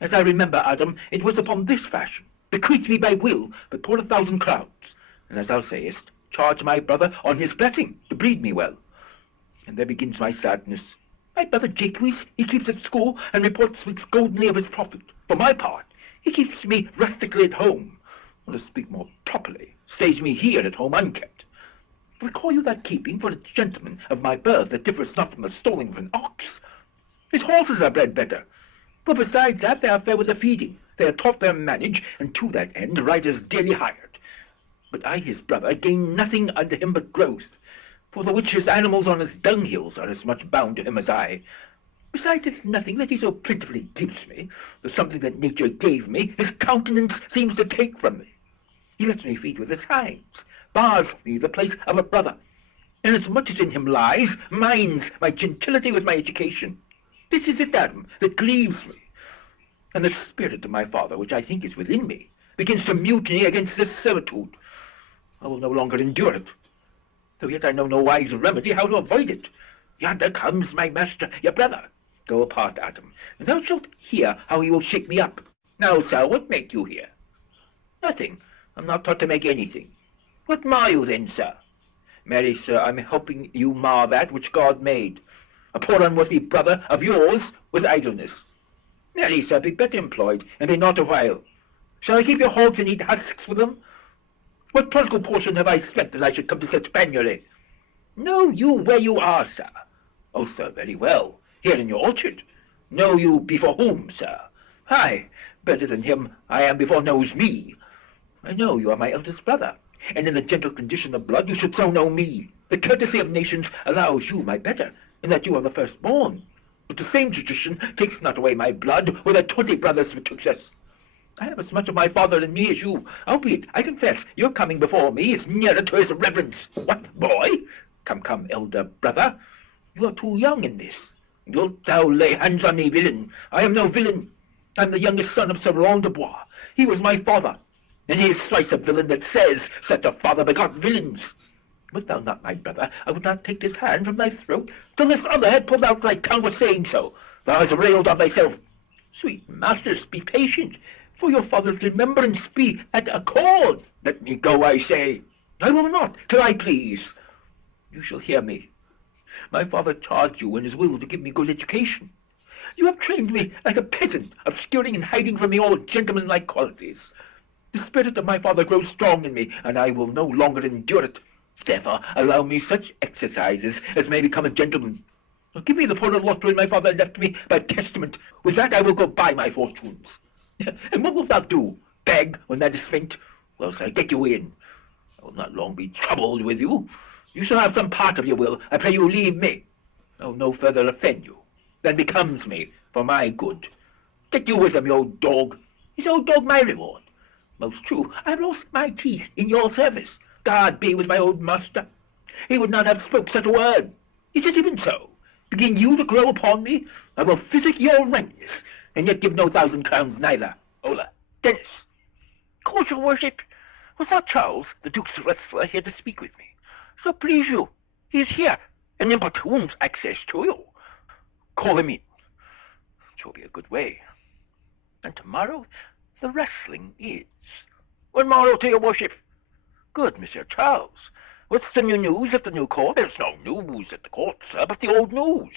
As I remember, Adam, it was upon this fashion, bequeathed me by will, but pour 1,000 crowns, and as thou sayest, charge my brother on his blessing to breed me well. And there begins my sadness. My brother Jacques, he keeps at school, and reports speaks goldenly of his profit. For my part, he keeps me rustically at home, or to speak more properly, stays me here at home unkept. Recall you that keeping for a gentleman of my birth that differs not from the stalling of an ox? His horses are bred better, for besides that they are fair with the feeding, they are taught their manage, and to that end riders daily hired. But I, his brother, gain nothing unto him but growth, for the which his animals on his dunghills are as much bound to him as I. Besides, it's nothing that he so plentifully gives me, the something that nature gave me, his countenance seems to take from me. He lets me feed with his hinds, bars me the place of a brother, and as much as in him lies, minds my gentility with my education. This is it, Adam, that grieves me. And the spirit of my father, which I think is within me, begins to mutiny against this servitude. I will no longer endure it, though yet I know no wise remedy how to avoid it. Yonder comes my master, your brother. Go apart, Adam, and thou shalt hear how he will shake me up. Now, sir, what make you here? Nothing. I'm not taught to make anything. What mar you then, sir? Marry, sir, I'm helping you mar that which God made. A poor unworthy brother of yours with idleness. Marry, sir, be better employed, and be not a while. Shall I keep your hogs and eat husks for them? What political portion have I spent that I should come to such penury? Know you where you are, sir? Oh, sir, very well. Here in your orchard. Know you before whom, sir? Aye, better than him I am before knows me. I know you are my eldest brother, and in the gentle condition of blood you should so know me. The courtesy of nations allows you my better, in that you are the firstborn. But the same tradition takes not away my blood, were there 20 brothers betwixt us. I have as much of my father in me as you, albeit, I confess, your coming before me is nearer to his reverence. What, boy? Come, come, elder brother, you are too young in this. Wilt thou lay hands on me, villain? I am no villain. I am the youngest son of Sir Roland de Bois. He was my father, and he is thrice a villain that says such a father begot villains. Wert thou not my brother, I would not take this hand from thy throat till this other had pulled out thy tongue with saying so. Thou hast railed on thyself. Sweet masters, be patient, for your father's remembrance be at accord. Let me go, I say. I will not, till I please. You shall hear me. My father charged you in his will to give me good education. You have trained me like a peasant, obscuring and hiding from me all gentlemanlike qualities. The spirit of my father grows strong in me, and I will no longer endure it. Therefore, allow me such exercises as may become a gentleman. Give me the poor lottery my father left me by testament. With that I will go buy my fortunes. And what wilt thou do? Beg when that is spent? Well, sir, get you in. I will not long be troubled with you. You shall have some part of your will. I pray you leave me. I will no further offend you than becomes me for my good. Get you with him, you old dog. Is old dog my reward? Most true, I have lost my teeth in your service. God be with my old master. He would not have spoke such a word. Is it even so? Begin you to grow upon me? I will physic your rankness, and yet give no 1,000 crowns neither. Hola, Dennis. Court your worship, was not Charles, the Duke's wrestler, here to speak with me? So please you, he is here, and importunes access to you. Call him in. It shall be a good way. And tomorrow the wrestling is. What morrow to your worship? Good, Monsieur Charles. What's the new news at the new court? There's no news at the court, sir, but the old news.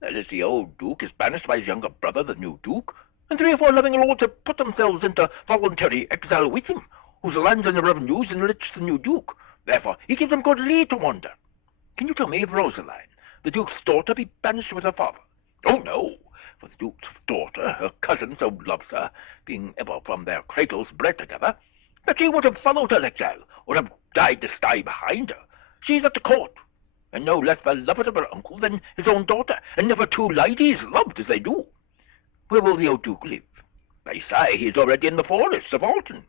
That is, the old Duke is banished by his younger brother, the new Duke, and 3 or 4 loving lords have put themselves into voluntary exile with him, whose lands and revenues enrich the new Duke. Therefore, he gives them good leave to wander. Can you tell me if Rosaline, the Duke's daughter, be banished with her father? Oh, no, for the Duke's daughter, her cousin, so loves her, being ever from their cradles bred together, that she would have followed her exile, or have died to stay behind her. She's at the court, and no less beloved of her uncle than his own daughter, and never 2 ladies loved as they do. Where will the old Duke live? They say he is already in the forests of Alton,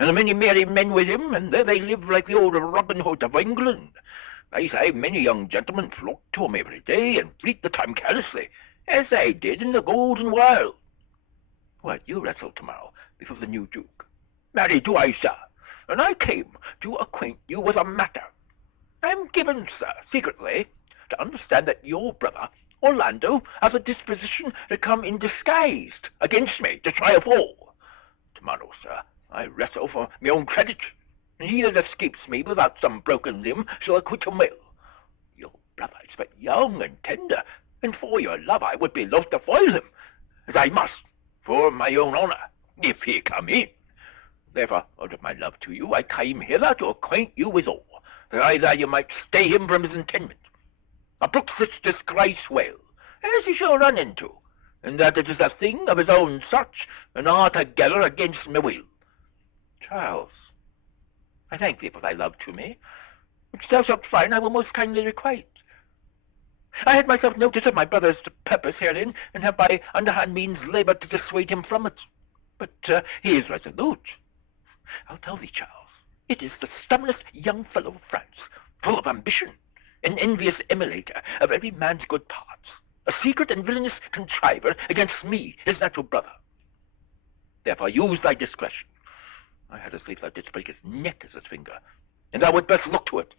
and many merry men with him, and there they live like the old Robin Hood of England. They say many young gentlemen flock to him every day, and fleet the time carelessly, as they did in the golden while. What, you wrestle tomorrow before the new Duke? Marry, do I, sir, and I came to acquaint you with a matter. I am given, sir, secretly, to understand that your brother Orlando has a disposition to come in disguised against me to try a fall. Tomorrow, sir, I wrestle for my own credit, and he that escapes me without some broken limb shall acquit him well. Your brother is but young and tender, and for your love I would be loth to foil him, as I must, for my own honour, if he come in. Therefore, out of my love to you, I came hither to acquaint you with all, that either you might stay him from his intendment, or brook such disgrace well, as he shall run into, and that it is a thing of his own such, and altogether against my will. Charles, I thank thee for thy love to me, which thou shalt find I will most kindly requite. I had myself notice of my brother's purpose herein, and have by underhand means laboured to dissuade him from it. But he is resolute. I'll tell thee, Charles, it is the stubbornest young fellow of France, full of ambition, an envious emulator of every man's good parts, a secret and villainous contriver against me, his natural brother. Therefore use thy discretion. I had as lief thou didst break his neck as his finger, and thou wouldst best look to it.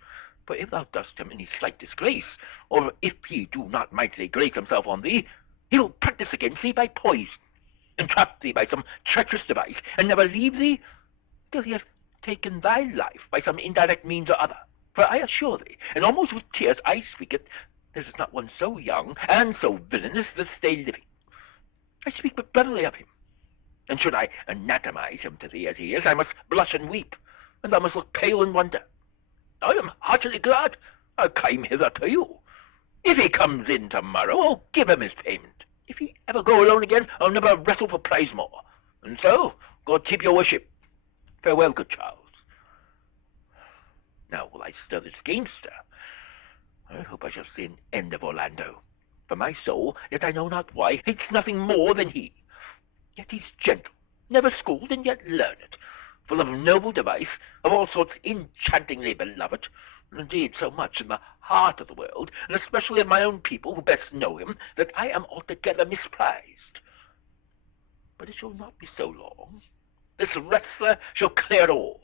For if thou dost him any slight disgrace, or if he do not mightily grace himself on thee, he will practice against thee by poison, entrap thee by some treacherous device, and never leave thee till he hath taken thy life by some indirect means or other. For I assure thee, and almost with tears I speak it, there is not one so young and so villainous that stay living. I speak but brotherly of him, and should I anatomize him to thee as he is, I must blush and weep, and thou must look pale and wonder. I am heartily glad I came hither to you. If he comes in tomorrow, I'll give him his payment. If he ever go alone again, I'll never wrestle for prize more. And so, God keep your worship. Farewell, good Charles. Now will I stir this gamester. I hope I shall see an end of Orlando. For my soul, yet I know not why, hates nothing more than he. Yet he's gentle, never schooled, and yet learned, full of noble device, of all sorts enchantingly beloved, and indeed so much in the heart of the world, and especially in my own people who best know him, that I am altogether misprized. But it shall not be so long. This wrestler shall clear all.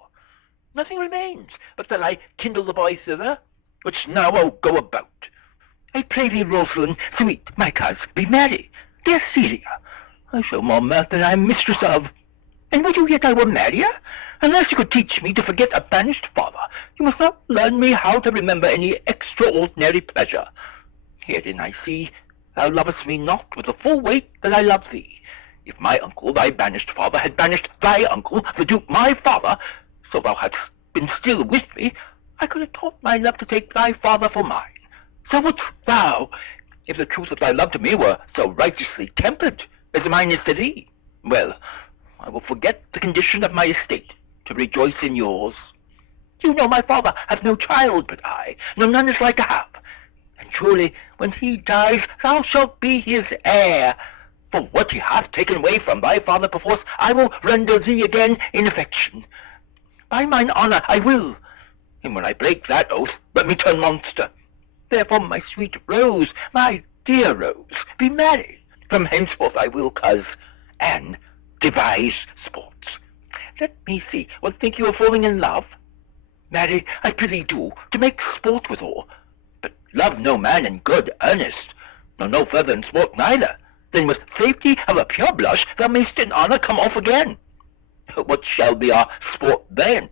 Nothing remains but that I kindle the boy thither, which now I'll go about. I pray thee, Rosalind, sweet, my coz, be merry. Dear Celia, I show more mirth than I am mistress of. And would you yet I were merrier? Unless you could teach me to forget a banished father, you must not learn me how to remember any extraordinary pleasure. Herein I see thou lovest me not with the full weight that I love thee. If my uncle, thy banished father, had banished thy uncle, the Duke, my father, so thou hadst been still with me, I could have taught my love to take thy father for mine. So wouldst thou, if the truth of thy love to me were so righteously tempered as mine is to thee. Well, I will forget the condition of my estate to rejoice in yours. You know my father hath no child but I, no none is like to have. And truly, when he dies, thou shalt be his heir. For what he hath taken away from thy father perforce, I will render thee again in affection. By mine honour I will, and when I break that oath, let me turn monster. Therefore, my sweet Rose, my dear Rose, be merry. From henceforth I will, coz, and devise sports. Let me see, what think you of falling in love? Marry, I prithee do, to make sport withal. But love no man in good earnest, nor no further in sport neither. Then with safety of a pure blush thou mayst in honour come off again. What shall be our sport then?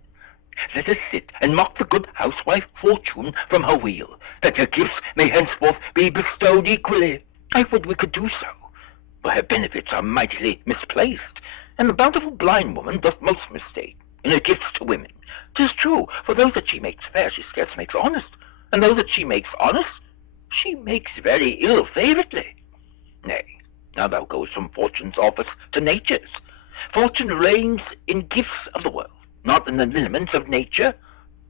Let us sit and mock the good housewife Fortune from her wheel, that her gifts may henceforth be bestowed equally. I would we could do so, for her benefits are mightily misplaced, and the bountiful blind woman doth most mistake in her gifts to women. 'Tis true, for those that she makes fair she scarce makes honest, and those that she makes honest she makes very ill-favouredly. Nay, now thou goest from Fortune's office to Nature's. Fortune reigns in gifts of the world, not in the lineaments of nature.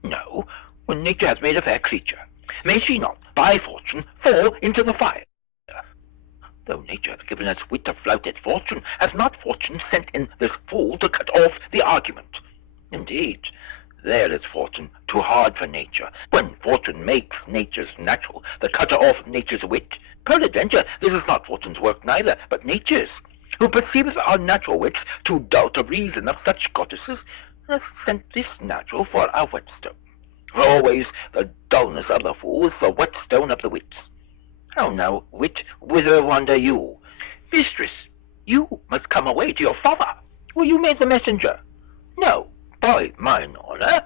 No, when nature has made a fair creature, may she not, by Fortune, fall into the fire? Though nature hath given us wit to flout at Fortune, hath not Fortune sent in this fool to cut off the argument? Indeed, there is Fortune too hard for nature, when Fortune makes nature's natural the cutter off nature's wit. Peradventure, this is not Fortune's work neither, but nature's, who perceiveth our natural wits too dull to reason of such goddesses, and hath sent this natural for our whetstone. For always the dullness of the fool is the whetstone of the wits. How now, wit, whither wander you? Mistress, you must come away to your father. Were you made the messenger? No, by mine honour,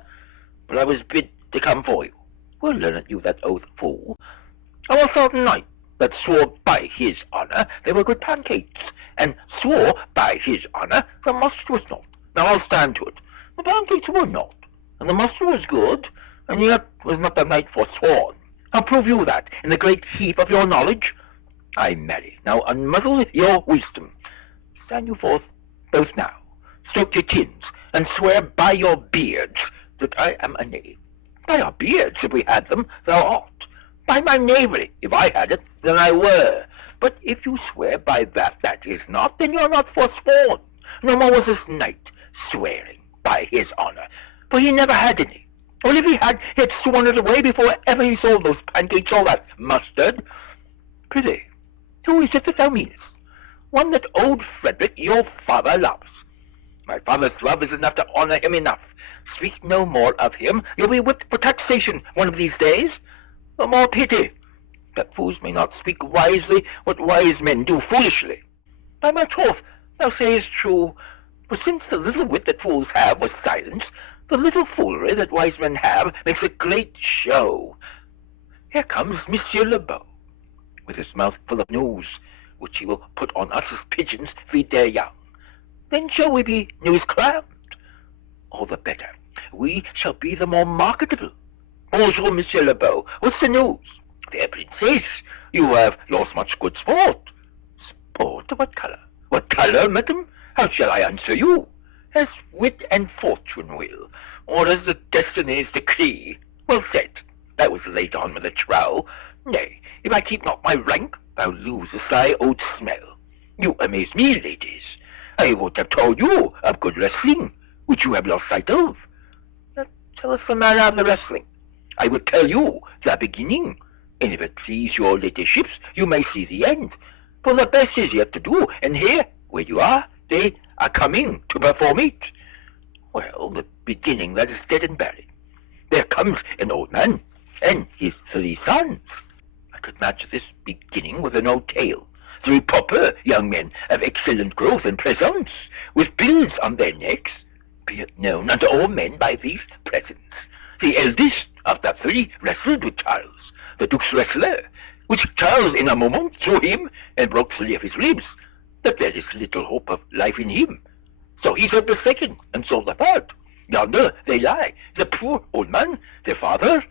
but I was bid to come for you. Well learn you that oath, fool. Our certain knight that swore by his honour they were good pancakes, and swore by his honour the mustard was not. Now I'll stand to it. The pancakes were not, and the mustard was good, and yet was not the knight forsworn. I'll prove you that in the great heap of your knowledge. I marry. Now unmuzzle your wisdom. Stand you forth both now, stroke your chins, and swear by your beards that I am a knave. By our beards, if we had them, thou art. By my knavery, if I had it, then I were. But if you swear by that is not, then you're not forsworn. No more was this knight swearing by his honour, for he never had any. Or if he had sworn it away before ever he saw those pancakes or that mustard. Prithee, who is it that thou meanest? One that old Frederick your father loves. My father's love is enough to honour him enough. Speak no more of him. You'll be whipped for taxation one of these days. The more pity that fools may not speak wisely what wise men do foolishly. By my troth, thou sayest true, for since the little wit that fools have was silence, the little foolery that wise men have makes a great show. Here comes Monsieur Le Beau, with his mouth full of news, which he will put on us as pigeons feed their young. Then shall we be news-crammed. All the better. We shall be the more marketable. Bonjour, Monsieur Le Beau. What's the news? Fair princess, you have lost much good sport. Sport? What colour? What colour, madam? How shall I answer you? As wit and fortune will, or as the destinies decree. Well said. That was laid on with a trowel. Nay, if I keep not my rank, thou lose a sigh old smell. You amaze me, ladies. I would have told you of good wrestling, which you have lost sight of. Now tell us the manner of the wrestling. I will tell you the beginning, and if it please your ladyships, you may see the end. For the best is yet to do, and here, where you are, they are coming to perform it. Well, the beginning that is dead and buried. There comes an old man, and his 3 sons. I could match this beginning with an old tale. 3 proper young men of excellent growth and presence, with bills on their necks, be it known unto all men by these presents. The eldest of the 3 wrestled with Charles, the Duke's wrestler, which Charles in a moment threw him and broke 3 of his ribs, that there is little hope of life in him. So he served the second, and sold the third. Yonder they lie, the poor old man, their father,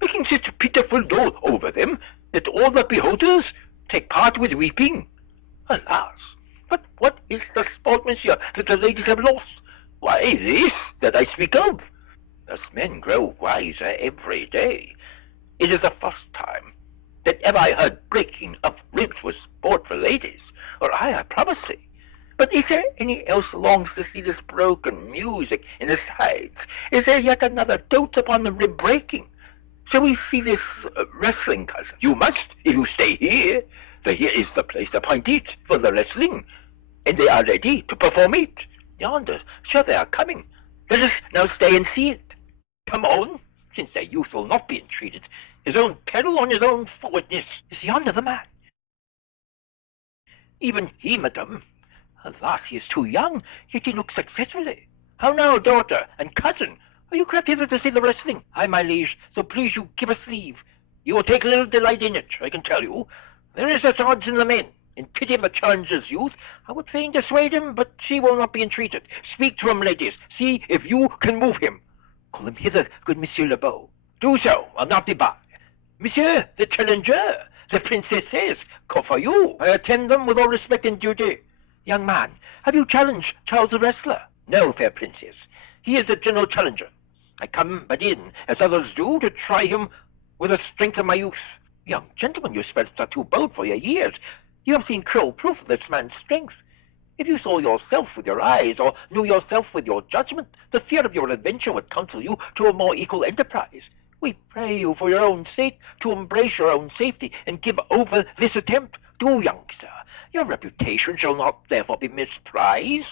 making such pitiful dole over them, that all the beholders take part with weeping. Alas, but what is the sport, monsieur, that the ladies have lost? Why, this that I speak of. Thus men grow wiser every day. It is the first time that ever I heard breaking of ribs was sport for ladies, or I promise thee. But is there any else longs to see this broken music in the sides? Is there yet another dote upon the rib breaking? Shall we see this wrestling, cousin? You must, if you stay here, for here is the place appointed for the wrestling, and they are ready to perform it. Yonder, sure they are coming. Let us now stay and see it. Come on, since their youth will not be entreated. His own peril on his own forwardness. Is yonder the man? Even he, madam. Alas, he is too young, yet he looks successfully. How now, daughter and cousin? Are you crept hither to see the wrestling? Aye, my liege, so please you give us leave. You will take little delight in it, I can tell you. There is such odds in the men. In pity of the challenger's youth, I would fain dissuade him, but she will not be entreated. Speak to him, ladies. See if you can move him. Call him hither, good Monsieur Le Beau. Do so, I'll not debar. Monsieur, the challenger, the princesses, call for you. I attend them with all respect and duty. Young man, have you challenged Charles the wrestler? No, fair princess. He is the general challenger. I come but in, as others do, to try him with the strength of my youth. Young gentleman, your spirits are too bold for your years. You have seen cruel proof of this man's strength. If you saw yourself with your eyes, or knew yourself with your judgment, the fear of your adventure would counsel you to a more equal enterprise. We pray you, for your own sake, to embrace your own safety, and give over this attempt. Do, young sir. Your reputation shall not therefore be misprized.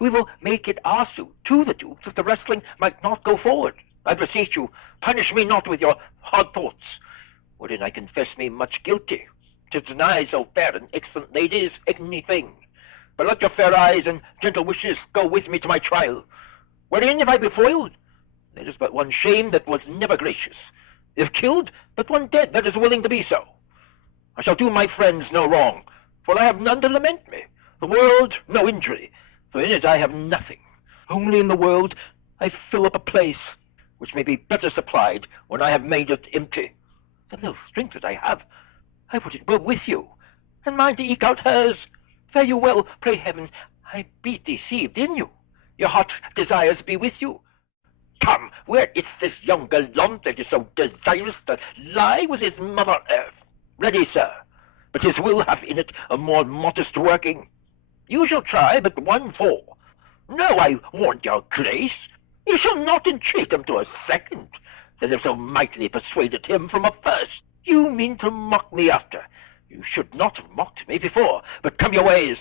We will make it our suit to the Duke that the wrestling might not go forward. I beseech you, punish me not with your hard thoughts, wherein I confess me much guilty. To deny so fair and excellent ladies any thing. But let your fair eyes and gentle wishes go with me to my trial. Wherein if I be foiled, there is but one shame that was never gracious. If killed, but one dead that is willing to be so. I shall do my friends no wrong, for I have none to lament me. The world no injury, for in it I have nothing. Only in the world I fill up a place, which may be better supplied when I have made it empty. The little strength that I have, I would it were with you, and mine to eke out hers. Fare you well, pray heaven, I be deceived in you. Your heart's desires be with you. Come, where is this younger lump that is so desirous to lie with his mother earth? Ready, sir, but his will hath in it a more modest working. You shall try but one for. No, I warn your grace, you shall not entreat him to a second, that have so mightily persuaded him from a first. You mean to mock me after. You should not have mocked me before, but come your ways.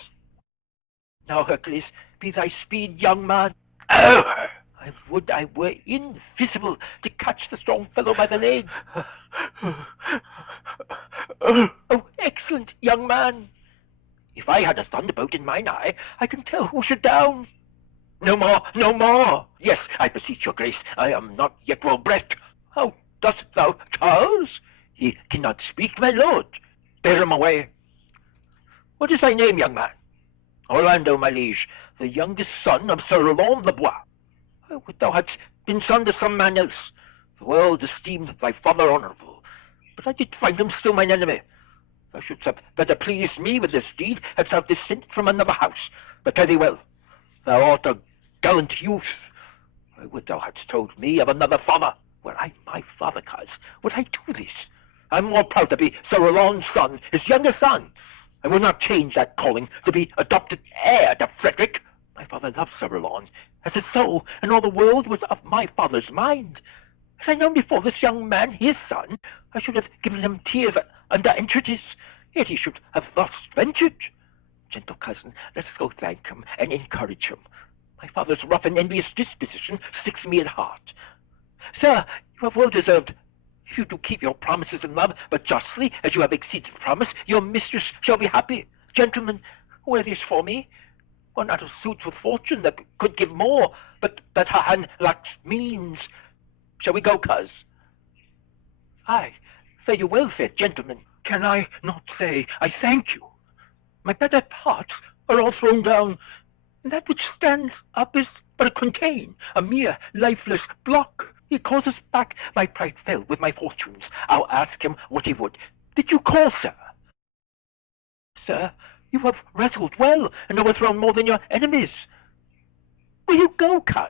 Now, Hercules, be thy speed, young man. Oh! I would I were invisible to catch the strong fellow by the leg. Oh, excellent young man. If I had a thunderbolt in mine eye, I can tell who should down. No more, no more. Yes, I beseech your grace, I am not yet well bred. How dost thou, Charles? He cannot speak, my lord. Bear him away. What is thy name, young man? Orlando, my liege, the youngest son of Sir Roland le Bois. I would thou hadst been son to some man else. The world esteemed thy father honourable, but I did find him still mine enemy. Thou shouldst have better pleased me with this deed, hadst thou descent from another house. But fare thee well, thou art a gallant youth. I would thou hadst told me of another father. Were I my father, coz, would I do this? I'm more proud to be Sir Roland's son, his younger son. I will not change that calling to be adopted heir to Frederick. My father loved Sir Roland as his soul, and all the world was of my father's mind. Had I known before this young man his son, I should have given him tears under entreaties, yet he should have thus ventured. Gentle cousin, let us go thank him and encourage him. My father's rough and envious disposition sticks me at heart. Sir, you have well deserved. If you do keep your promises in love, but justly, as you have exceeded promise, your mistress shall be happy. Gentlemen, wear this for me. One out of suit with fortune that could give more, but that her hand lacks means. Shall we go, coz? Aye, fare you well, fair gentlemen. Can I not say I thank you? My better parts are all thrown down, and that which stands up is but a contain, a mere lifeless block. He calls us back, my pride fell with my fortunes. I'll ask him what he would. Did you call, sir? Sir, you have wrestled well, and overthrown more than your enemies. Will you go, coz?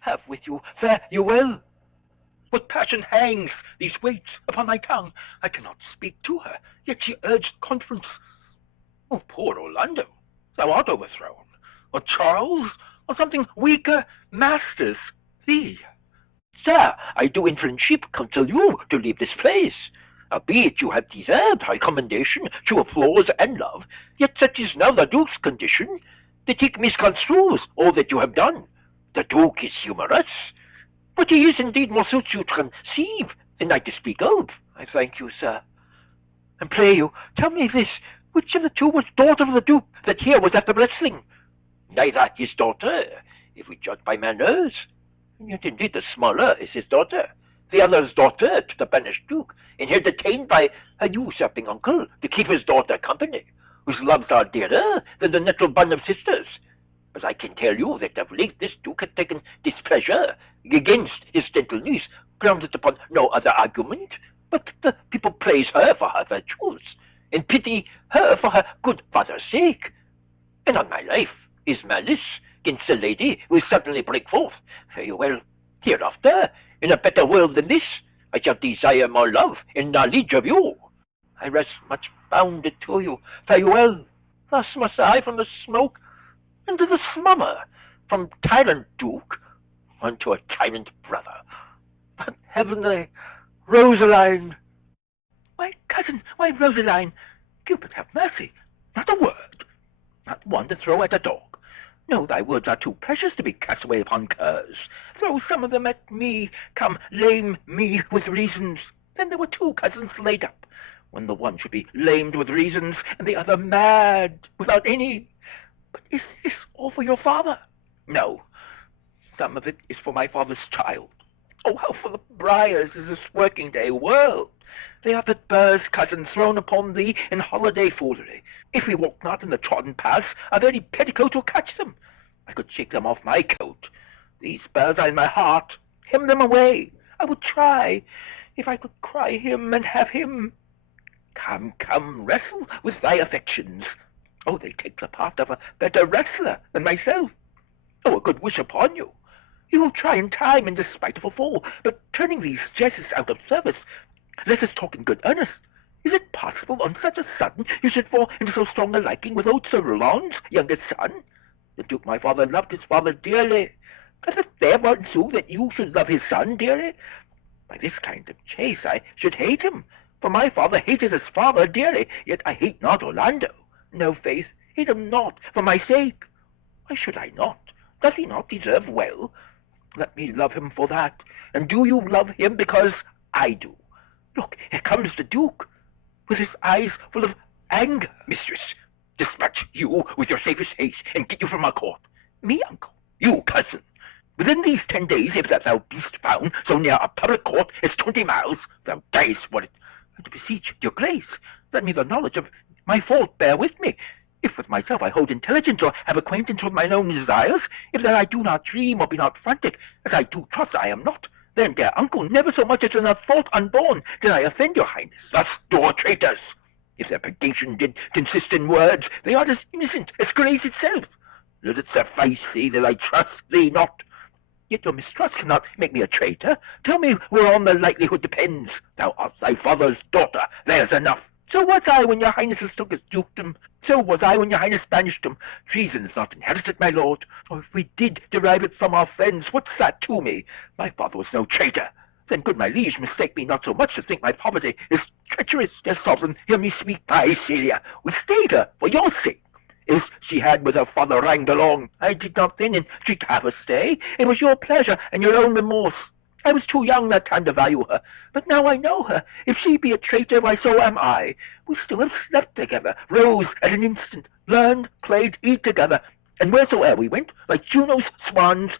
Have with you, fare you well. What passion hangs these weights upon my tongue? I cannot speak to her, yet she urged conference. Oh, poor Orlando, thou art overthrown. Or Charles, or something weaker, masters thee. Sir, I do in friendship counsel you to leave this place. Albeit you have deserved high commendation, true applause and love, yet such is now the Duke's condition, that he misconstrues all that you have done. The Duke is humorous, but he is indeed more suits you to conceive than I to speak of. I thank you, sir. And pray you, tell me this, which of the two was daughter of the Duke that here was at the wrestling? Neither his daughter, if we judge by manners. And yet indeed the smaller is his daughter, the other's daughter to the banished Duke, and here detained by a usurping uncle to keep his daughter company, whose loves are dearer than the natural bond of sisters. But I can tell you that of late this Duke had taken displeasure against his gentle niece, grounded upon no other argument, but the people praise her for her virtues, and pity her for her good father's sake. And on my life, his malice against the lady will suddenly break forth. Fare you well. Hereafter, in a better world than this, I shall desire more love and knowledge of you. I rest much bounded to you. Fare you well. Thus must I from the smoke into the smother, from tyrant Duke unto a tyrant brother. But heavenly Rosaline! Why, cousin, why, Rosaline, Cupid have mercy, not a word, not one to throw at a dog. No, thy words are too precious to be cast away upon curs. Throw some of them at me, come, lame me with reasons. Then there were two cousins laid up, when the one should be lamed with reasons and the other mad without any. But is this all for your father? No. Some of it is for my father's child. Oh, how full of briars is this working-day world! They are but burrs, cousin, thrown upon thee in holiday foolery. If we walk not in the trodden paths, our very petticoat will catch them. I could shake them off my coat. These burrs are in my heart. Hem them away. I would try, if I could cry him and have him. Come, come, wrestle with thy affections. Oh, they take the part of a better wrestler than myself. Oh, a good wish upon you. You will try in time in despite of a fall, but turning these jests out of service, let us talk in good earnest. Is it possible on such a sudden you should fall into so strong a liking with old Sir Roland's youngest son? The Duke my father loved his father dearly. Does it therefore ensue that you should love his son dearly? By this kind of chase I should hate him, for my father hated his father dearly, yet I hate not Orlando. No, faith, hate him not for my sake. Why should I not? Does he not deserve well? Let me love him for that, and do you love him because I do. Look, here comes the Duke, with his eyes full of anger. Mistress, dispatch you with your safest haste, and get you from our court. Me, uncle? You, cousin? Within these 10 days, if that thou beest found so near a public court as 20 miles, thou diest for it. And to beseech your grace, let me the knowledge of my fault bear with me. If with myself I hold intelligence, or have acquaintance with mine own desires, if that I do not dream, or be not frantic, as I do trust I am not, then, dear uncle, never so much as in a fault unborn did I offend your highness. Thus door traitors! If their purgation did consist in words, they are as innocent as grace itself. Let it suffice thee that I trust thee not. Yet your mistrust cannot make me a traitor. Tell me whereon the likelihood depends. Thou art thy father's daughter, there's enough. So was I when your highnesses took his dukedom. So was I when your highness banished him. Treason is not inherited, my lord. Or if we did derive it from our friends, what's that to me? My father was no traitor. Then, good my liege, mistake me not so much to think my poverty is treacherous. Dear sovereign, hear me speak. Aye, Celia, we stayed her for your sake. As she had with her father ranged along, I did not then entreat to have her stay. It was your pleasure and your own remorse. I was too young that time to value her, but now I know her. If she be a traitor, why so am I. We still have slept together, rose at an instant, learned, played, eat together, and wheresoe'er we went, like Juno's swans,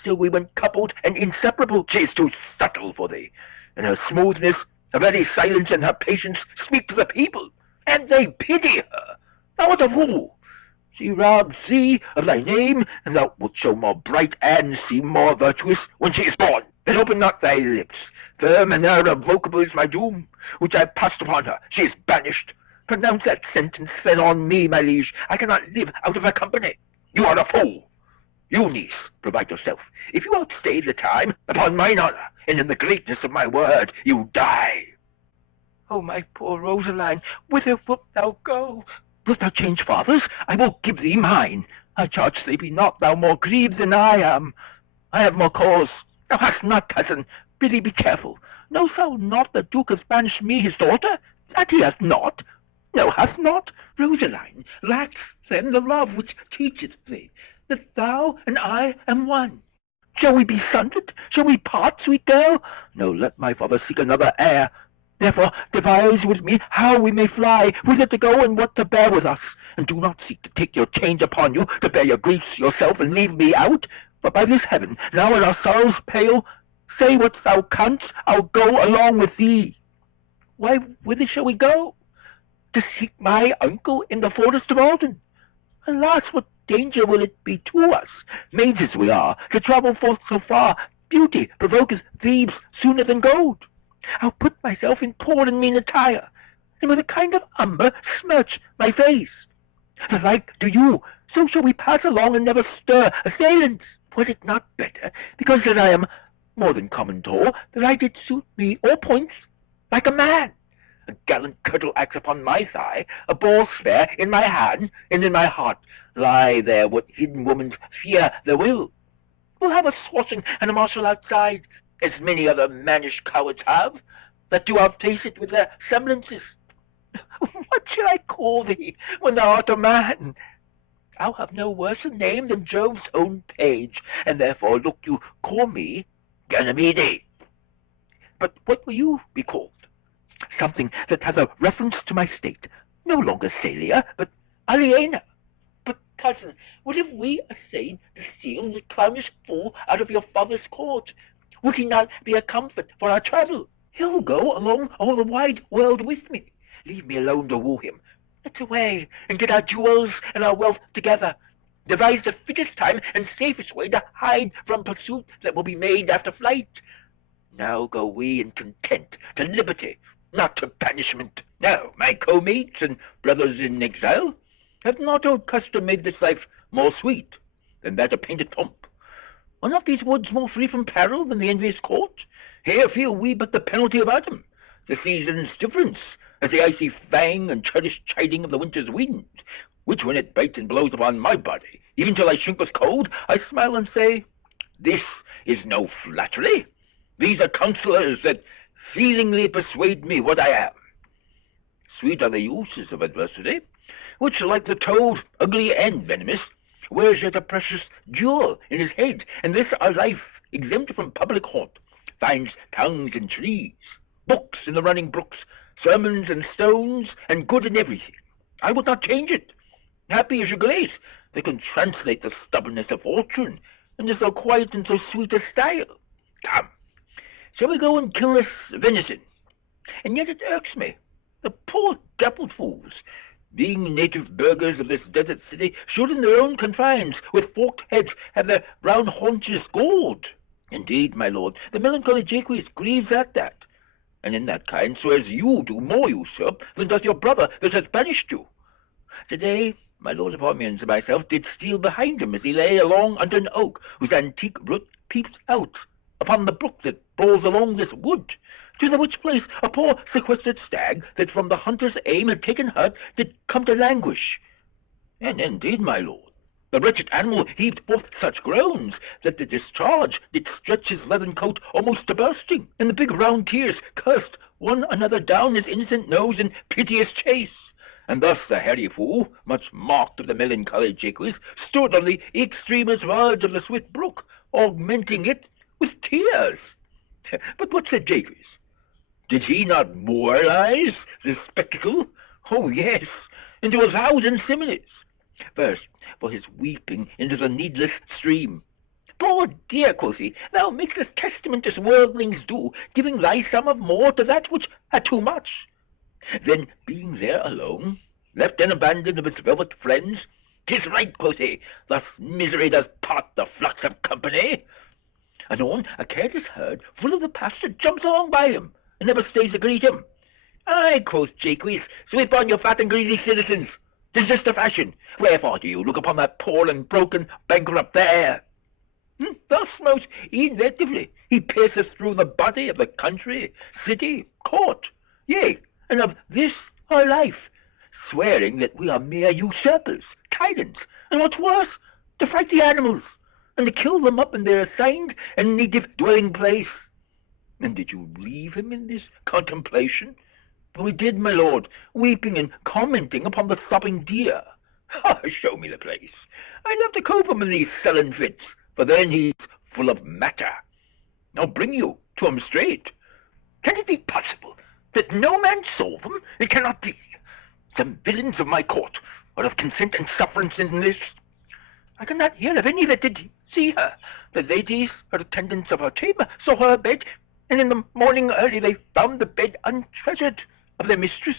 still we went coupled and inseparable. She is too subtle for thee, and her smoothness, her very silence and her patience speak to the people, and they pity her. Thou art a fool. She robs thee of thy name, and thou wilt show more bright and seem more virtuous when she is born. Then open not thy lips. Firm and irrevocable is my doom, which I passed upon her. She is banished. Pronounce that sentence then on me, my liege. I cannot live out of her company. You are a fool. You, niece, provide yourself. If you outstay the time, upon mine honor, and in the greatness of my word, you die. Oh, my poor Rosaline, whither wilt thou go? Wilt thou change fathers? I will give thee mine. I charge thee be not thou more grieved than I am. I have more cause. Thou hast not, cousin. Really be careful. Knowst thou not the Duke has banished me his daughter? That he hath not. No, hath not. Rosaline, lacks then the love which teacheth thee, that thou and I am one. Shall we be sundered? Shall we part, sweet girl? No, let my father seek another heir. Therefore devise with me how we may fly, whither to go and what to bear with us. And do not seek to take your change upon you, to bear your griefs yourself and leave me out. But by this heaven, now are our sorrows pale, say what thou canst, I'll go along with thee. Why, whither shall we go? To seek my uncle in the forest of Alden. Alas, what danger will it be to us, maids as we are, to travel forth so far? Beauty provoketh thieves sooner than gold. I'll put myself in poor and mean attire, and with a kind of umber smirch my face. The like do you, so shall we pass along and never stir assailants. Was it not better, because that I am more than common tall, that I did suit me all points like a man? A gallant curtle-axe upon my thigh, a ball spear in my hand, and in my heart lie there what hidden woman's fear there will. We'll have a swashing and a marshal outside, as many other mannish cowards have, that do outface it with their semblances. What shall I call thee when thou art a man? Thou have no worse a name than Jove's own page, and therefore look you call me Ganymede. But what will you be called? something that has a reference to my state. No longer Celia, but Aliena. But, cousin, what if we essayed to steal the clownish fool out of your father's court? Would he not be a comfort for our travel? He'll go along all the wide world with me. Leave me alone to woo him. Let's away and get our jewels and our wealth together. Devise the fittest time and safest way to hide from pursuit that will be made after flight. Now go we in content to liberty, not to banishment. Now, my co-mates and brothers in exile, hath not old custom made this life more sweet than that of painted pomp? Are not these woods more free from peril than the envious court? Here feel we but the penalty of autumn, the season's difference, as the icy fang and churlish chiding of the winter's wind, which when it bites and blows upon my body, even till I shrink with cold, I smile and say, this is no flattery. These are counsellors that feelingly persuade me what I am. Sweet are the uses of adversity, which, like the toad, ugly and venomous, wears yet a precious jewel in his head, and this our life, exempt from public haunt, finds tongues in trees, books in the running brooks, sermons and stones, and good in everything. I would not change it. Happy is your grace that can translate the stubbornness of fortune into so quiet and so sweet a style. Come, shall we go and kill this venison? And yet it irks me. The poor dappled fools, being native burghers of this desert city, should in their own confines, with forked heads, have their round haunches gored. Indeed, my lord, the melancholy Jaques grieves at that, and in that kind swears you do more usurp than does your brother that has banished you. Today, my lord of Ormond and myself did steal behind him as he lay along under an oak, whose antique root peeps out upon the brook that brawls along this wood, to the which place a poor sequestered stag, that from the hunter's aim had taken hurt, did come to languish. And indeed, my lord, the wretched animal heaved forth such groans, that the discharge did stretch his leathern coat almost to bursting, and the big round tears cursed one another down his innocent nose in piteous chase. And thus the hairy fool, much mocked of the melancholy Jaques, stood on the extremest verge of the swift brook, augmenting it with tears. But what said Jaques? Did he not moralize the spectacle? Oh, yes, into 1,000 similes. First, for his weeping into the needless stream. Poor dear, quoth he, thou makest testament as worldlings do, giving thy sum of more to that which had too much. Then, being there alone, left and abandoned of its velvet friends, 'tis right, quoth he, thus misery does part the flux of company. Anon, a careless herd, full of the pasture, jumps along by him, and never stays to greet him. Aye, quoth Jaques, sweep on, your fat and greedy citizens. 'Tis this the fashion. Wherefore do you look upon that poor and broken bankrupt there? Thus most inventively he pierceth through the body of the country, city, court, yea, and of this our life, swearing that we are mere usurpers, tyrants, and what's worse, to fright the animals, and to kill them up in their assigned and native dwelling place. And did you leave him in this contemplation? For we did, my lord, weeping and commenting upon the sobbing deer. Show me the place. I love to cope him in these sullen fits, for then he's full of matter. I'll bring you to him straight. Can it be possible that no man saw them? It cannot be. Some villains of my court are of consent and sufferance in this. I cannot hear of any that did see her. The ladies, her attendants of her chamber, saw her bed, and in the morning early they found the bed untreasured of their mistress.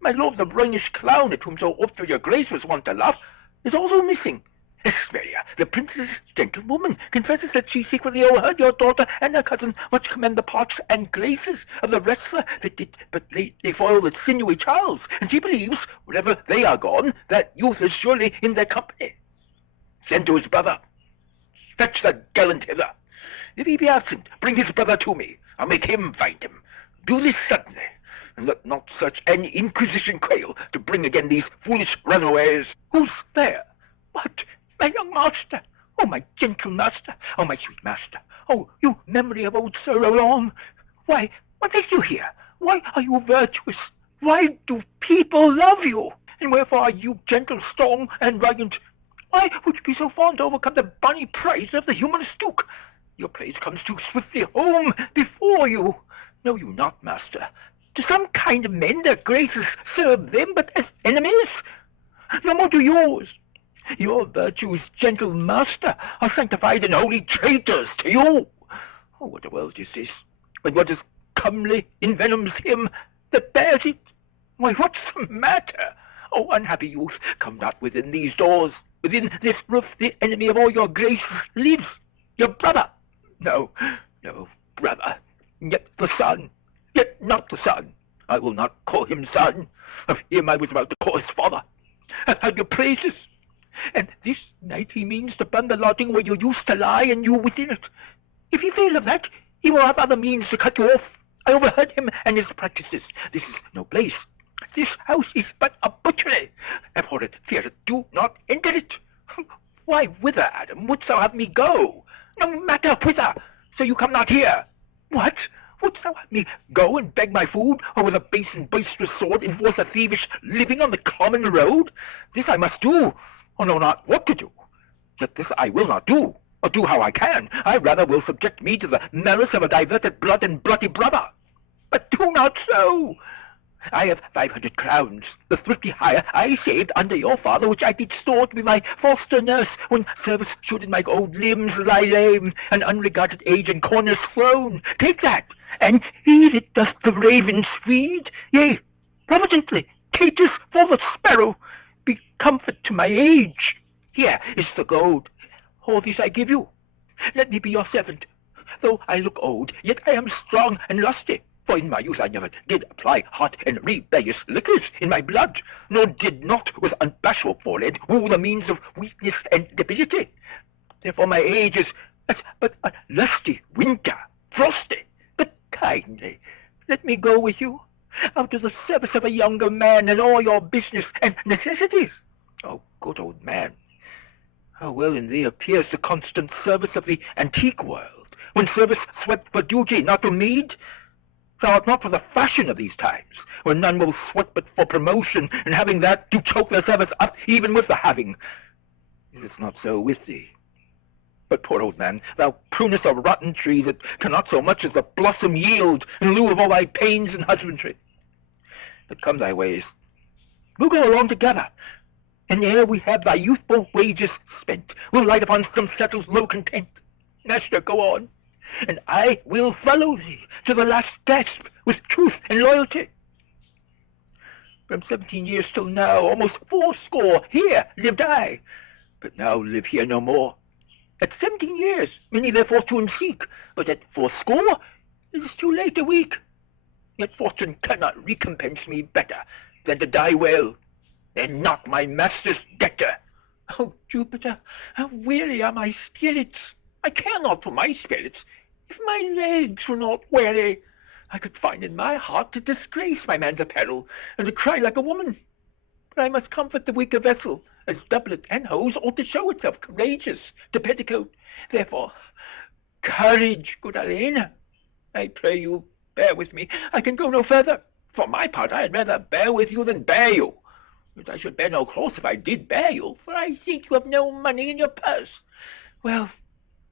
My lord, the roguish clown, at whom so oft your grace was wont to laugh, is also missing. Hesperia, the princess gentlewoman, confesses that she secretly overheard your daughter and her cousin much commend the parts and graces of the wrestler that did but lately foil the sinewy Charles, and she believes, wherever they are gone, that youth is surely in their company. Send to his brother. Fetch the gallant hither. If he be absent, bring his brother to me. I'll make him find him. Do this suddenly, and let not such an inquisition quail to bring again these foolish runaways. Who's there? What? My young master! Oh, my gentle master! Oh, my sweet master! Oh, you memory of old Sir Roland! Why, what makes you here? Why are you virtuous? Why do people love you? And wherefore are you gentle, strong, and valiant? Why would you be so fond to overcome the bonny praise of the human stook? Your praise comes too swiftly home before you. Know you not, master, To some kind of men their graces serve them but as enemies. No more do yours. Your virtues, gentle master, are sanctified and holy traitors to you. Oh, what a world is this, when what is comely envenoms him that bears it? Why, what's the matter? Oh, unhappy youth, come not within these doors. Within this roof the enemy of all your graces lives, your brother. No, no, brother, yet the son, yet not the son. I will not call him son. Of him I was about to call his father. I've heard your praises. And this night he means to burn the lodging where you used to lie, and you within it. If he fail of that, he will have other means to cut you off. I overheard him and his practices. This is no place. This house is but a butchery. Abhor it, fear it, do not enter it. Why, whither, Adam, wouldst thou have me go? No matter whither, so you come not here. What? Wouldst thou have me go and beg my food, or with a base and boisterous sword enforce a thievish living on the common road? This I must do, or know not what to do. Yet this I will not do, or do how I can. I rather will subject me to the malice of a diverted blood and bloody brother. But do not so. I have 500 crowns, the thrifty hire I saved under your father, which I did store to be my foster nurse, when service should in my old limbs lie lame, and unregarded age and corners thrown. Take that, and eat it doth the ravens feed. Yea, providently, cages for the sparrow. Be comfort to my age. Here is the gold. All this I give you. Let me be your servant. Though I look old, yet I am strong and lusty. For in my youth I never did apply hot and rebellious liquors in my blood, nor did not with unbashful forehead woo the means of weakness and debility. Therefore my age is as but a lusty winter, frosty, but kindly. Let me go with you, out of the service of a younger man, and all your business and necessities. Oh, good old man, how well in thee appears the constant service of the antique world, when service swept for duty, not for meed. Thou art not for the fashion of these times, when none will sweat but for promotion, and having that, do choke their service up even with the having. It is not so with thee. But, poor old man, thou prunest a rotten tree that cannot so much as the blossom yield, in lieu of all thy pains and husbandry. But come thy ways. We'll go along together, and ere we have thy youthful wages spent, we'll light upon some settle's low content. Master, go on, and I will follow thee to the last gasp with truth and loyalty. From 17 years till now, almost 80, here lived I, but now live here no more. At 17 years, many their fortune seek, but at 80, it is too late to weak. Yet fortune cannot recompense me better than to die well, and not my master's debtor. Oh, Jupiter, how weary are my spirits! I care not for my spirits. If my legs were not weary, I could find in my heart to disgrace my man's apparel, and to cry like a woman. But I must comfort the weaker vessel, as doublet and hose ought to show itself courageous to petticoat. Therefore, courage, good Helena. I pray you, bear with me. I can go no further. For my part, I had rather bear with you than bear you. But I should bear no cross if I did bear you, for I think you have no money in your purse. Well,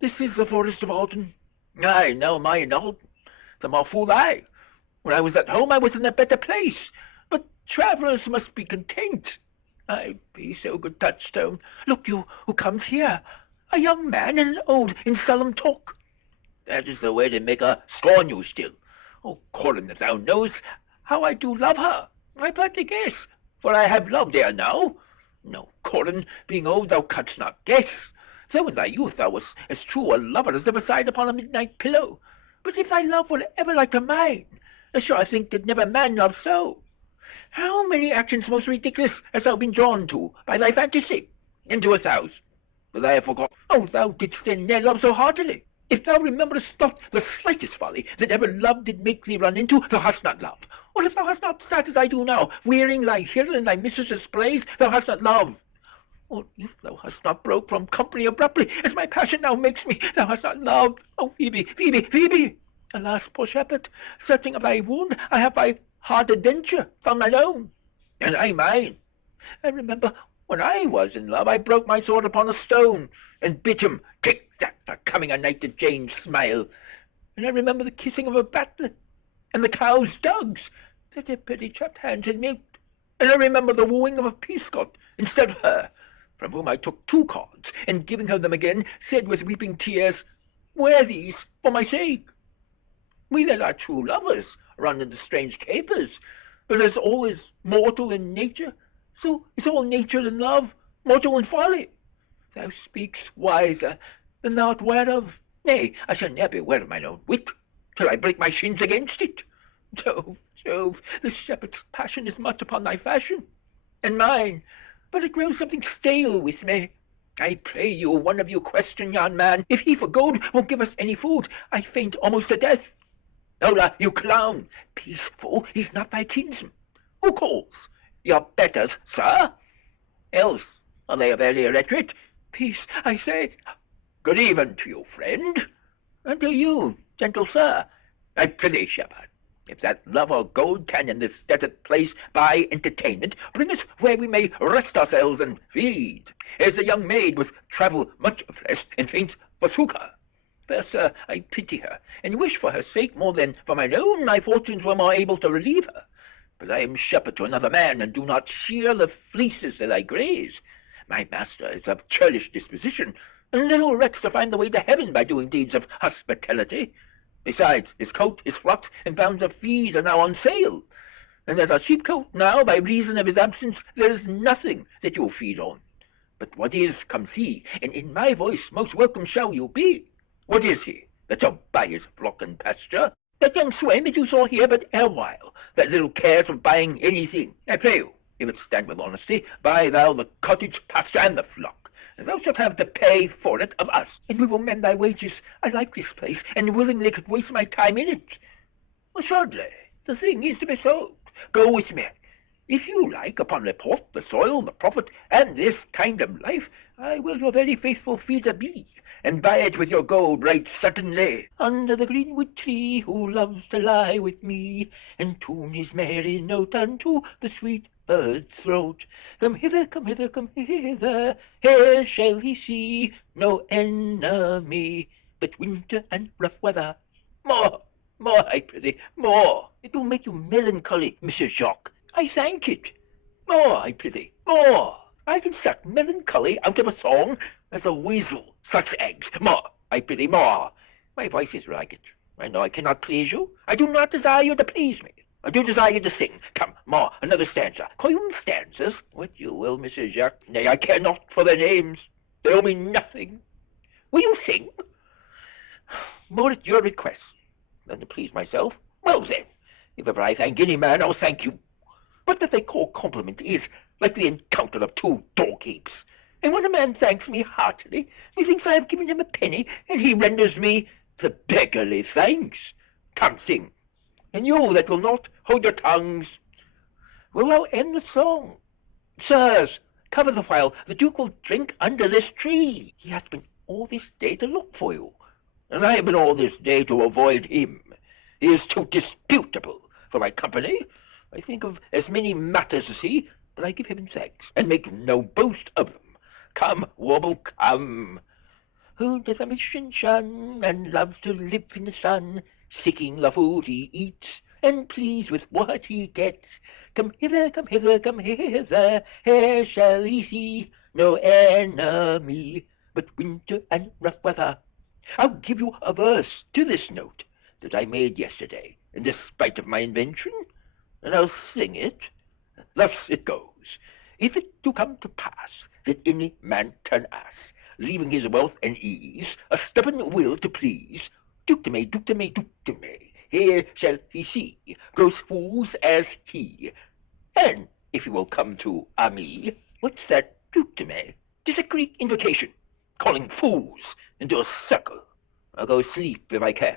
this is the forest of Alton. I know mine, Alton. The more fool I. When I was at home, I was in a better place. But travellers must be content. I be so good touchstone. Look you, who comes here? A young man and an old in solemn talk. That is the way to make her scorn you still. Oh, Corin, if thou knowest how I do love her, I partly guess, for I have loved ere now. No, Corin, being old, thou canst not guess. Though in thy youth thou wast as true a lover as ever sighed upon a midnight pillow. But if thy love were ever like to mine, as sure I think did never man love so. How many actions most ridiculous hast thou been drawn to by thy fantasy? Into 1,000. But I have forgot. Oh, thou didst then ne'er love so heartily. If thou rememberest not the slightest folly that ever love did make thee run into, thou hast not loved. Or if thou hast not sat as I do now, wearing thy hill in thy mistress's praise, thou hast not loved. Or if thou hast not broke from company abruptly, as my passion now makes me, thou hast not loved. Oh, Phoebe, Phoebe, Phoebe! Alas, poor shepherd, searching of thy wound, I have by hard adventure found mine own, and I mine. I remember when I was in love, I broke my sword upon a stone, and bid him take that for coming a night to Jane's smile. And I remember the kissing of a battlet, and the cow's dugs, Such a pretty chapped hands and mute. And I remember the wooing of a peascot instead of her, from whom I took 2 cards, and giving her them again, said with weeping tears, wear these for my sake. We that are true lovers run into strange capers, but as all is mortal in nature, so is all nature in love mortal in folly. Thou speaks wiser than thou'rt ware of. Nay, I shall ne'er be ware of mine own wit, till I break my shins against it. Jove, Jove, the shepherd's passion is much upon thy fashion, and mine, but it grows something stale with me. I pray you, one of you question yon man, if he for gold won't give us any food. I faint almost to death. Hola, you clown! Peace, fool, he's not thy kinsman. Who calls? Your betters, sir? Else, are they of early illiterate? Peace, I say. Good even to you, friend, and to you, gentle sir. I prithee, shepherd, if that love or gold can in this desert place buy entertainment, bring us where we may rest ourselves and feed. As a young maid with travel much oppressed, and faints forsook her. Fair sir, I pity her, and wish for her sake more than for mine own my fortunes were more able to relieve her. But I am shepherd to another man, and do not shear the fleeces that I graze. My master is of churlish disposition, and little recks to find the way to heaven by doing deeds of hospitality. Besides, his coat, his flocks, and pounds of fees are now on sale, and as a sheepcoat now, by reason of his absence, there is nothing that you'll feed on. But what is, come see, and in my voice most welcome shall you be. What is he, that shall buy his flock and pasture? That young swain that you saw here but erewhile, that little cares of buying anything. I pray you, if it stand with honesty, buy thou the cottage, pasture, and the flock, and thou shalt have to pay for it of us, and we will mend thy wages. I like this place, and willingly could waste my time in it. Assuredly, the thing is to be sold. Go with me. If you like, upon report, the soil, the profit, and this kind of life, I will your very faithful feeder be, and buy it with your gold right certainly. Under the greenwood tree, who loves to lie with me, and tune his merry note unto the sweet bird's throat. Come hither, come hither, come hither, here shall he see no enemy but winter and rough weather. More, I prithee, more. It will make you melancholy, Monsieur Jacques. I thank it. More, I prithee, more. I can suck melancholy out of a song as a weasel sucks eggs. More, I prithee, more. My voice is ragged. I know I cannot please you. I do not desire you to please me. I do desire you to sing. Come, more, another stanza. Call them stanzas? What you will, Monsieur Jacques. Nay, I care not for their names. They owe me nothing. Will you sing? More at your request than to please myself. Well then, if ever I thank any man, I'll thank you. What that they call compliment is like the encounter of 2 dog heaps. And when a man thanks me heartily, methinks I have given him a penny, and he renders me the beggarly thanks. Come, sing. And you that will not, hold your tongues. Will thou end the song? Sirs, cover the while the Duke will drink under this tree. He hath been all this day to look for you, and I have been all this day to avoid him. He is too disputable for my company. I think of as many matters as he, but I give him thanks, and make no boast of them. Come, warble, come. Who does a mission shun, and loves to live in the sun, seeking the food he eats, and pleased with what he gets. Come hither, come hither, come hither, here shall he see no enemy but winter and rough weather. I'll give you a verse to this note that I made yesterday, in despite of my invention, and I'll sing it. Thus it goes. If it do come to pass that any man turn ass, leaving his wealth and ease, a stubborn will to please, Duke de me, Duke de me, Duke de me, here shall he see gross fools as he. And if he will come to me, what's that, Duke de me? 'Tis a Greek invocation, calling fools into a circle. I'll go sleep if I can.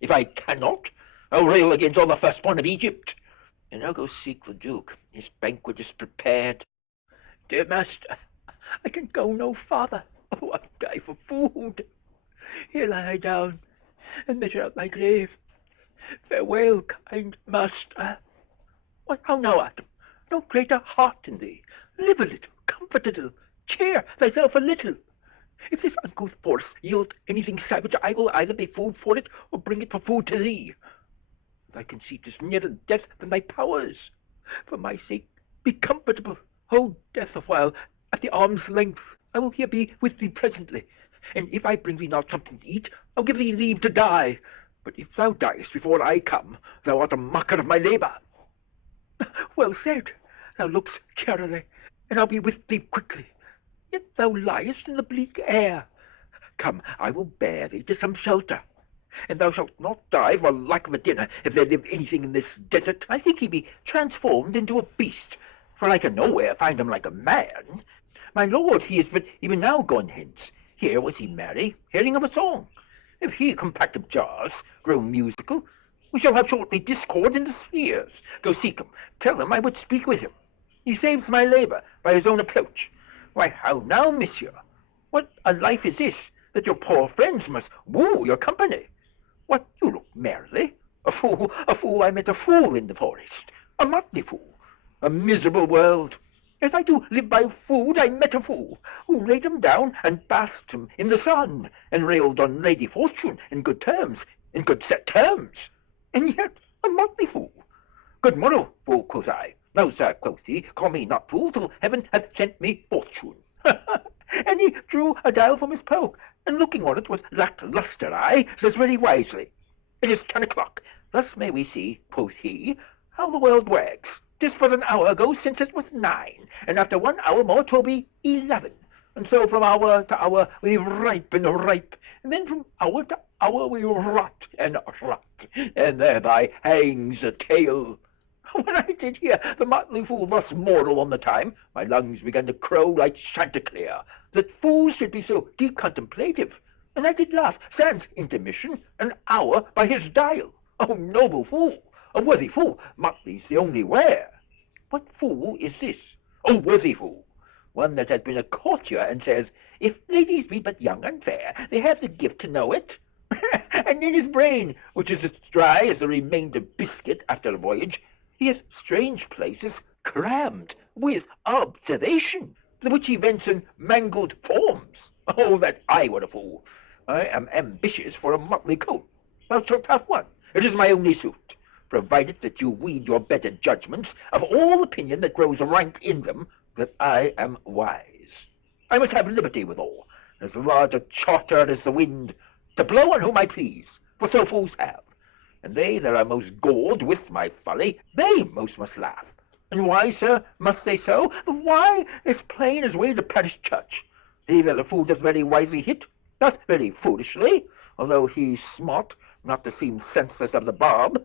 If I cannot, I'll rail against all the firstborn of Egypt, and I'll go seek the Duke. His banquet is prepared. Dear master, I can go no farther. Oh, I die for food. Here lie I down, and measure out my grave. Farewell, kind master. What, how now, Adam? No greater heart in thee. Live a little, comfort a little, cheer thyself a little. If this uncouth force yield anything savage, I will either be food for it, or bring it for food to thee. Thy conceit is nearer death than thy powers. For my sake, be comfortable. Hold death a while at the arm's length. I will here be with thee presently, and if I bring thee not something to eat, I'll give thee leave to die. But if thou diest before I come, thou art a mocker of my labour. Well said. Thou look'st charily, and I'll be with thee quickly. Yet thou liest in the bleak air. Come, I will bear thee to some shelter, and thou shalt not die for lack of a dinner if there live anything in this desert. I think he be transformed into a beast, for I can nowhere find him like a man. My lord, he is but even now gone hence. Here was he merry, hearing of a song. If he, compact of jars, grow musical, we shall have shortly discord in the spheres. Go seek him, tell him I would speak with him. He saves my labour by his own approach. Why, how now, monsieur? What a life is this, that your poor friends must woo your company? What, you look merrily? A fool, I met a fool in the forest, a motley fool, a miserable world. As I do live by food, I met a fool, who laid him down and basked him in the sun, and railed on Lady Fortune in good terms, in good set terms, and yet a motley fool. Good morrow, fool, quoth I. No, sir, quoth he, call me not fool till heaven hath sent me fortune. And he drew a dial from his poke, and looking on it with lacklustre eye, says very wisely, It is 10 o'clock. Thus may we see, quoth he, how the world wags. 'Tis but an hour ago since it was 9, and after 1 hour more 'twill be 11. And so from hour to hour we ripe and ripe, and then from hour to hour we rot and rot, and thereby hangs a tale. When I did hear the motley fool thus moral on the time, my lungs began to crow like chanticleer, that fools should be so deep contemplative, and I did laugh, sans intermission, an hour by his dial. O noble fool! A worthy fool, motley's the only wear. What fool is this? A worthy fool, one that has been a courtier, and says, if ladies be but young and fair, they have the gift to know it. And in his brain, which is as dry as the remainder biscuit after a voyage, he has strange places crammed with observation, the which he vents in mangled forms. Oh, that I were a fool! I am ambitious for a motley coat. Thou shalt have one. It is my only suit, provided that you weed your better judgments of all opinion that grows rank in them, that I am wise. I must have liberty withal, as large a charter as the wind, to blow on whom I please, for so fools have. And they that are most gored with my folly, they most must laugh. And why, sir, must they so? Why, as plain as way the parish church. He that the fool does very wisely hit, doth very foolishly, although he smart, not to seem senseless of the barb.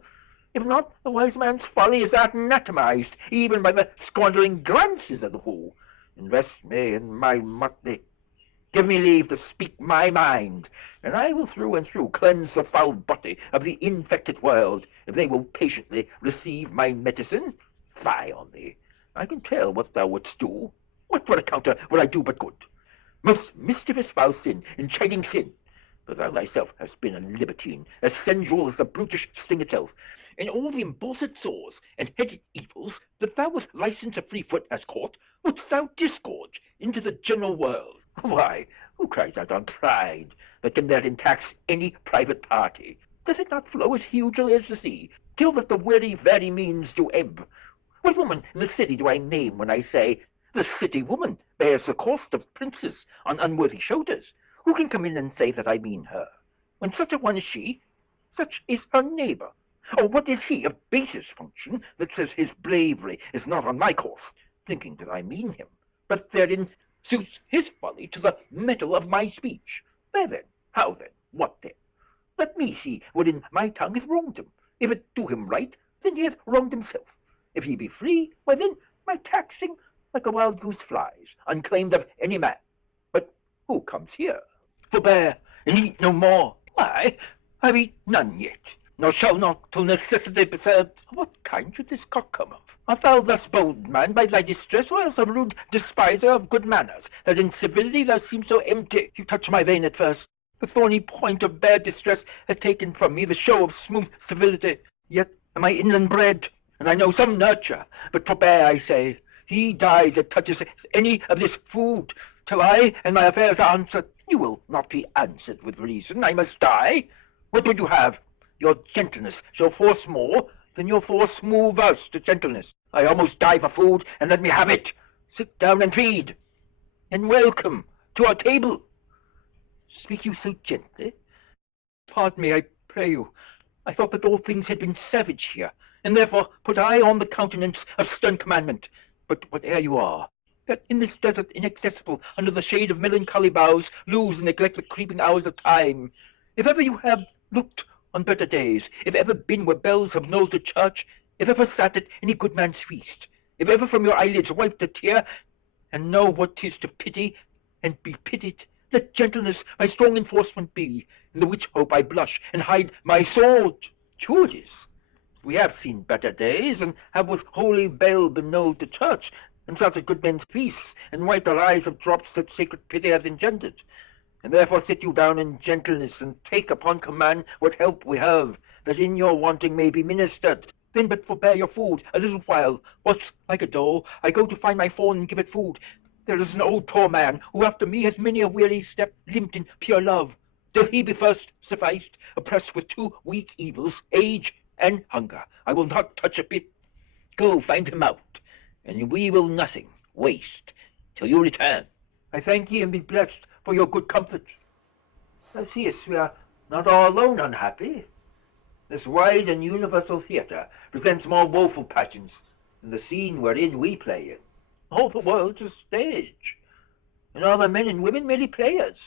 If not, the wise man's folly is anatomized, even by the squandering glances of the fool. Invest me in my motley. Give me leave to speak my mind, and I will through and through cleanse the foul body of the infected world, if they will patiently receive my medicine. Fie on thee! I can tell what thou wouldst do. What for a counter would I do but good? Most mischievous foul sin in chiding sin. But thou thyself hast been a libertine, as sensual as the brutish sting itself, and all the emborsed sores and headed evils that thou wast licensed a free foot as caught, wouldst thou disgorge into the general world. Why, who cries out on pride that can therein tax any private party? Does it not flow as hugely as the sea, till that the weary very means do ebb? What woman in the city do I name when I say, the city woman bears the cost of princes on unworthy shoulders? Who can come in and say that I mean her? When such a one is she, such is her neighbour. Or what is he of basest function that says his bravery is not on my course, thinking that I mean him, but therein suits his folly to the metal of my speech? There then, how then, what then? Let me see wherein my tongue hath wronged him. If it do him right, then he hath wronged himself. If he be free, why then my taxing like a wild goose flies, unclaimed of any man. But who comes here? Forbear, and eat no more. Why, I've eat none yet, nor shall not till necessity be served. What kind should this cock come of? Art thou thus bold, man, by thy distress, or else a rude despiser of good manners, that in civility thou seemst so empty? You touch my vein at first. The thorny point of bare distress hath taken from me the show of smooth civility. Yet am I inland bred, and I know some nurture. But forbear, I say. He dies that touches any of this food, till I and my affairs are answered. You will not be answered with reason. I must die. What would you have? Your gentleness shall force more than your force move us to gentleness. I almost die for food, and let me have it. Sit down and feed, and welcome to our table. Speak you so gently? Pardon me, I pray you. I thought that all things had been savage here, and therefore put I on the countenance of stern commandment. But whate'er you are, that in this desert inaccessible, under the shade of melancholy boughs, lose and neglect the creeping hours of time, if ever you have looked on better days, if ever been where bells have knolled to church, if ever sat at any good man's feast, if ever from your eyelids wiped a tear, and know what 'tis to pity and be pitied, let gentleness my strong enforcement be, in the which hope I blush and hide my sword. Sure it is. We have seen better days, and have with holy bell been knolled to church, and sat at good men's feasts, and wiped our eyes of drops that sacred pity hath engendered. And therefore sit you down in gentleness, and take upon command what help we have, that in your wanting may be ministered. Then but forbear your food a little while, whilst, like a doe, I go to find my fawn and give it food. There is an old poor man, who after me has many a weary step limped in pure love, till he be first sufficed, oppressed with two weak evils, age and hunger. I will not touch a bit. Go find him out, and we will nothing waste till you return. I thank ye, and be blessed for your good comfort. Thou seest, we are not all alone unhappy. This wide and universal theatre presents more woeful passions than the scene wherein we play in. All the world's a stage, and all the men and women merely players.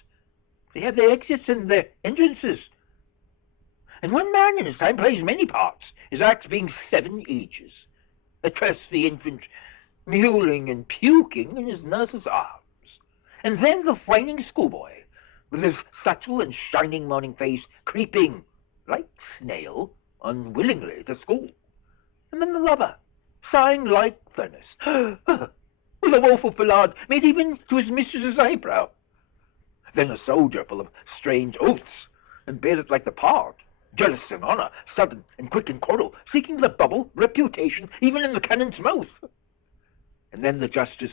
They have their exits and their entrances. And one man in his time plays many parts, his acts being 7 ages. At first the infant mewling and puking in his nurse's arms, and then the whining schoolboy, with his subtle and shining morning face, creeping, like snail, unwillingly to school. And then the lover, sighing like furnace, with a woeful ballade made even to his mistress's eyebrow. Then a soldier full of strange oaths, and bears it like the part, jealous in honour, sudden and quick in quarrel, seeking the bubble, reputation, even in the cannon's mouth. And then the justice,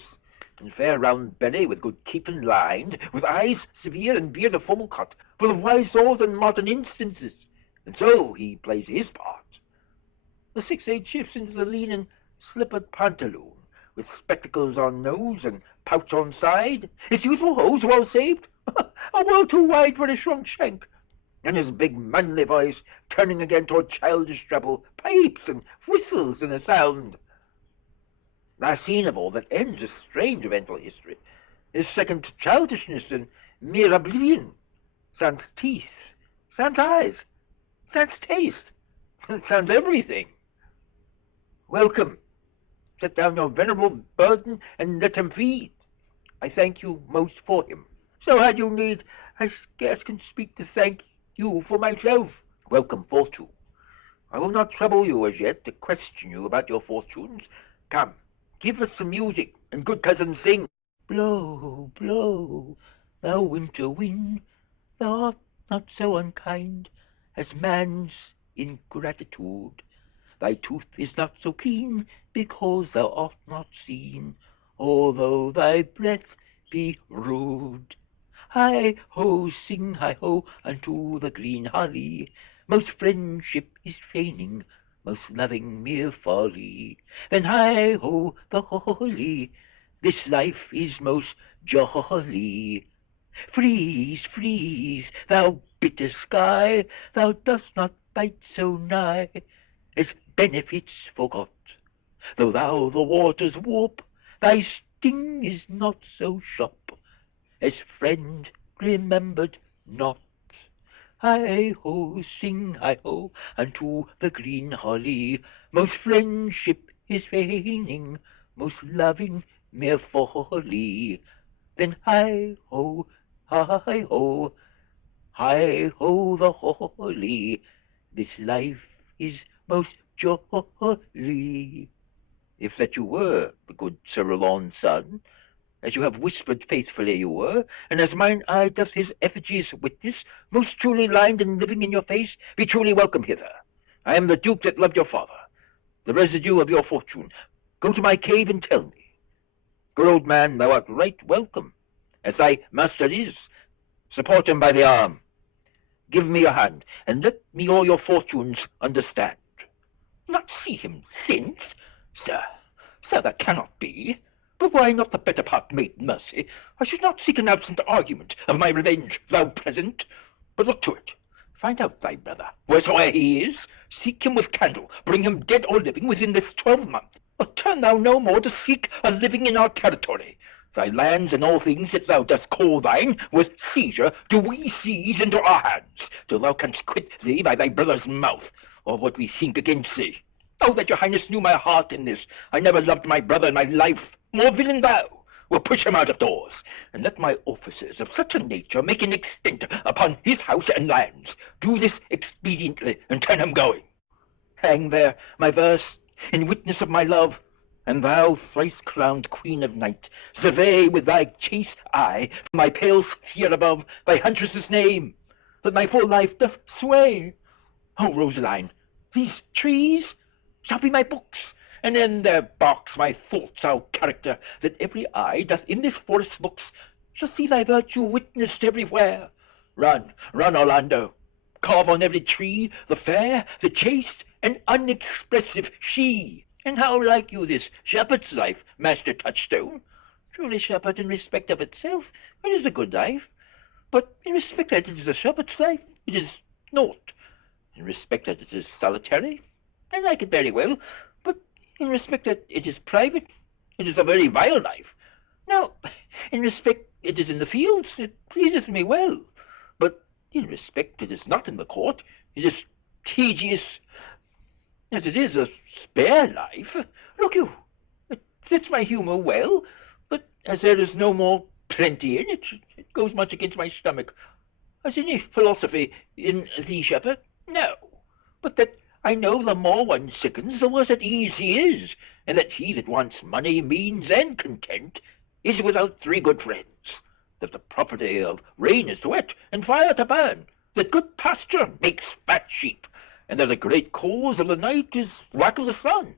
in fair round belly, with good keeping lined, with eyes severe and beard of full cut, full of wise saws and modern instances. And so he plays his part. The 6 shifts into the lean and slippered pantaloon, with spectacles on nose and pouch on side, his youthful hose well saved, a world too wide for his shrunk shank, and his big manly voice turning again toward childish treble, pipes and whistles in a sound. Last scene of all that ends a strange eventful history is second to childishness and mere oblivion, sans teeth, sans eyes, sans taste, sans everything. Welcome. Set down your venerable burden and let him feed. I thank you most for him. So had you need, I scarce can speak to thank you for myself. Welcome fortune. I will not trouble you as yet to question you about your fortunes. Come, give us some music, and good cousin sing. Blow, blow, thou winter wind, thou art not so unkind as man's ingratitude. Thy tooth is not so keen, because thou art not seen, although thy breath be rude. Hi-ho, sing hi-ho unto the green holly, most friendship is feigning, most loving mere folly. Then hi-ho the holly, this life is most jolly. Freeze, freeze, thou bitter sky, thou dost not bite so nigh, as benefits forgot. Though thou the waters warp, thy sting is not so sharp, as friend remembered not. Hi-ho, sing hi-ho unto the green holly, most friendship is feigning, most loving mere folly. Then hi-ho, hi-ho, hi-ho the holly, this life is most jolly. If that you were the good Sir Roland's son, as you have whispered faithfully you were, and as mine eye doth his effigies witness, most truly lined and living in your face, be truly welcome hither. I am the Duke that loved your father, the residue of your fortune. Go to my cave and tell me. Good old man, thou art right welcome, as thy master is. Support him by the arm. give me a hand, and let me all your fortunes understand. Not see him since? Sir, that cannot be. But why not the better part made mercy? I should not seek an absent argument of my revenge, thou present. But look to it. Find out thy brother, wheresoe'er he is, seek him with candle, bring him dead or living within this 12-month. Or turn thou no more to seek a living in our territory. Thy lands and all things that thou dost call thine, with seizure do we seize into our hands, till thou canst quit thee by thy brother's mouth, or what we think against thee. Oh, that your highness knew my heart in this! I never loved my brother in my life. More villain thou! Will push him out of doors, and let my officers of such a nature make an extent upon his house and lands. Do this expediently, and turn him going. Hang there my verse, in witness of my love, and thou, thrice-crowned queen of night, survey with thy chaste eye from my pale sphere above thy huntress's name, that my full life doth sway. O Rosaline, these trees shall be my books, and in their barks my thoughts our character, that every eye doth in this forest looks shall see thy virtue witnessed everywhere. Run, Orlando, carve on every tree the fair, the chaste, and unexpressive she. And how like you this shepherd's life, Master Touchstone? Truly, shepherd, in respect of itself, it is a good life, but in respect that it is a shepherd's life, it is naught. In respect that it is solitary, I like it very well, but in respect that it is private, it is a very vile life. Now, in respect it is in the fields, it pleaseth me well, but in respect it is not in the court, it is tedious. As it is a spare life, look you, it fits my humour well, but as there is no more plenty in it, it goes much against my stomach. Has any philosophy in thee, shepherd? No, but that I know the more one sickens, the worse at ease he is, and that he that wants money, means, and content, is without 3 good friends, that the property of rain is wet, and fire to burn, that good pasture makes fat sheep, and that the great cause of the night is lack of the sun,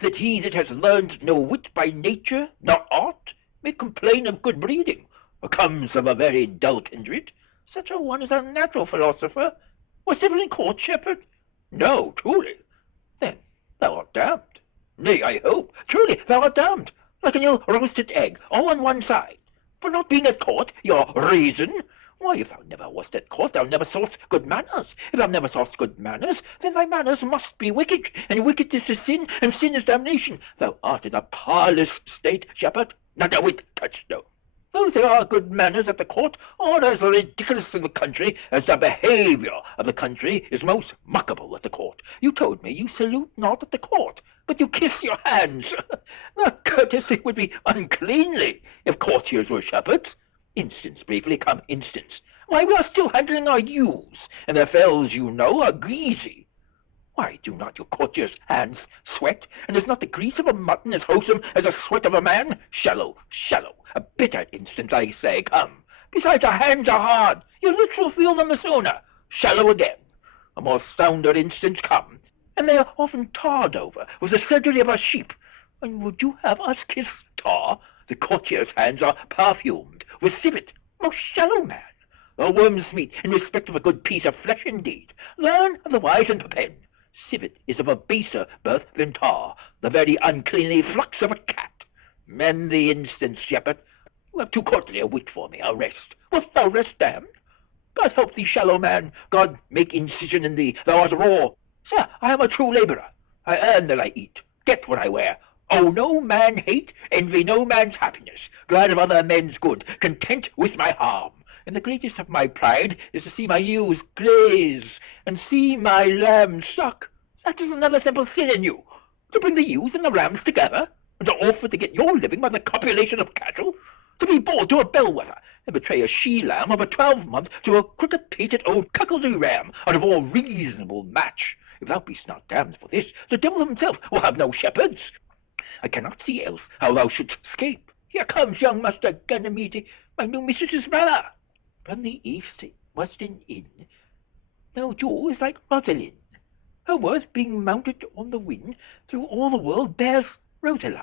that he that has learned no wit by nature, nor art, may complain of good breeding, or comes of a very dull kindred. Such a one is a natural philosopher. Was ever in court, shepherd? No, truly. Then thou art damned. Nay, I hope, truly, thou art damned, like an ill-roasted egg, all on one side. For not being at court, your reason. Why, if thou never wast at court, thou never saw'st good manners. If thou never saw'st good manners, then thy manners must be wicked, and wickedness is sin, and sin is damnation. Thou art in a parlous state, shepherd, not a whit Touchstone. Though there are good manners at the court, all as ridiculous in the country as the behaviour of the country is most mockable at the court. You told me you salute not at the court, but you kiss your hands. The courtesy would be uncleanly if courtiers were shepherds. Instance, briefly, come instance. Why, we are still handling our ewes, and their fells, you know, are greasy. Why do not your courtiers' hands sweat, and is not the grease of a mutton as wholesome as the sweat of a man? Shallow, a bitter instance, I say, come. Besides, our hands are hard. Your lips will feel them the sooner. Shallow again. A more sounder instance, come. And they are often tarred over with the surgery of a sheep. And would you have us kiss tar? The courtiers' hands are perfumed with civet. Most shallow man. A worm's meat in respect of a good piece of flesh indeed. Learn of the wise and pen. Civet is of a baser birth than tar, the very uncleanly flux of a cat. Mend the instance, shepherd. You have too courtly a wit for me. I'll rest. Wilt thou rest, damned? God help thee, shallow man. God make incision in thee. Thou art raw. Sir, I am a true labourer. I earn that I eat, get what I wear. Owe no man hate, envy no man's happiness, glad of other men's good, content with my harm. And the greatest of my pride is to see my ewes graze, and see my lambs suck. That is another simple sin in you. To bring the ewes and the rams together, and to offer to get your living by the copulation of cattle, to be bought to a bellwether, and betray a she-lamb of a 12-month to a crooked-pated old cuckoldry ram out of all reasonable match. If thou be'st not damned for this, the devil himself will have no shepherds. I cannot see else how thou shouldst escape. Here comes young Master Ganymede, my new mistress's brother. From the east western inn, now Joe is like Rosalind. Her worth being mounted on the wind through all the world bears Rosaline.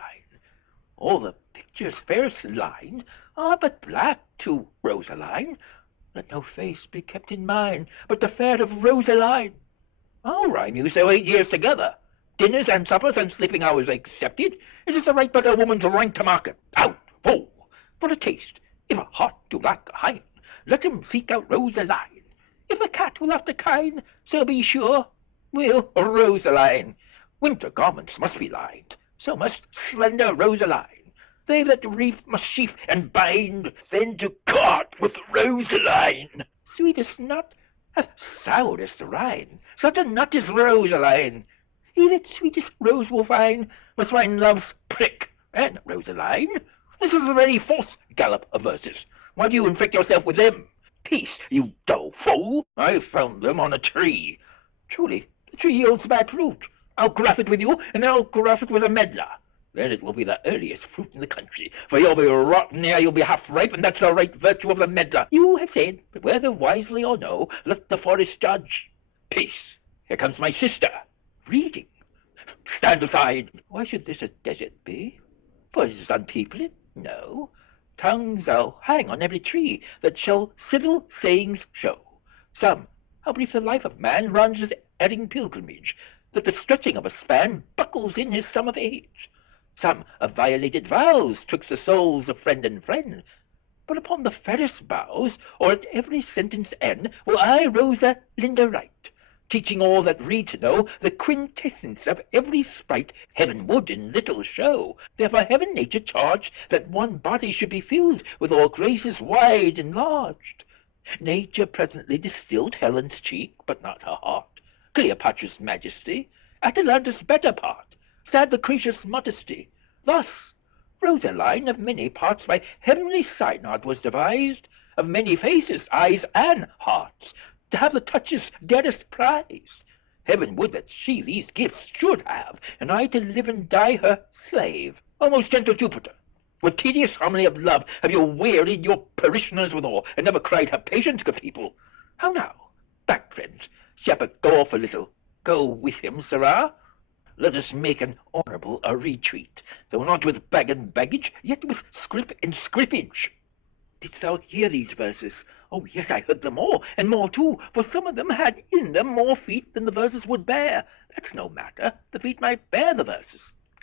All the pictures fairest line are but black to Rosaline. Let no face be kept in mind but the fair of Rosaline. I'll rhyme you so 8 years together. Dinners and suppers and sleeping hours accepted. Is this the right but a woman's rank to market? Out, fool! For a taste, if a heart do lack a hind, let him seek out Rosaline. If a cat will after kine, so be sure, will Rosaline. Winter garments must be lined, so must slender Rosaline. They that reef must sheaf and bind, then to cart with Rosaline. Sweetest nut hath sourest rind, such a nut is Rosaline. He that sweetest rose will find must find love's prick and Rosaline. This is a very false gallop of verses. Why do you infect yourself with them? Peace, you dull fool! I found them on a tree. Truly, the tree yields bad fruit. I'll graft it with you, and I'll graft it with a medlar. Then it will be the earliest fruit in the country, for you'll be rotten ere you'll be half ripe, and that's the right virtue of the medlar. You have said, but whether wisely or no, let the forest judge. Peace, here comes my sister, reading. Stand aside. Why should this a desert be? For it is unpeopled? No. Tongues I'll hang on every tree that shall civil sayings show. Some, how brief the life of man runs his erring pilgrimage, that the stretching of a span buckles in his sum of age. Some of violated vows twixt the souls of friend and friend. But upon the fairest boughs, or at every sentence end, will I, Rosa Linda, write, teaching all that read to know the quintessence of every sprite heaven would in little show. Therefore heaven nature charged that one body should be filled with all graces wide enlarged. Nature presently distilled Helen's cheek, but not her heart. Cleopatra's majesty, Atalanta's better part, sad Lucretia's modesty. Thus, Rosaline of many parts by heavenly synod was devised, of many faces, eyes, and hearts, to have the touch's dearest prize. Heaven would that she these gifts should have, and I to live and die her slave. O most gentle Jupiter, what tedious harmony of love have you wearied your parishioners withal, and never cried her patience to people? How now? Back, friends. Shepherd, go off a little. Go with him, sirrah. Let us make an honourable a retreat, though not with bag and baggage, yet with scrip and scrippage. Didst thou hear these verses? Oh, yes, I heard them all, and more too, for some of them had in them more feet than the verses would bear. That's no matter, the feet might bear the verses.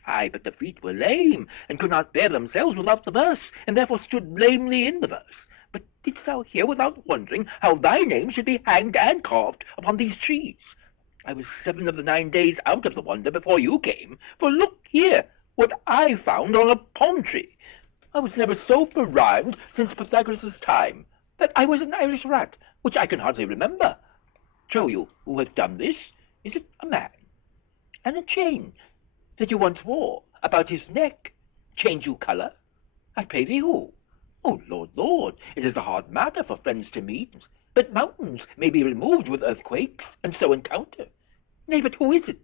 Aye, but the feet were lame, and could not bear themselves without the verse, and therefore stood lamely in the verse. But didst thou hear without wondering how thy name should be hanged and carved upon these trees? I was 7 of the 9 days out of the wonder before you came, for look here, what I found on a palm tree. I was never so berhymed since Pythagoras' time, that I was an Irish rat, which I can hardly remember. Show you who has done this. Is it a man? And a chain that you once wore about his neck, change you colour? I pray thee who? Oh, Lord, Lord, it is a hard matter for friends to meet, but mountains may be removed with earthquakes, and so encounter. Nay, but who is it?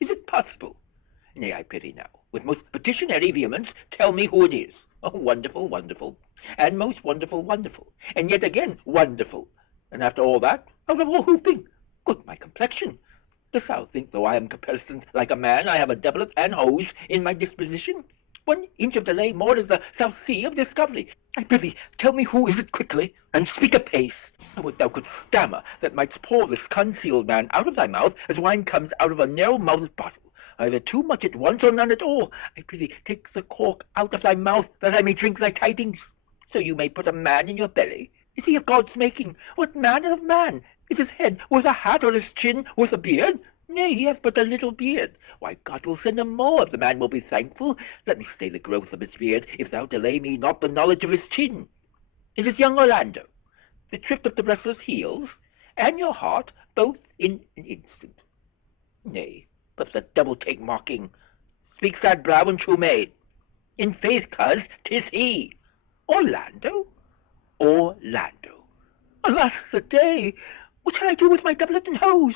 Is it possible? Nay, I pity now, with most petitionary vehemence, tell me who it is. Oh, wonderful, wonderful, and most wonderful, wonderful, and yet again wonderful. And after all that, out of all whooping, good my complexion. Dost thou think, though I am caparisoned like a man, I have a doublet and hose in my disposition? 1 inch of delay more is the South Sea of discovery. I prithee, tell me who is it quickly, and speak apace. Would thou couldst stammer, that mightst pour this concealed man out of thy mouth, as wine comes out of a narrow-mouthed bottle, either too much at once or none at all. I prithee, take the cork out of thy mouth, that I may drink thy tidings. So you may put a man in your belly. Is he of God's making? What manner of man? Is his head worth a hat, or his chin worth a beard? Nay, he has but a little beard. Why, God will send him more, if the man will be thankful. Let me stay the growth of his beard, if thou delay me not the knowledge of his chin. Is it young Orlando, that tripped up the wrestler's heels, and your heart, both in an instant? Nay, but the double-take mocking. Speak sad brow and true maid. In faith, coz, 'tis he. Orlando? Orlando. Alas the day! What shall I do with my doublet and hose?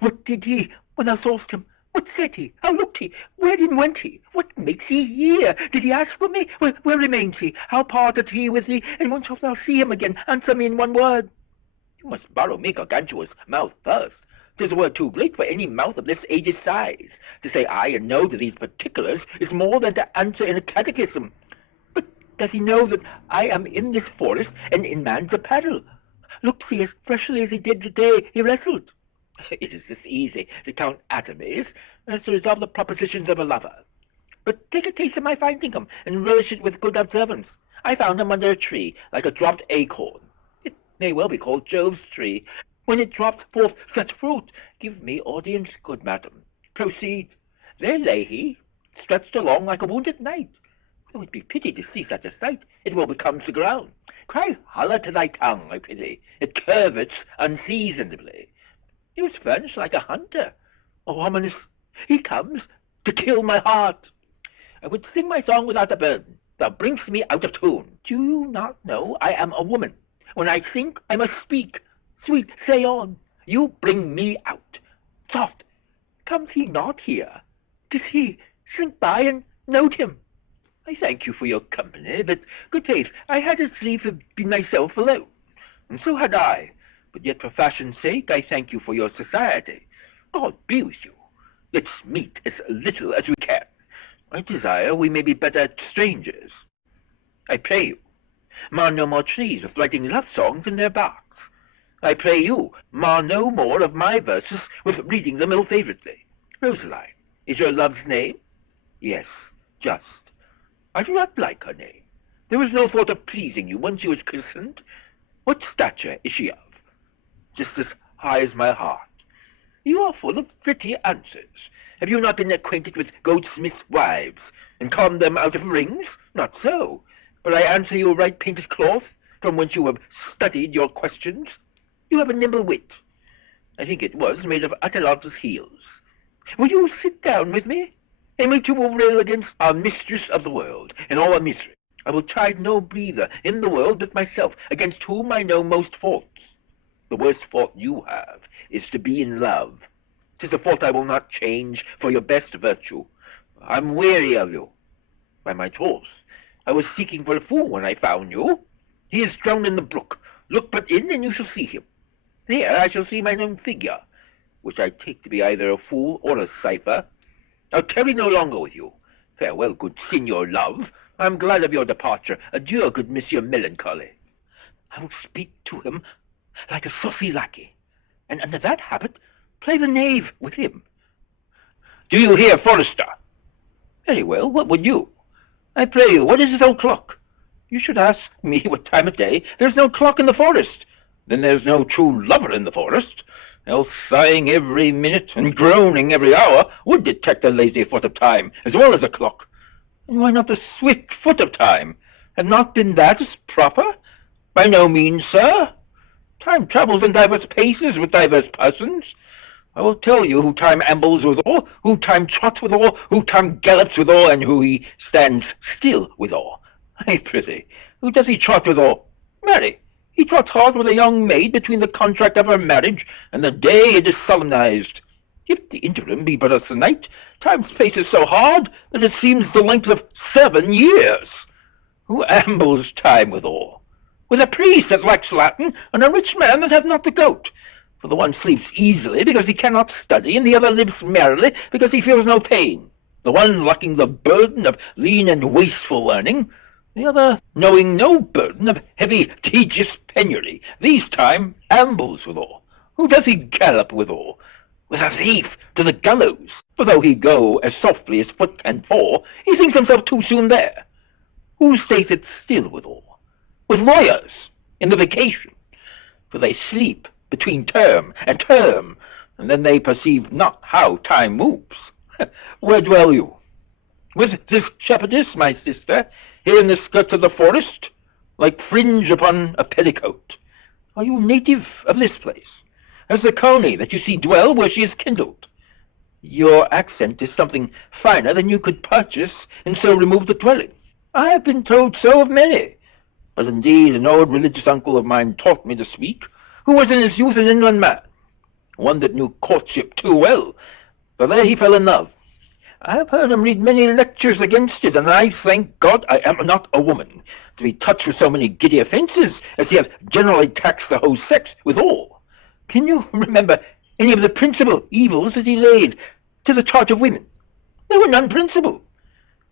What did he when thou saw'st him? What said he? How looked he? Wherein went he? What makes he here? Did he ask for me? Where remains he? How parted he with thee? And when shalt thou see him again? Answer me in one word. You must borrow me Gargantua's mouth first. 'Tis a word too great for any mouth of this age's size. To say aye and no to these particulars is more than to answer in a catechism. But does he know that I am in this forest and in man's apparel? looked see as freshly as he did the day he wrestled. It is this easy to count atomies as to resolve the propositions of a lover. But take a taste of my fine dinkum, and relish it with good observance. I found him under a tree, like a dropped acorn. It may well be called Jove's tree. When it dropped forth such fruit, give me audience, good madam. Proceed. There lay he, stretched along like a wounded knight. It would be pity to see such a sight. It will become the ground. Cry holla to thy tongue, I pity. It curvets unseasonably. He was furnished like a hunter. Oh, ominous, he comes to kill my heart. I would sing my song without a burden. Thou bring'st me out of tune. Do you not know I am a woman? When I think, I must speak. Sweet, say on. You bring me out. Soft, comes he not here? Does he shrink by and note him? I thank you for your company, but, good faith, I had as lief have been myself alone. And so had I. But yet for fashion's sake, I thank you for your society. God be with you. Let's meet as little as we can. I desire we may be better strangers. I pray you, mar no more trees with writing love songs in their barks. I pray you, mar no more of my verses with reading them ill-favourably. Rosaline, is your love's name? Yes, just. I do not like her name. There was no thought of pleasing you when she was christened. What stature is she of? Just as high as my heart. You are full of pretty answers. Have you not been acquainted with goldsmiths' wives, and conned them out of rings? Not so. But I answer you right paint as cloth, from whence you have studied your questions. You have a nimble wit. I think it was made of Atalanta's heels. Will you sit down with me? And we two will rail against our mistress of the world, and all our misery. I will chide no breather in the world but myself, against whom I know most faults. The worst fault you have is to be in love. 'Tis a fault I will not change for your best virtue. I'm weary of you. By my troth, I was seeking for a fool when I found you. He is drowned in the brook. Look but in, and you shall see him. There I shall see mine own figure, which I take to be either a fool or a cipher. I'll tarry no longer with you. Farewell, good Signor Love. I am glad of your departure. Adieu, good Monsieur Melancholy. I will speak to him like a saucy lackey, and under that habit play the knave with him. Do you hear, Forester? Very well, what would you? I pray you, what is this old clock? You should ask me what time of day. There's no clock in the forest. Then there's no true lover in the forest. Else sighing every minute and groaning every hour would detect the lazy foot of time as well as the clock. And why not the swift foot of time? Had not been that as proper? By no means, sir. Time travels in diverse paces with diverse persons. I will tell you who time ambles withal, who time trots withal, who time gallops withal, and who he stands still withal. Ay, prithee, who does he trot withal? Marry, he trots hard with a young maid between the contract of her marriage and the day it is solemnized. If the interim be but a se'nnight, time's pace is so hard that it seems the length of 7 years. Who ambles time withal? With a priest that lacks Latin, and a rich man that hath not the goat. For the one sleeps easily because he cannot study, and the other lives merrily because he feels no pain. The one lacking the burden of lean and wasteful learning, the other knowing no burden of heavy, tedious penury. These time ambles withal. Who does he gallop withal? With a thief to the gallows. For though he go as softly as foot can paw, he thinks himself too soon there. Who stays it still withal? With lawyers in the vacation. For they sleep between term, and then they perceive not how time moves. Where dwell you? With this shepherdess, my sister, here in the skirts of the forest, like fringe upon a petticoat. Are you native of this place? As the coney that you see dwell where she is kindled? Your accent is something finer than you could purchase, and so remove the dwelling. I have been told so of many, but indeed an old religious uncle of mine taught me to speak, who was in his youth an inland man, one that knew courtship too well, for there he fell in love. I have heard him read many lectures against it, and I thank God I am not a woman, to be touched with so many giddy offences, as he hath generally taxed the whole sex withal. Can you remember any of the principal evils that he laid to the charge of women? There were none principal.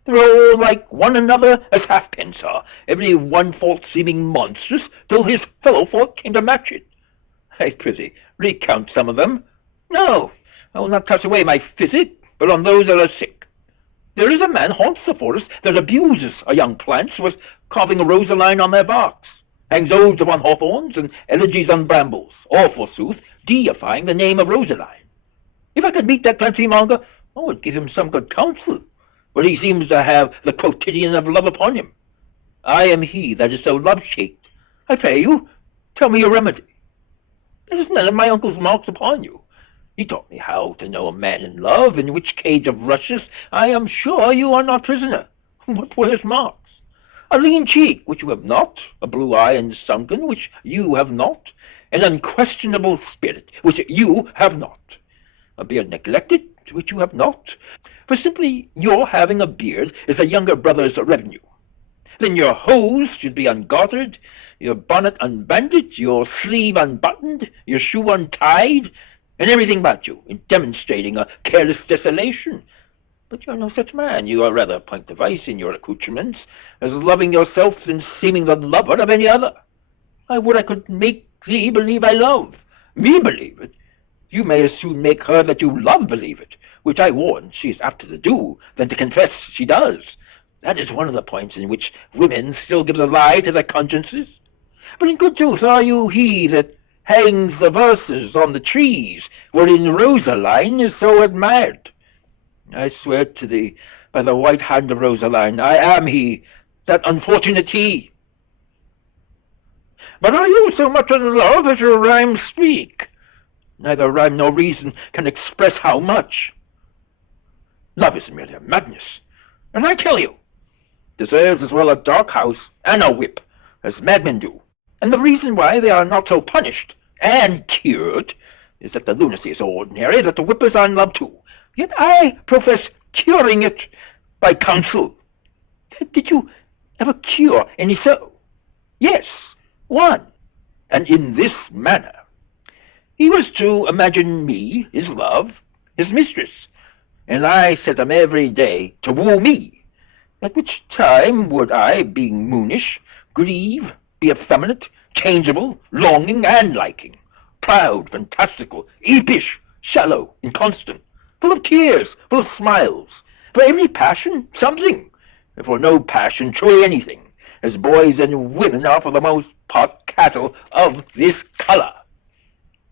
They're all like one another as halfpence are, every one fault seeming monstrous, till his fellow fault came to match it. I prithee, recount some of them. No, I will not touch away my physic, but on those that are sick. There is a man haunts the forest that abuses a young plants with carving a rosaline on their barks, hangs odes upon hawthorns and elegies on brambles, all forsooth deifying the name of rosaline. If I could meet that fancy monger, I would give him some good counsel, for he seems to have the quotidian of love upon him. I am he that is so love-shaped. I pray you, tell me your remedy. There is none of my uncle's marks upon you. He taught me how to know a man in love, in which cage of rushes I am sure you are not prisoner. What were his marks? A lean cheek, which you have not, a blue eye and sunken, which you have not, an unquestionable spirit, which you have not, a beard neglected, which you have not, for simply your having a beard is a younger brother's revenue. Then your hose should be ungartered, your bonnet unbandaged, your sleeve unbuttoned, your shoe untied, and everything about you in demonstrating a careless desolation. But you are no such man. You are rather point device in your accoutrements, as loving yourself and seeming the lover of any other. I would I could make thee believe I love. Me believe it. You may as soon make her that you love believe it, which I warn she is apter to do, than to confess she does. That is one of the points in which women still give the lie to their consciences. But in good truth are you he that hangs the verses on the trees, wherein Rosaline is so admired? I swear to thee, by the white hand of Rosaline, I am he, that unfortunate he. But are you so much in love as your rhymes speak? Neither rhyme nor reason can express how much. Love is merely a madness, and I tell you, deserves as well a dark house and a whip as madmen do. And the reason why they are not so punished and cured is that the lunacy is so ordinary that the whippers are in love too. Yet I profess curing it by counsel. Did you ever cure any so? Yes, one, and in this manner. He was to imagine me, his love, his mistress, and I set him every day to woo me, at which time would I, being moonish, grieve, be effeminate, changeable, longing and liking, proud, fantastical, apish, shallow, inconstant, full of tears, full of smiles, for every passion something, and for no passion truly anything, as boys and women are for the most part cattle of this colour.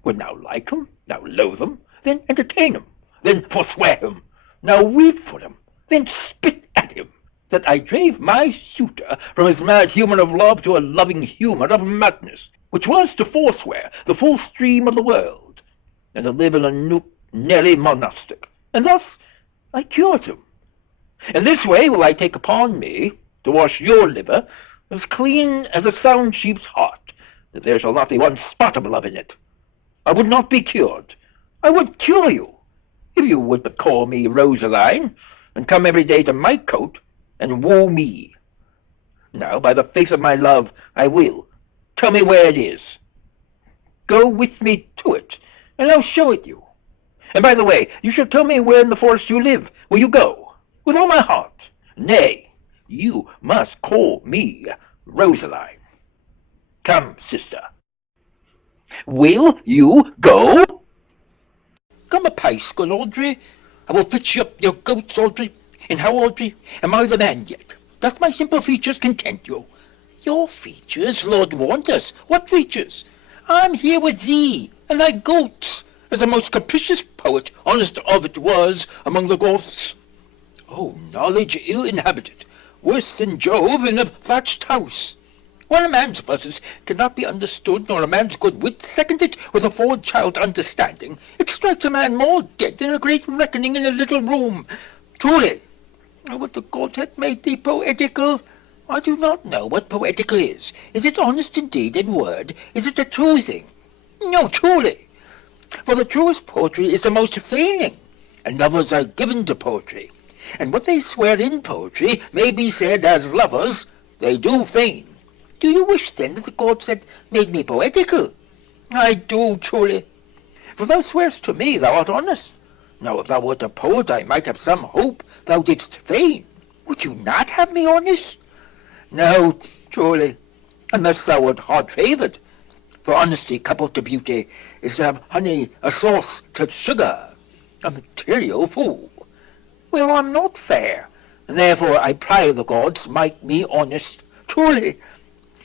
Would now like him, now loathe him, then entertain him, then forswear him, now weep for him, then spit at him, that I drave my suitor from his mad humour of love to a loving humour of madness, which was to forswear the full stream of the world, and to live in a nook nearly monastic. And thus I cured him. In this way will I take upon me to wash your liver as clean as a sound sheep's heart, that there shall not be one spot of love in it. I would not be cured. I would cure you, if you would but call me Rosaline, and come every day to my coat, and woo me. Now, by the face of my love, I will. Tell me where it is. Go with me to it, and I'll show it you. And by the way, you shall tell me where in the forest you live. Will you go? With all my heart. Nay, you must call me Rosaline. Come, sister. Will you go? Come apace, good Audrey. I will fetch you up your goats, Audrey. And how, Audrey, am I the man yet? Doth my simple features content you? Your features, Lord warrant us. What features? I'm here with thee, and thy goats, as the most capricious poet, honest of it was, among the Goths. Oh, knowledge ill inhabited, worse than Jove in a thatched house. When a man's verses cannot be understood, nor a man's good wit seconded with a forward child's understanding, it strikes a man more dead than a great reckoning in a little room. Truly, I would the gods had made thee poetical. I do not know what poetical is. Is it honest indeed in word? Is it a true thing? No, truly. For the truest poetry is the most feigning, and lovers are given to poetry. And what they swear in poetry may be said as lovers, they do feign. Do you wish, then, that the gods had made me poetical? I do, truly. For thou swearest to me thou art honest. Now, if thou wert a poet, I might have some hope thou didst feign. Would you not have me honest? No, truly, unless thou wert hard-favoured. For honesty coupled to beauty is to have honey a sauce to sugar, a material fool. Well, I'm not fair, and therefore I pray the gods make me honest, truly,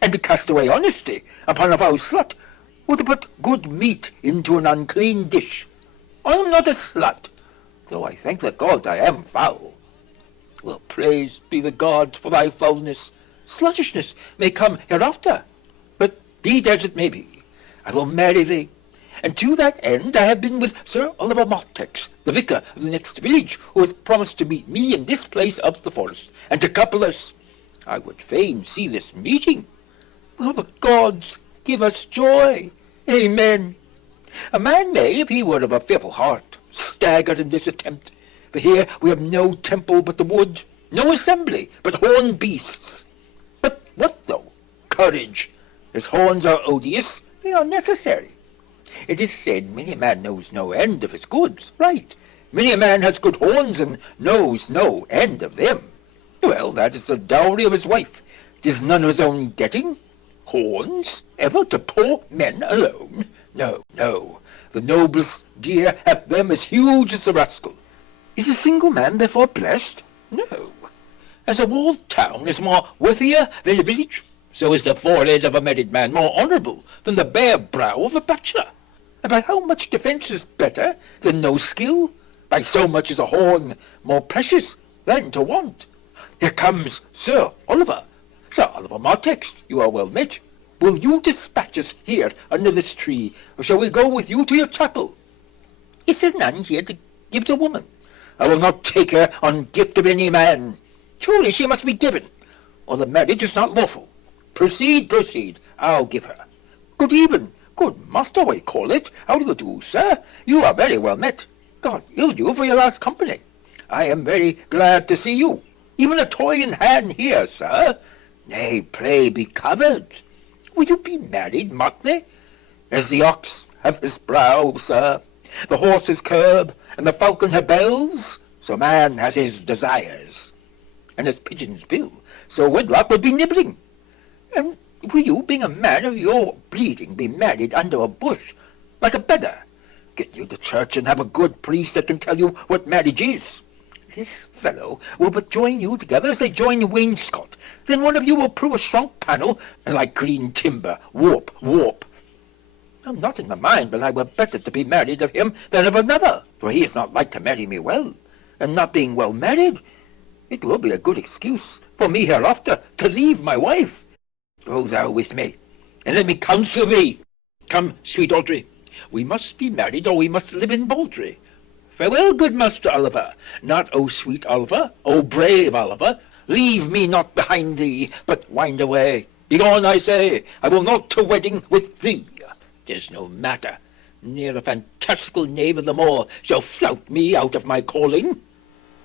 and to cast away honesty upon a foul slut would put good meat into an unclean dish. I am not a slut, though I thank the gods I am foul. Well, praised be the gods for thy foulness. Sluttishness may come hereafter, but be it as it may be, I will marry thee, and to that end I have been with Sir Oliver Martex, the vicar of the next village, who hath promised to meet me in this place of the forest, and to couple us. I would fain see this meeting. Will the gods give us joy? Amen. A man may, if he were of a fearful heart, stagger in this attempt, for here we have no temple but the wood, no assembly but horned beasts. But what though? Courage. As horns are odious, they are necessary. It is said many a man knows no end of his goods. Right. Many a man has good horns and knows no end of them. Well, that is the dowry of his wife. 'Tis none of his own getting. Horns? Ever to poor men alone? No, no. The noblest deer hath them as huge as the rascal. Is a single man therefore blessed? No. As a walled town is more worthier than a village, so is the forehead of a married man more honourable than the bare brow of a bachelor. And by how much defence is better than no skill? By so much is a horn more precious than to want. Here comes Sir Oliver. Sir Oliver Martex, you are well met. Will you dispatch us here under this tree, or shall we go with you to your chapel? Is there none here to give the woman? I will not take her on gift of any man. Truly she must be given, or the marriage is not lawful. Proceed, proceed, I'll give her. Good even, good master we call it. How do you do, sir? You are very well met. God yield you for your last company. I am very glad to see you. Even a toy in hand here, sir. Nay, pray be covered. Will you be married, mock they? As the ox hath his brow, sir, the horse his curb, and the falcon her bells, so man has his desires. And as pigeons bill, so wedlock would be nibbling. And will you, being a man of your breeding, be married under a bush, like a beggar? Get you to church and have a good priest that can tell you what marriage is. This fellow will but join you together as they join the wainscot. Then one of you will prove a strong panel, and like green timber, warp, warp. I'm not in my mind, but I were better to be married of him than of another, for he is not like to marry me well, and not being well married, it will be a good excuse for me hereafter to leave my wife. Go thou with me, and let me counsel thee. Come, sweet Audrey, we must be married, or we must live in Baldry. Farewell, good Master Oliver, not O sweet Oliver, O brave Oliver, leave me not behind thee, but wind away. Begone, I say, I will not to wedding with thee. 'Tis no matter, ne'er a fantastical knave of the moor shall flout me out of my calling.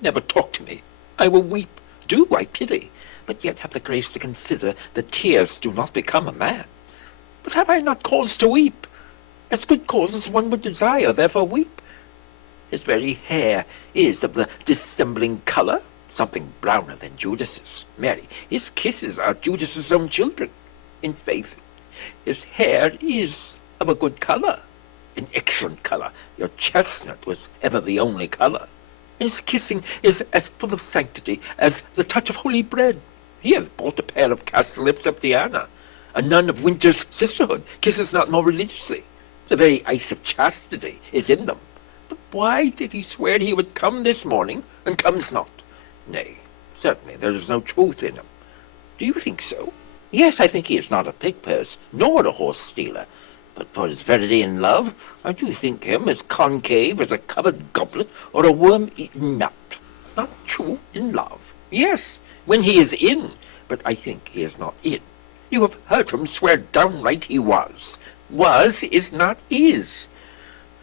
Never talk to me, I will weep, do I pity, but yet have the grace to consider that tears do not become a man. But have I not cause to weep? As good cause as one would desire, therefore weep. His very hair is of the dissembling colour, something browner than Judas's. Mary, his kisses are Judas's own children. In faith, his hair is of a good colour, an excellent colour. Your chestnut was ever the only colour. And his kissing is as full of sanctity as the touch of holy bread. He hath bought a pair of cast lips of Diana. A nun of Winter's sisterhood kisses not more religiously. The very ice of chastity is in them. But why did he swear he would come this morning, and comes not? Nay, certainly there is no truth in him. Do you think so? Yes, I think he is not a pig-purse, nor a horse-stealer. But for his verity in love, I do think him as concave as a covered goblet or a worm-eaten nut. Not true in love. Yes, when he is in, but I think he is not in. You have heard him swear downright he was. Was is not is.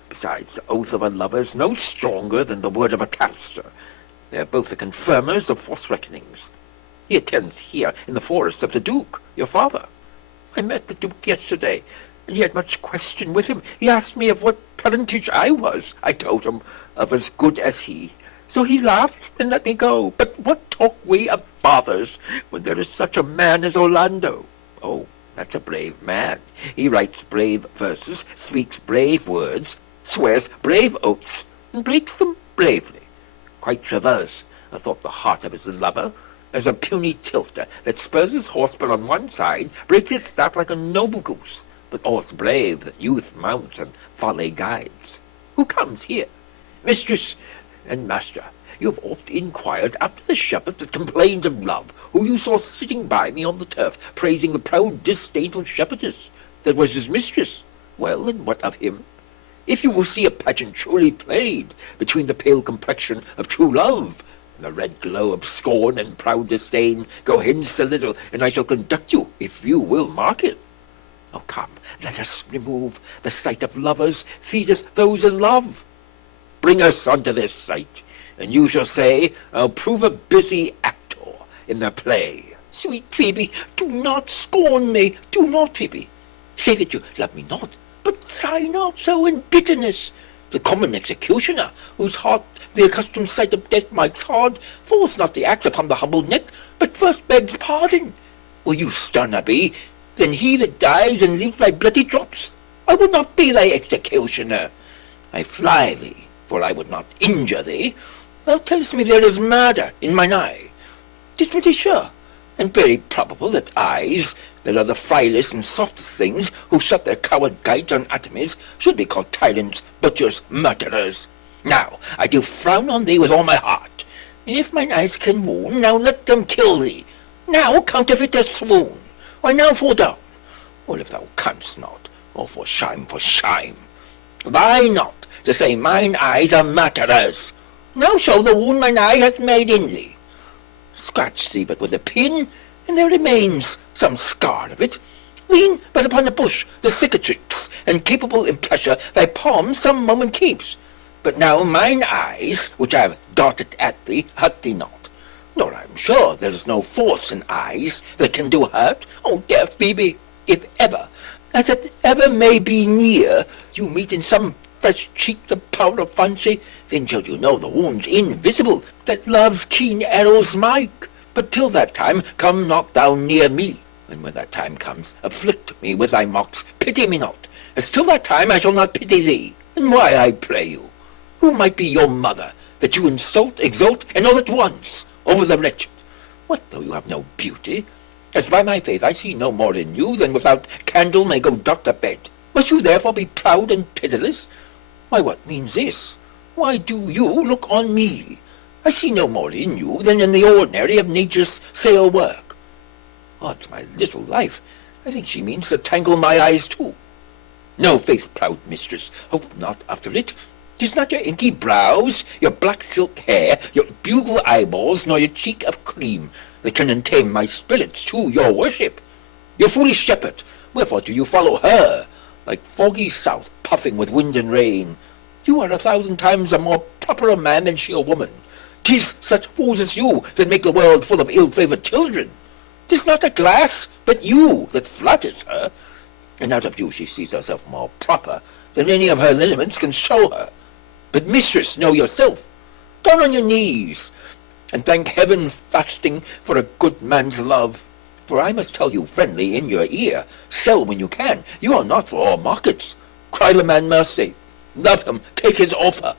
Besides, the oath of a lover is no stronger than the word of a tapster. They are both the confirmers of false reckonings. He attends here in the forest of the Duke, your father. I met the Duke yesterday, and he had much question with him. He asked me of what parentage I was. I told him of as good as he. So he laughed and let me go. But what talk we of fathers when there is such a man as Orlando? Oh, that's a brave man. He writes brave verses, speaks brave words, swears brave oaths, and breaks them bravely. Quite traverse, athwart the heart of his lover, as a puny tilter that spurs his horse but on one side, breaks his staff like a noble goose, but all's brave that youth mounts and folly guides. Who comes here? Mistress and master, you have oft inquired after the shepherd that complained of love, who you saw sitting by me on the turf, praising the proud disdainful shepherdess that was his mistress. Well, and what of him? If you will see a pageant truly played between the pale complexion of true love and the red glow of scorn and proud disdain, go hence a little, and I shall conduct you, if you will mark it. Oh, come, let us remove. The sight of lovers feedeth those in love. Bring us unto this sight, and you shall say, I'll prove a busy actor in the play. Sweet Phoebe, do not scorn me, do not, Phoebe. Say that you love me not, but sigh not so in bitterness. The common executioner, whose heart the accustomed sight of death makes hard, falls not the axe upon the humble neck, but first begs pardon. Will you sterner be than he that dies and leaves thy bloody drops? I would not be thy executioner. I fly thee, for I would not injure thee. Thou tellest me there is murder in mine eye. 'Tis pretty sure, and very probable that eyes that are the frailest and softest things, who shut their coward guides on atomies, should be called tyrants, butchers, murderers. Now, I do frown on thee with all my heart, and if mine eyes can wound, now let them kill thee. Now counterfeit a swoon. Why now fall down? Or if thou canst not, or for shame, why not to say mine eyes are murderers? Now show the wound mine eye hath made in thee. Scratch thee but with a pin, and there remains some scar of it. Lean but upon the bush, the cicatrix, and capable in pleasure thy palm some moment keeps. But now mine eyes, which I have darted at thee, hurt thee not. Nor I'm sure there is no force in eyes that can do hurt. Oh, dear Phoebe, if ever, as it ever may be near, you meet in some fresh cheek the power of fancy, then shall you know the wound's invisible, that love's keen arrows make. But till that time, come not thou near me. And when that time comes, afflict me with thy mocks, pity me not, as till that time I shall not pity thee. And why, I pray you? Who might be your mother, that you insult, exult, and all at once, over the wretched? What though you have no beauty? As by my faith I see no more in you than without candle may go dark to bed. Must you therefore be proud and pitiless? Why, what means this? Why do you look on me? I see no more in you than in the ordinary of nature's sail work. Odds my little life, I think she means to tangle my eyes too. No, faith, proud mistress, hope not after it. 'Tis not your inky brows, your black silk hair, your bugle eyeballs, nor your cheek of cream, that can entame my spirits to your worship. Your foolish shepherd, wherefore do you follow her, like foggy south, puffing with wind and rain? You are 1,000 times a more proper a man than she a woman. 'Tis such fools as you that make the world full of ill-favoured children. 'Tis not a glass, but you, that flatters her, and out of you she sees herself more proper than any of her lineaments can show her. But, mistress, know yourself. Down on your knees, and thank heaven fasting for a good man's love. For I must tell you friendly in your ear, sell when you can. You are not for all markets. Cry the man mercy. Love him, take his offer.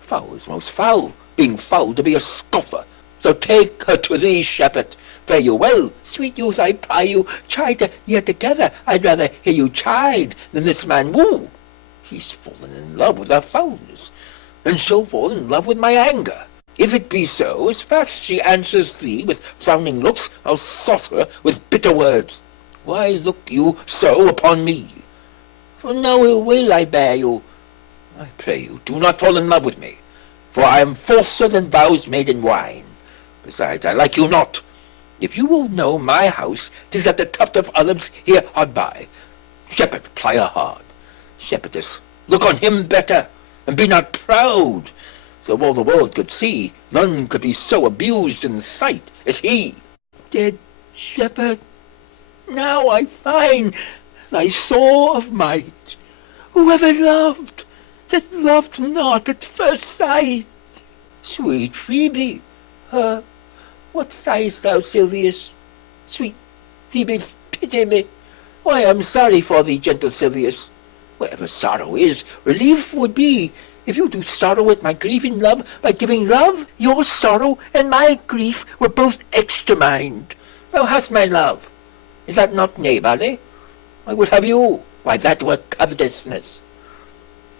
Foul is most foul, being foul to be a scoffer. So take her to thee, shepherd. Fare you well, sweet youth, I pray you. Chide her yet together. I'd rather hear you chide than this man woo. He's fallen in love with her foulness, and shall fall in love with my anger. If it be so, as fast she answers thee with frowning looks, I'll sauce her with bitter words. Why look you so upon me? For no ill will I bear you. I pray you, do not fall in love with me, for I am falser than vows made in wine. Besides, I like you not. If you will know my house, 'tis at the tuft of olives here hard by. Shepherd, ply her hard. Shepherdess, look on him better, and be not proud. So all the world could see, none could be so abused in sight as he. Dead shepherd, now I find thy soul of might. Whoever loved, that loved not at first sight. Sweet Phoebe, what sayest thou, Silvius? Sweet Phoebe, pity me. I am sorry for thee, gentle Silvius. Wherever sorrow is, relief would be. If you do sorrow at my grief in love, by giving love, your sorrow and my grief were both extermined. Thou hast my love. Is that not neighbourly? I would have you. Why, that were covetousness.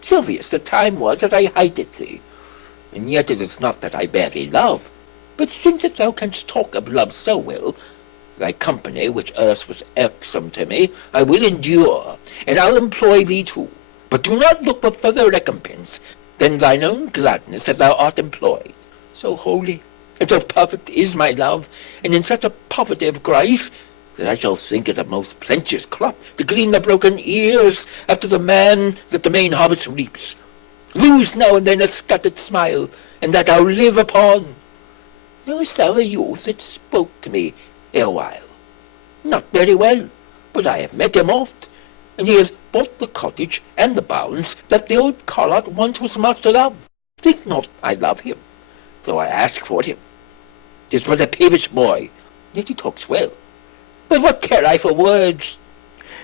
Silvius, the time was that I hated thee, and yet it is not that I bear thee love. But since that thou canst talk of love so well, thy company, which erst was irksome to me, I will endure, and I'll employ thee too. But do not look for further recompense than thine own gladness that thou art employed. So holy and so perfect is my love, and in such a poverty of grace, that I shall think it a most plenteous crop to glean the broken ears after the man that the main harvest reaps. Lose now and then a scattered smile, and that I'll live upon. Knowest thou the youth that spoke to me erewhile? Not very well, but I have met him oft, and he has bought the cottage and the bounds that the old Carlot once was master of. Think not I love him, though I ask for him. 'Tis but a peevish boy, yet he talks well. But what care I for words?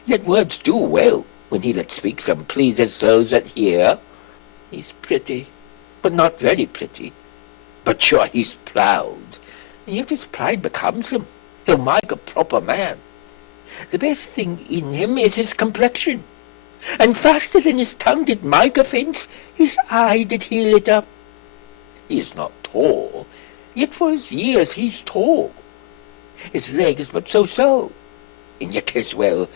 Yet words do well, when he that speaks them pleases those that hear. He's pretty, but not very pretty. But sure he's proud, and yet his pride becomes him. He'll make a proper man. The best thing in him is his complexion, and faster than his tongue did make offence, his eye did heal it up. He is not tall, yet for his years he's tall. His leg is but so, and yet 'tis well.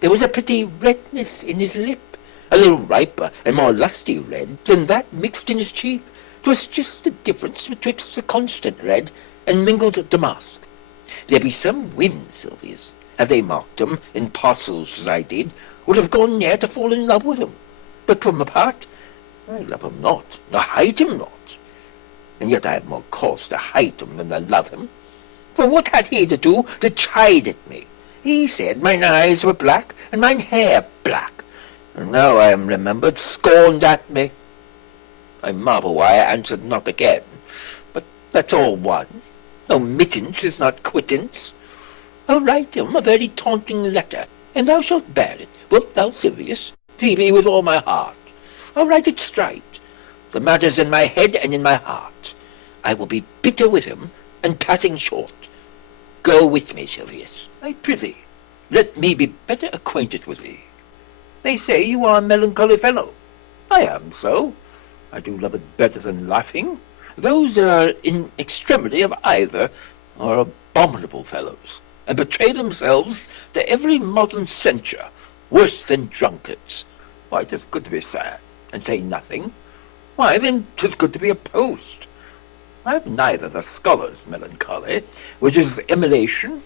There was a pretty redness in his lip, a little riper and more lusty red than that mixed in his cheek. 'Twas just the difference betwixt the constant red and mingled damask. There be some women, Silvius, had they marked 'em in parcels as I did, would have gone near to fall in love with 'em. But from apart, I love 'em not, nor hate 'em not. And yet I have more cause to hate 'em than to love 'em. For what had he to do to chide at me? He said mine eyes were black, and mine hair black, and now I am remembered scorned at me. I marvel why I answered not again, but that's all one. No mittance is not quittance. I'll write him a very taunting letter, and thou shalt bear it, wilt thou, Silvius? Phoebe, with all my heart. I'll write it straight. The matter's in my head and in my heart. I will be bitter with him, and passing short. Go with me, Silvius. I prithee, let me be better acquainted with thee. They say you are a melancholy fellow. I am so. I do love it better than laughing. Those that are in extremity of either are abominable fellows, and betray themselves to every modern censure, worse than drunkards. Why, 'tis good to be sad, and say nothing. Why, then 'tis good to be a post. I have neither the scholar's melancholy, which is emulation,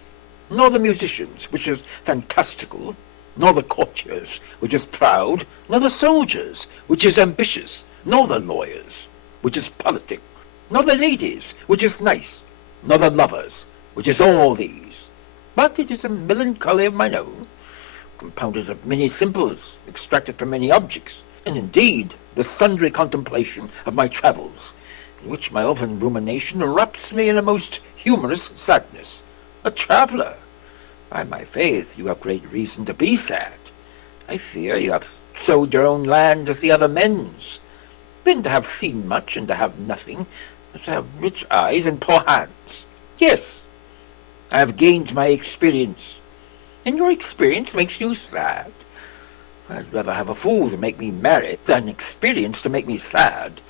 nor the musician's, which is fantastical, nor the courtier's, which is proud, nor the soldier's, which is ambitious, nor the lawyer's, which is politic, nor the lady's, which is nice, nor the lover's, which is all these. But it is a melancholy of mine own, compounded of many simples, extracted from many objects, and indeed the sundry contemplation of my travels, in which my often rumination wraps me in a most humorous sadness. A traveller! By my faith, you have great reason to be sad. I fear you have sowed your own land as the other men's, been to have seen much and to have nothing, but to have rich eyes and poor hands. Yes, I have gained my experience, and your experience makes you sad. I'd rather have a fool to make me merry than experience to make me sad,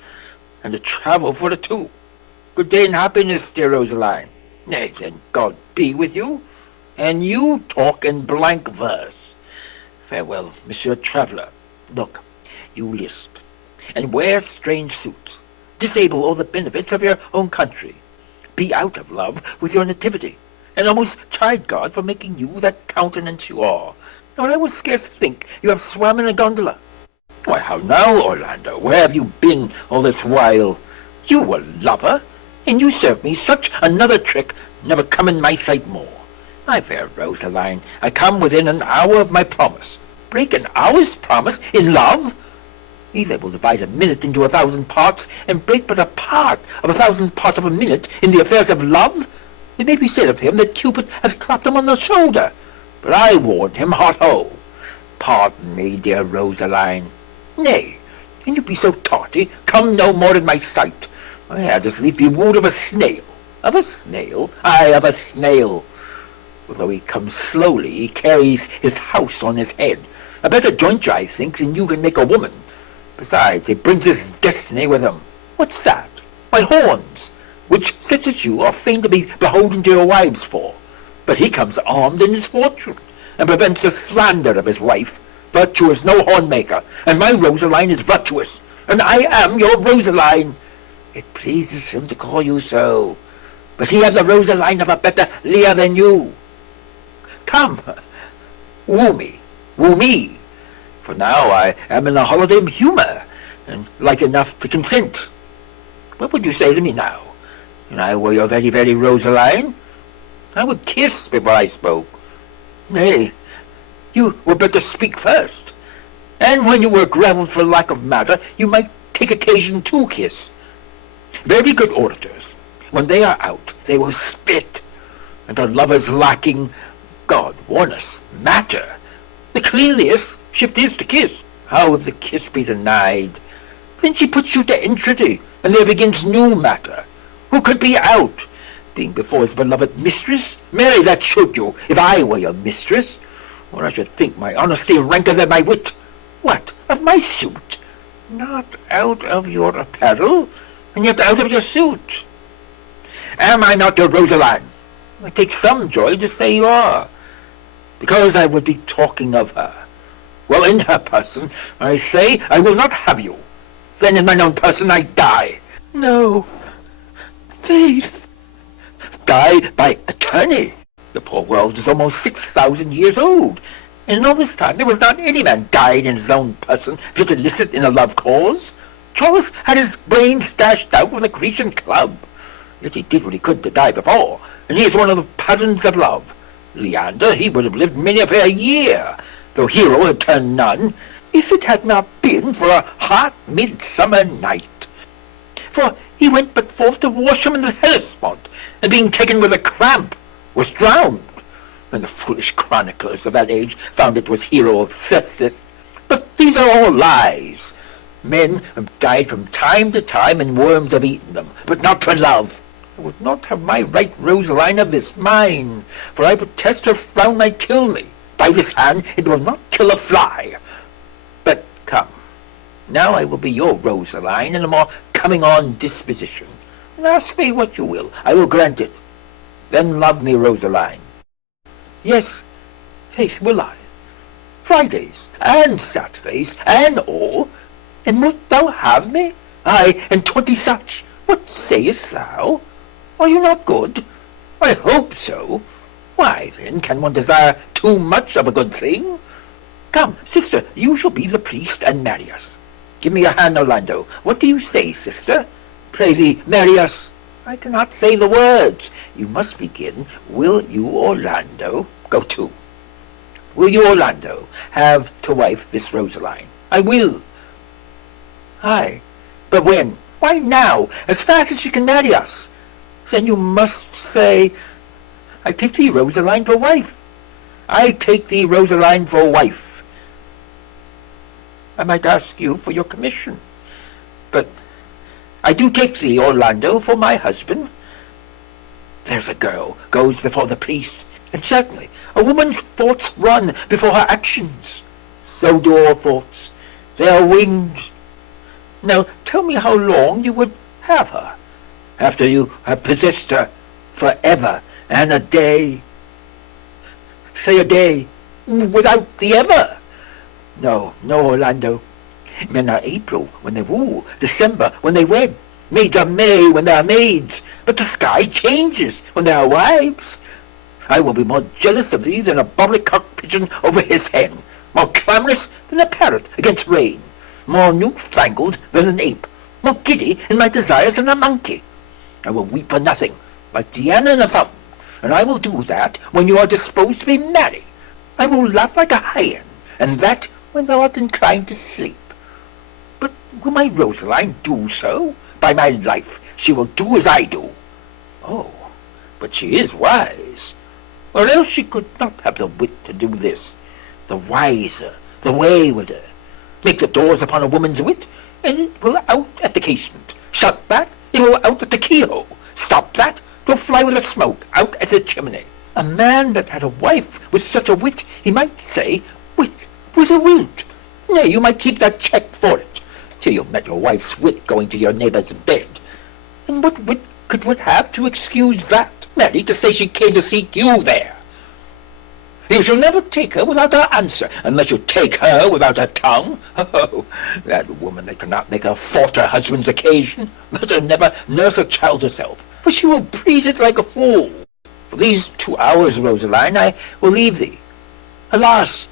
and to travel for the two. Good day and happiness, dear Rosaline. Nay, then, God be with you, and you talk in blank verse. Farewell, Monsieur Traveller. Look, you lisp, and wear strange suits. Disable all the benefits of your own country. Be out of love with your nativity, and almost chide God for making you that countenance you are, or I would scarce think you have swam in a gondola. Why, how now, Orlando? Where have you been all this while? You a lover? And you serve me such another trick, never come in my sight more. My fair Rosaline, I come within an hour of my promise. Break an hour's promise in love? He's able to divide a minute into 1,000 parts and break but a part of 1,000th part of a minute in the affairs of love. It may be said of him that Cupid has clapped him on the shoulder, but I warned him hot-ho. Pardon me, dear Rosaline. Nay, can you be so tardy? Come no more in my sight. I had as lief be wooed of a snail. Of a snail? Aye, of a snail. Although he comes slowly, he carries his house on his head. A better jointure, I think, than you can make a woman. Besides, he brings his destiny with him. What's that? My horns, which such as you are fain to be beholden to your wives for. But he comes armed in his fortune, and prevents the slander of his wife. Virtue is no hornmaker, and my Rosaline is virtuous, and I am your Rosaline. It pleases him to call you so, but he has the Rosaline of a better Lear than you. Come, woo me, for now I am in a holiday humour, and like enough to consent. What would you say to me now? And I were your very, very Rosaline, I would kiss before I spoke. Nay, you were better speak first, and when you were gravelled for lack of matter, you might take occasion to kiss. Very good orators, when they are out, they will spit, and our lovers lacking, God warn us, matter. The cleanliest shift is to kiss. How if the kiss be denied? Then she puts you to entreaty, and there begins new matter. Who could be out, being before his beloved mistress? Marry, that should you, if I were your mistress. Or I should think my honesty ranker than my wit. What, of my suit? Not out of your apparel, and yet out of your suit. Am I not your Rosaline? I take some joy to say you are, because I would be talking of her. Well, in her person, I say I will not have you. Then in mine own person I die. No, Faith. Die by attorney. The poor world is almost 6,000 years old, and in all this time there was not any man died in his own person fit to illicit in a love cause. Charles had his brains dashed out with a Grecian club, yet he did what he could to die before, and he is one of the patterns of love. Leander, he would have lived many a fair year, though Hero had turned nun, if it had not been for a hot midsummer night. For he went but forth to wash him in the Hellespont, and being taken with a cramp, was drowned. And the foolish chroniclers of that age found it was Hero of Cestus. But these are all lies. Men have died from time to time, and worms have eaten them, but not for love. I would not have my right Rosaline of this mine, for I protest her frown might kill me. By this hand it will not kill a fly. But come, now I will be your Rosaline in a more coming-on disposition. And ask me what you will, I will grant it. Then love me, Rosaline. Yes, faith will I. Fridays, and Saturdays, and all. And wilt thou have me? Aye, and 20 such. What sayest thou? Are you not good? I hope so. Why, then, can one desire too much of a good thing? Come, sister, you shall be the priest and marry us. Give me a hand, Orlando. What do you say, sister? Pray thee, marry us. I cannot say the words. You must begin, will you, Orlando? Go to. Will you, Orlando, have to wife this Rosaline? I will. Aye, but when? Why now, as fast as you can marry us. Then you must say, I take thee, Rosaline, for wife. I take thee, Rosaline, for wife. I might ask you for your commission, but I do take thee, Orlando, for my husband. There's a girl goes before the priest, and certainly a woman's thoughts run before her actions. So do all thoughts. They are winged. Now tell me how long you would have her, after you have possessed her forever and a day. Say a day, without the ever. No, no, Orlando. Men are April when they woo, December when they wed. Maids are May when they are maids, but the sky changes when they are wives. I will be more jealous of thee than a bobby-cock pigeon over his hen, more clamorous than a parrot against rain, more new-fangled than an ape, more giddy in my desires than a monkey. I will weep for nothing, like Diana in the fountain, and I will do that when you are disposed to be merry. I will laugh like a hyena, and that when thou art inclined to sleep. But Will my Rosaline do so? By my life, she will do as I do. Oh, but she is wise, or else she could not have the wit to do this. The wiser, the waywarder. Make the doors upon a woman's wit, and it will out at the casement. Shut that, it will out at the keyhole. Stop that, it will fly with the smoke, out at the chimney. A man that had a wife with such a wit, he might say, wit was a wit. Nay, you might keep that check for it, till you met your wife's wit going to your neighbour's bed. And what wit could one have to excuse that? Merely to say she came to seek you there. You shall never take her without her answer, unless you take her without her tongue. Oh, that woman that cannot make her fault her husband's occasion, but her never nurse a child herself, for she will breed it like a fool. For these 2 hours, Rosaline, I will leave thee. Alas,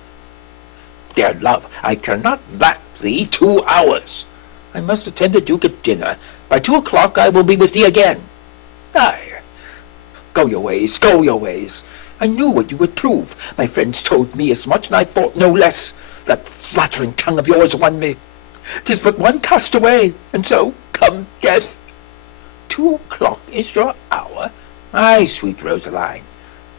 dear love, I cannot lack thee 2 hours. I must attend the Duke at dinner. By 2 o'clock I will be with thee again. Aye, go your ways, go your ways. I knew what you would prove. My friends told me as much, and I thought no less. That flattering tongue of yours won me. 'Tis but one cast away, and so come death. 2 o'clock is your hour? Ay, sweet Rosaline,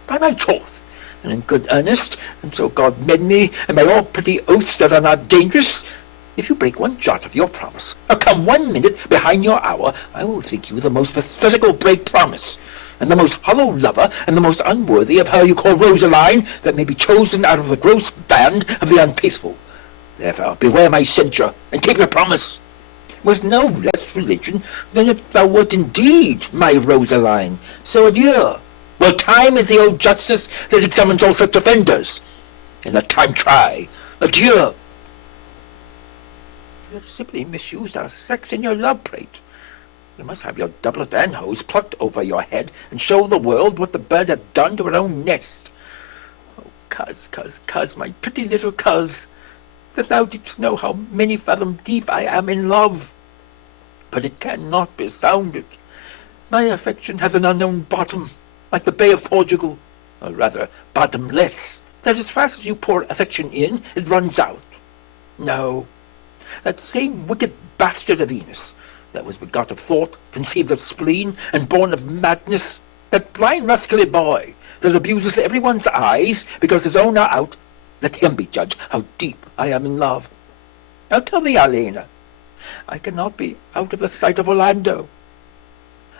by my troth, and in good earnest, and so God mend me, and by all pretty oaths that are not dangerous, if you break one jot of your promise, or come 1 minute behind your hour, I will think you the most pathetical break promise, and the most hollow lover, and the most unworthy of her you call Rosaline, that may be chosen out of the gross band of the unfaithful. Therefore beware my censure, and keep your promise. With no less religion than if thou wert indeed my Rosaline. So adieu. Well, time is the old justice that examines all such offenders. And let time try. Adieu. You have simply misused our sex in your love prate. You must have your doublet and hose plucked over your head, and show the world what the bird hath done to her own nest. Oh, coz, my pretty little coz, that thou didst know how many fathom deep I am in love. But it cannot be sounded. My affection has an unknown bottom, like the Bay of Portugal, or rather bottomless, that as fast as you pour affection in, it runs out. No, that same wicked bastard of Venus, that was begot of thought, conceived of spleen, and born of madness, that blind rascally boy, that abuses everyone's eyes because his own are out, let him be judge how deep I am in love. Now tell me, Alena, I cannot be out of the sight of Orlando.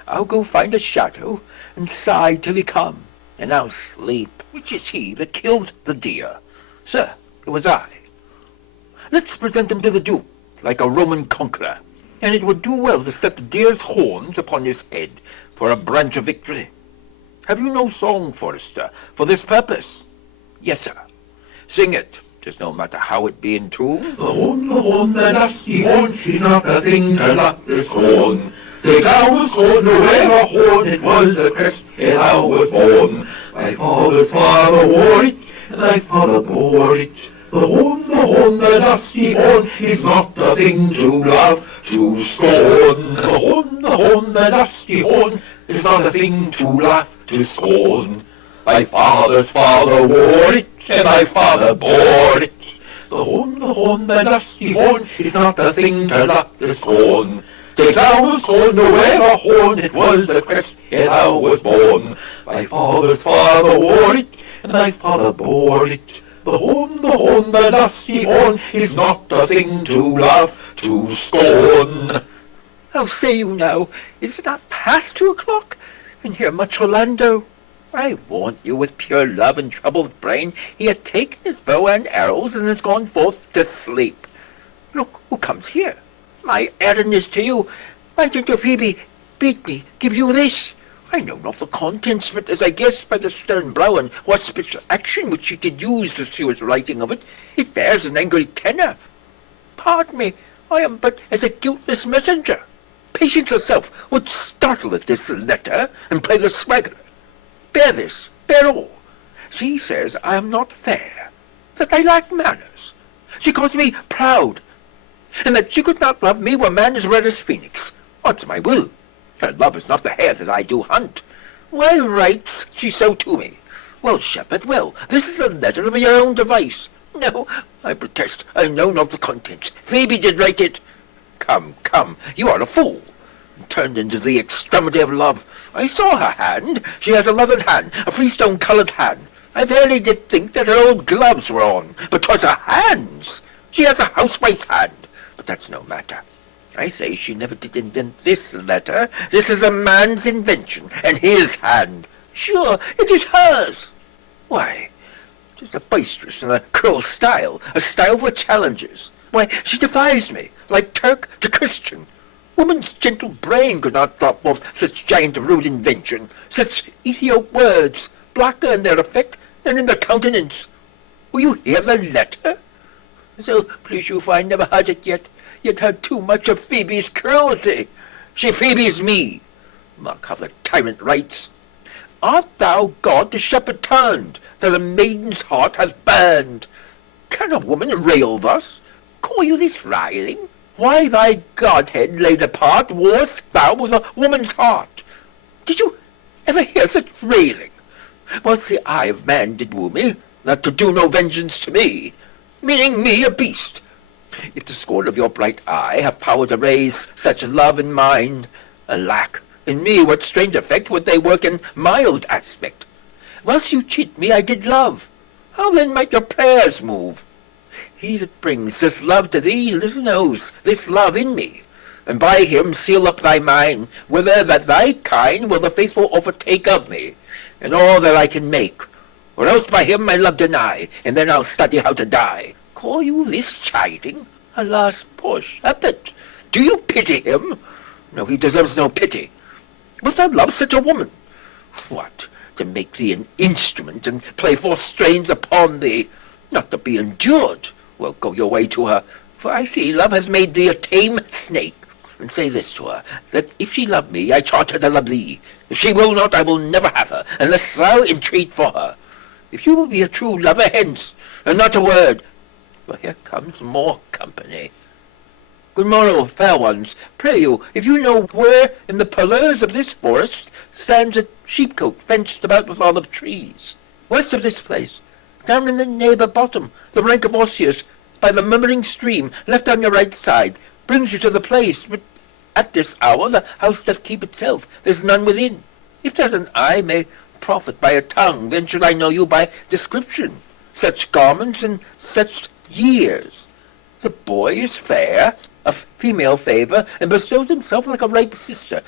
I'll go find a shadow, and sigh till he come, and I'll sleep. Which is he that killed the deer? Sir, it was I. Let's present him to the Duke, like a Roman conqueror, and it would do well to set the deer's horns upon his head for a branch of victory. Have you no song, Forester, for this purpose? Yes, sir. Sing it. 'Tis no matter how it be in tune. The horn, the lusty horn, is not a thing to love the scorn. Take out the scorn, away the horn, it was the crest ere thou was born. My father's father wore it, and thy father bore it. The horn, the lusty horn, is not a thing to love, to scorn. The horn, the lusty horn, is not a thing to laugh, to scorn. Thy father's father wore it, and thy father bore it. The horn, the lusty horn, is not a thing to laugh, to scorn. Take thou the scorn, away the horn, it was the crest ere thou was born. Thy father's father wore it, and thy father bore it. The horn, the lusty horn, is not a thing to laugh, to scorn. How say you now? Is it not past 2 o'clock? And here much Orlando? I warned you with pure love and troubled brain he had taken his bow and arrows and has gone forth to sleep. Look, who comes here? My errand is to you. My gentle Phoebe, bid me give you this. I know not the contents, but as I guess by the stern brow and auspicious action which she did use as she was writing of it, it bears an angry tenor. Pardon me, I am but as a guiltless messenger. Patience herself would startle at this letter and play the swaggerer. Bear this, bear all. She says I am not fair, that I lack manners. She calls me proud, and that she could not love me were man as red as phoenix. Odds my will, her love is not the hare that I do hunt. Why writes she so to me? Well, shepherd, well, this is a letter of your own device. No, I protest, I know not the contents. Phoebe did write it. Come, come, you are a fool. Turned into the extremity of love. I saw her hand. She has a loving hand, a freestone-coloured hand. I verily did think that her old gloves were on, but 'twas her hands. She has a housewife's hand, but that's no matter. I say she never did invent this letter. This is a man's invention, and his hand. Sure, it is hers. Why, 'tis a boisterous and a cruel style, a style for challengers. Why, she defies me, like Turk to Christian. Woman's gentle brain could not drop forth such giant rude invention, such Ethiop words, blacker in their effect than in their countenance. Will you hear the letter? So please you, if I never heard it yet heard too much of Phoebe's cruelty. She Phoebe's me. Mark how the tyrant writes. Art thou God the shepherd turned, that a maiden's heart hath burned? Can a woman rail thus? Call you this riling? Why thy godhead laid apart warst thou with a woman's heart? Did you ever hear such railing? Was the eye of man did woo me, that to do no vengeance to me, meaning me a beast? If the scorn of your bright eye have power to raise such love in mind, alack, in me what strange effect would they work in mild aspect? Whilst you cheat me I did love. How then might your prayers move? He that brings this love to thee little knows this love in me, and by him seal up thy mind, whether that thy kind will the faithful overtake of me, and all that I can make, or else by him my love deny, and then I'll study how to die. Call you this chiding? Alas, poor shepherd, do you pity him? No, he deserves no pity. Wilt thou love such a woman? What, to make thee an instrument, and play false strains upon thee, not to be endured? Well, go your way to her, for I see love has made thee a tame snake. And say this to her, that if she love me, I charge her to love thee. If she will not, I will never have her, unless thou entreat for her. If you will be a true lover, hence, and not a word. For here comes more company. Good morrow, fair ones. Pray you, if you know where in the purlieus of this forest stands a sheepcote fenced about with olive trees, west of this place, down in the neighbour bottom, the rank of osiers, by the murmuring stream, left on your right side, brings you to the place, but at this hour the house doth keep itself, there's none within. If that an eye may profit by a tongue, then should I know you by description, such garments and such years. The boy is fair, of female favour, and bestows himself like a ripe sister.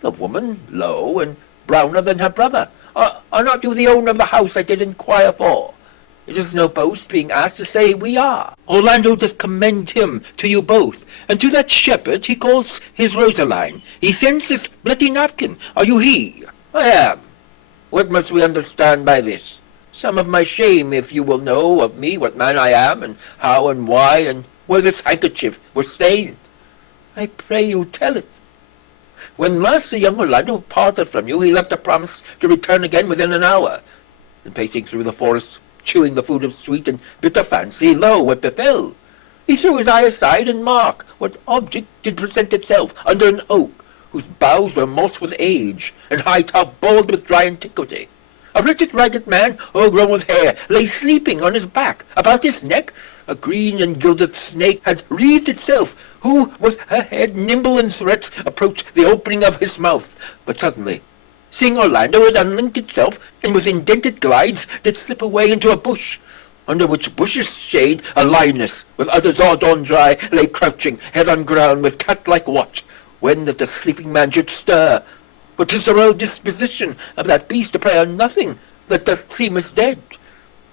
The woman low, and browner than her brother. Are not you the owner of the house I did inquire for? It is no boast being asked to say we are. Orlando doth commend him to you both, and to that shepherd he calls his Rosaline. He sends this bloody napkin. Are you he? I am. What must we understand by this? Some of my shame, if you will know of me what man I am, and how and why, and where this handkerchief was stained. I pray you tell it. When last the young Orlando parted from you, he left a promise to return again within an hour. And pacing through the forest, chewing the food of sweet and bitter fancy, lo, what befell? He threw his eye aside, and mark, what object did present itself under an oak, whose boughs were moss with age, and high-top bald with dry antiquity. A wretched ragged man, o'ergrown with hair, lay sleeping on his back. About his neck a green and gilded snake had wreathed itself, who, with her head nimble in threats, approached the opening of his mouth. But suddenly, seeing Orlando, it unlinked itself, and with indented glides did slip away into a bush, under which bush's shade a lioness, with others all drawn dry, lay crouching, head on ground, with cat-like watch, when that the sleeping man should stir. But 'tis the royal disposition of that beast to prey on nothing that doth seem as dead.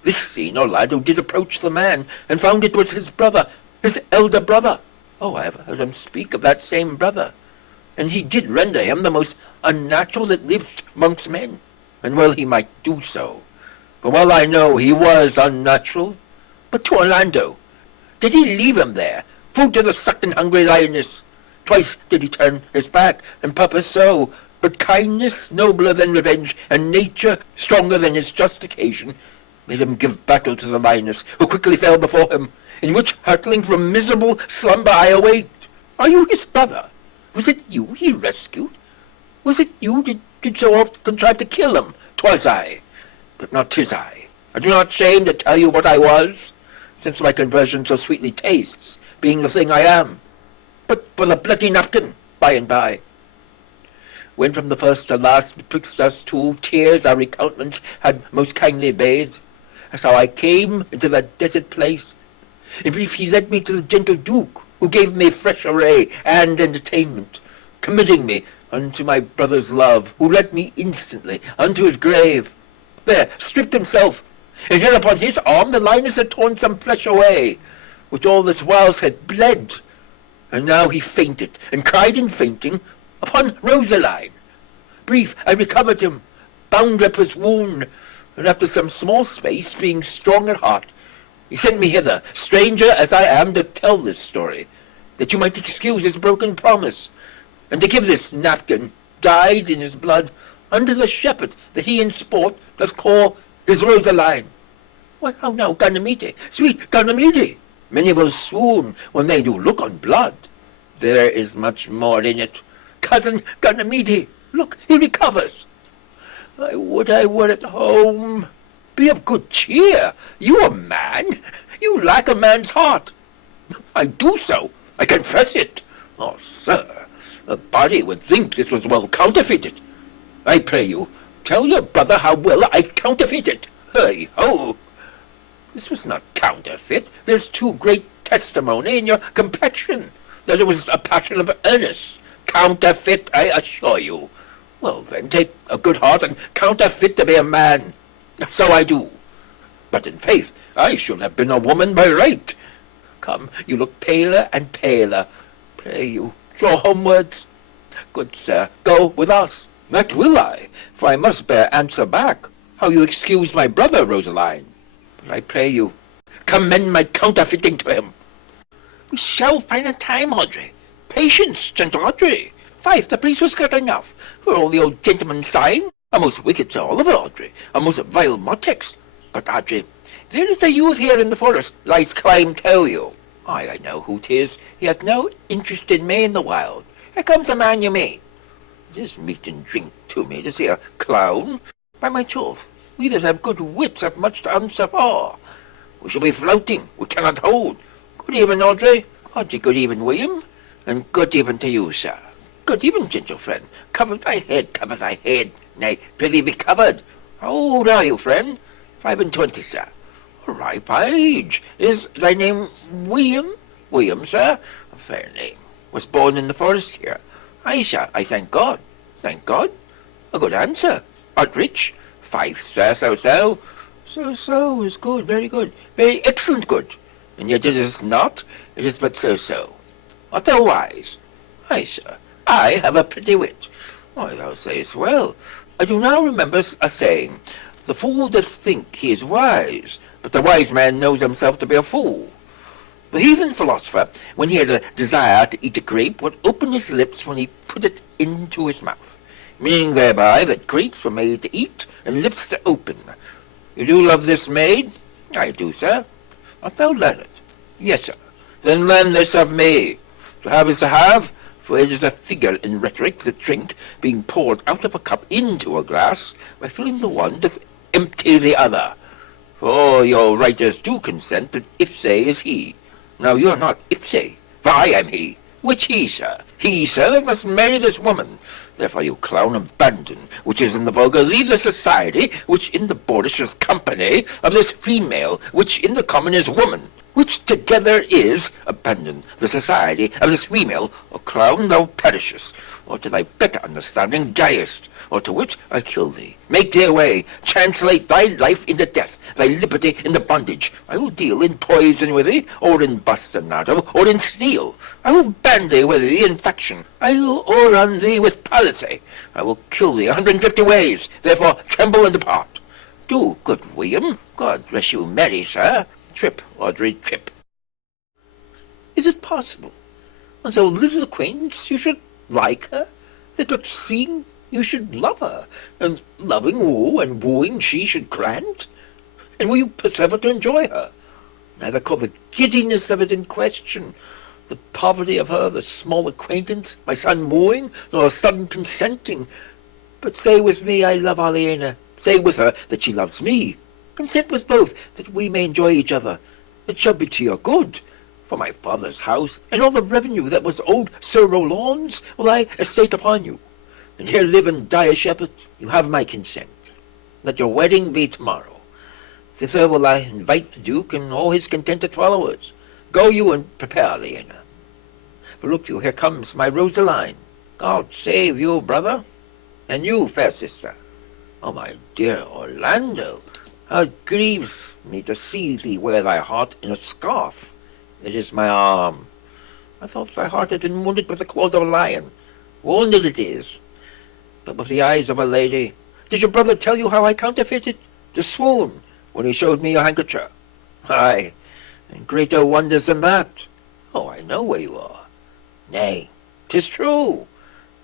This seen, Orlando did approach the man, and found it was his brother, his elder brother. Oh, I have heard him speak of that same brother, and he did render him the most unnatural that lived amongst men, and well he might do so, for well I know he was unnatural. But to Orlando, did he leave him there, food to the sucked and hungry lioness? Twice did he turn his back, and purpose so, but kindness, nobler than revenge, and nature, stronger than his just occasion, made him give battle to the lioness, who quickly fell before him, in which hurtling from miserable slumber I awaked. Are you his brother? Was it you he rescued? Was it you did so oft contrive to kill him? 'Twas I, but not 'tis I. I do not shame to tell you what I was, since my conversion so sweetly tastes, being the thing I am. but for the bloody napkin, by and by. When from the first to last betwixt us two tears our recountenance had most kindly bathed, as how I came into that desert place. In brief, he led me to the gentle Duke, who gave me fresh array and entertainment, committing me unto my brother's love, who led me instantly unto his grave. There, stripped himself, and here upon his arm the liners had torn some flesh away, which all this while had bled. And now he fainted, and cried in fainting upon Rosaline. Brief, I recovered him, bound up his wound, and after some small space, being strong at heart, he sent me hither, stranger as I am, to tell this story, that you might excuse his broken promise, and to give this napkin, dyed in his blood, unto the shepherd that he in sport doth call his Rosaline. Why, how now, Ganymede, sweet Ganymede! Many will swoon when they do look on blood. There is much more in it. Cousin Ganymede, look, he recovers. I would I were at home. Be of good cheer. You a man. You lack a man's heart. I do so. I confess it. Oh, sir, a body would think this was well counterfeited. I pray you, tell your brother how well I counterfeit it. Hey ho! This was not counterfeit. There's too great testimony in your complexion that it was a passion of earnest. Counterfeit, I assure you. Well, then, take a good heart and counterfeit to be a man. So I do. But in faith, I should have been a woman by right. Come, you look paler and paler. Pray you, draw homewards. Good sir, go with us. That will I, for I must bear answer back. How you excuse my brother, Rosaline. But I pray you, commend my counterfeiting to him. We shall find a time, Audrey. Patience, gentle Audrey. Faith, the police was got enough, for all the old gentlemen sighing. A most wicked Sir Oliver, Audrey, a most vile motex. But, Audrey, there is a youth here in the forest, lies climb tell you. I know who 'tis. He hath no interest in me in the wild. Here comes the man you mean. It is meat and drink to me to see a clown. By my troth, we that have good wits have much to answer for. We shall be floating, we cannot hold. Good even, Audrey. Good even, William. And good even to you, sir. Good even, gentle friend. Cover thy head, cover thy head. Nay, prithee be covered. How old are you, friend? 25, sir. A ripe age. Is thy name William? William, sir? A fair name. Was born in the forest here. Aye, sir, I thank God. Thank God? A good answer. Art rich? Faith, sir, so. So is good, very good. Very excellent good. And yet it is not. It is but so. Art thou wise? Aye, sir. I have a pretty wit. Why, thou sayest well. I do now remember a saying, the fool doth think he is wise, but the wise man knows himself to be a fool. The heathen philosopher, when he had a desire to eat a grape, would open his lips when he put it into his mouth, meaning thereby that grapes were made to eat and lips to open. You do love this maid? I do, sir. Art thou learned? Yes, sir. Then learn this of me. To have is to have, for it is a figure in rhetoric, the drink being poured out of a cup into a glass, by filling the one doth empty the other. For your writers do consent that ipse is he. Now you're not ipse, for I am he. Which he, sir? He, sir, that must marry this woman. Therefore, you clown, abandon, which is in the vulgar, leave the society, which in the boordish company of this female, which in the common is woman, which together is, abandon the society of this female, or clown, thou perishest, or to thy better understanding diest, or to which I kill thee. Make thee away, translate thy life into death, thy liberty into bondage. I will deal in poison with thee, or in bastinado, or in steel. I will band thee with the infection. I will o'errun thee with policy. I will kill thee 150 ways. Therefore, tremble and depart. Do, good William. God bless you, merry sir. Trip, Audrey, trip. Is it possible, on so little acquaintance, you should like her, that but seeing you should love her, and loving woo, and wooing she should grant? And will you persevere to enjoy her? Neither call the giddiness of it in question, the poverty of her, the small acquaintance, my son wooing, nor a sudden consenting, but say with me I love Aliena, say with her that she loves me. Consent with both, that we may enjoy each other. It shall be to your good, For my father's house, and all the revenue that was owed Sir Roland's, will I estate upon you. And here live and die a shepherd. You have my consent. Let your wedding be tomorrow. Thither will I invite the Duke and all his contented followers. Go you and prepare, Lena. But look you, here comes my Rosaline. God save you, brother, and you, fair sister. Oh, my dear Orlando, how it grieves me to see thee wear thy heart in a scarf. It is my arm. I thought thy heart had been wounded with the claws of a lion. Wounded it is, but with the eyes of a lady. Did your brother tell you how I counterfeited the swoon when he showed me your handkerchief? Aye, and greater wonders than that. Oh, I know where you are. Nay, 'tis true.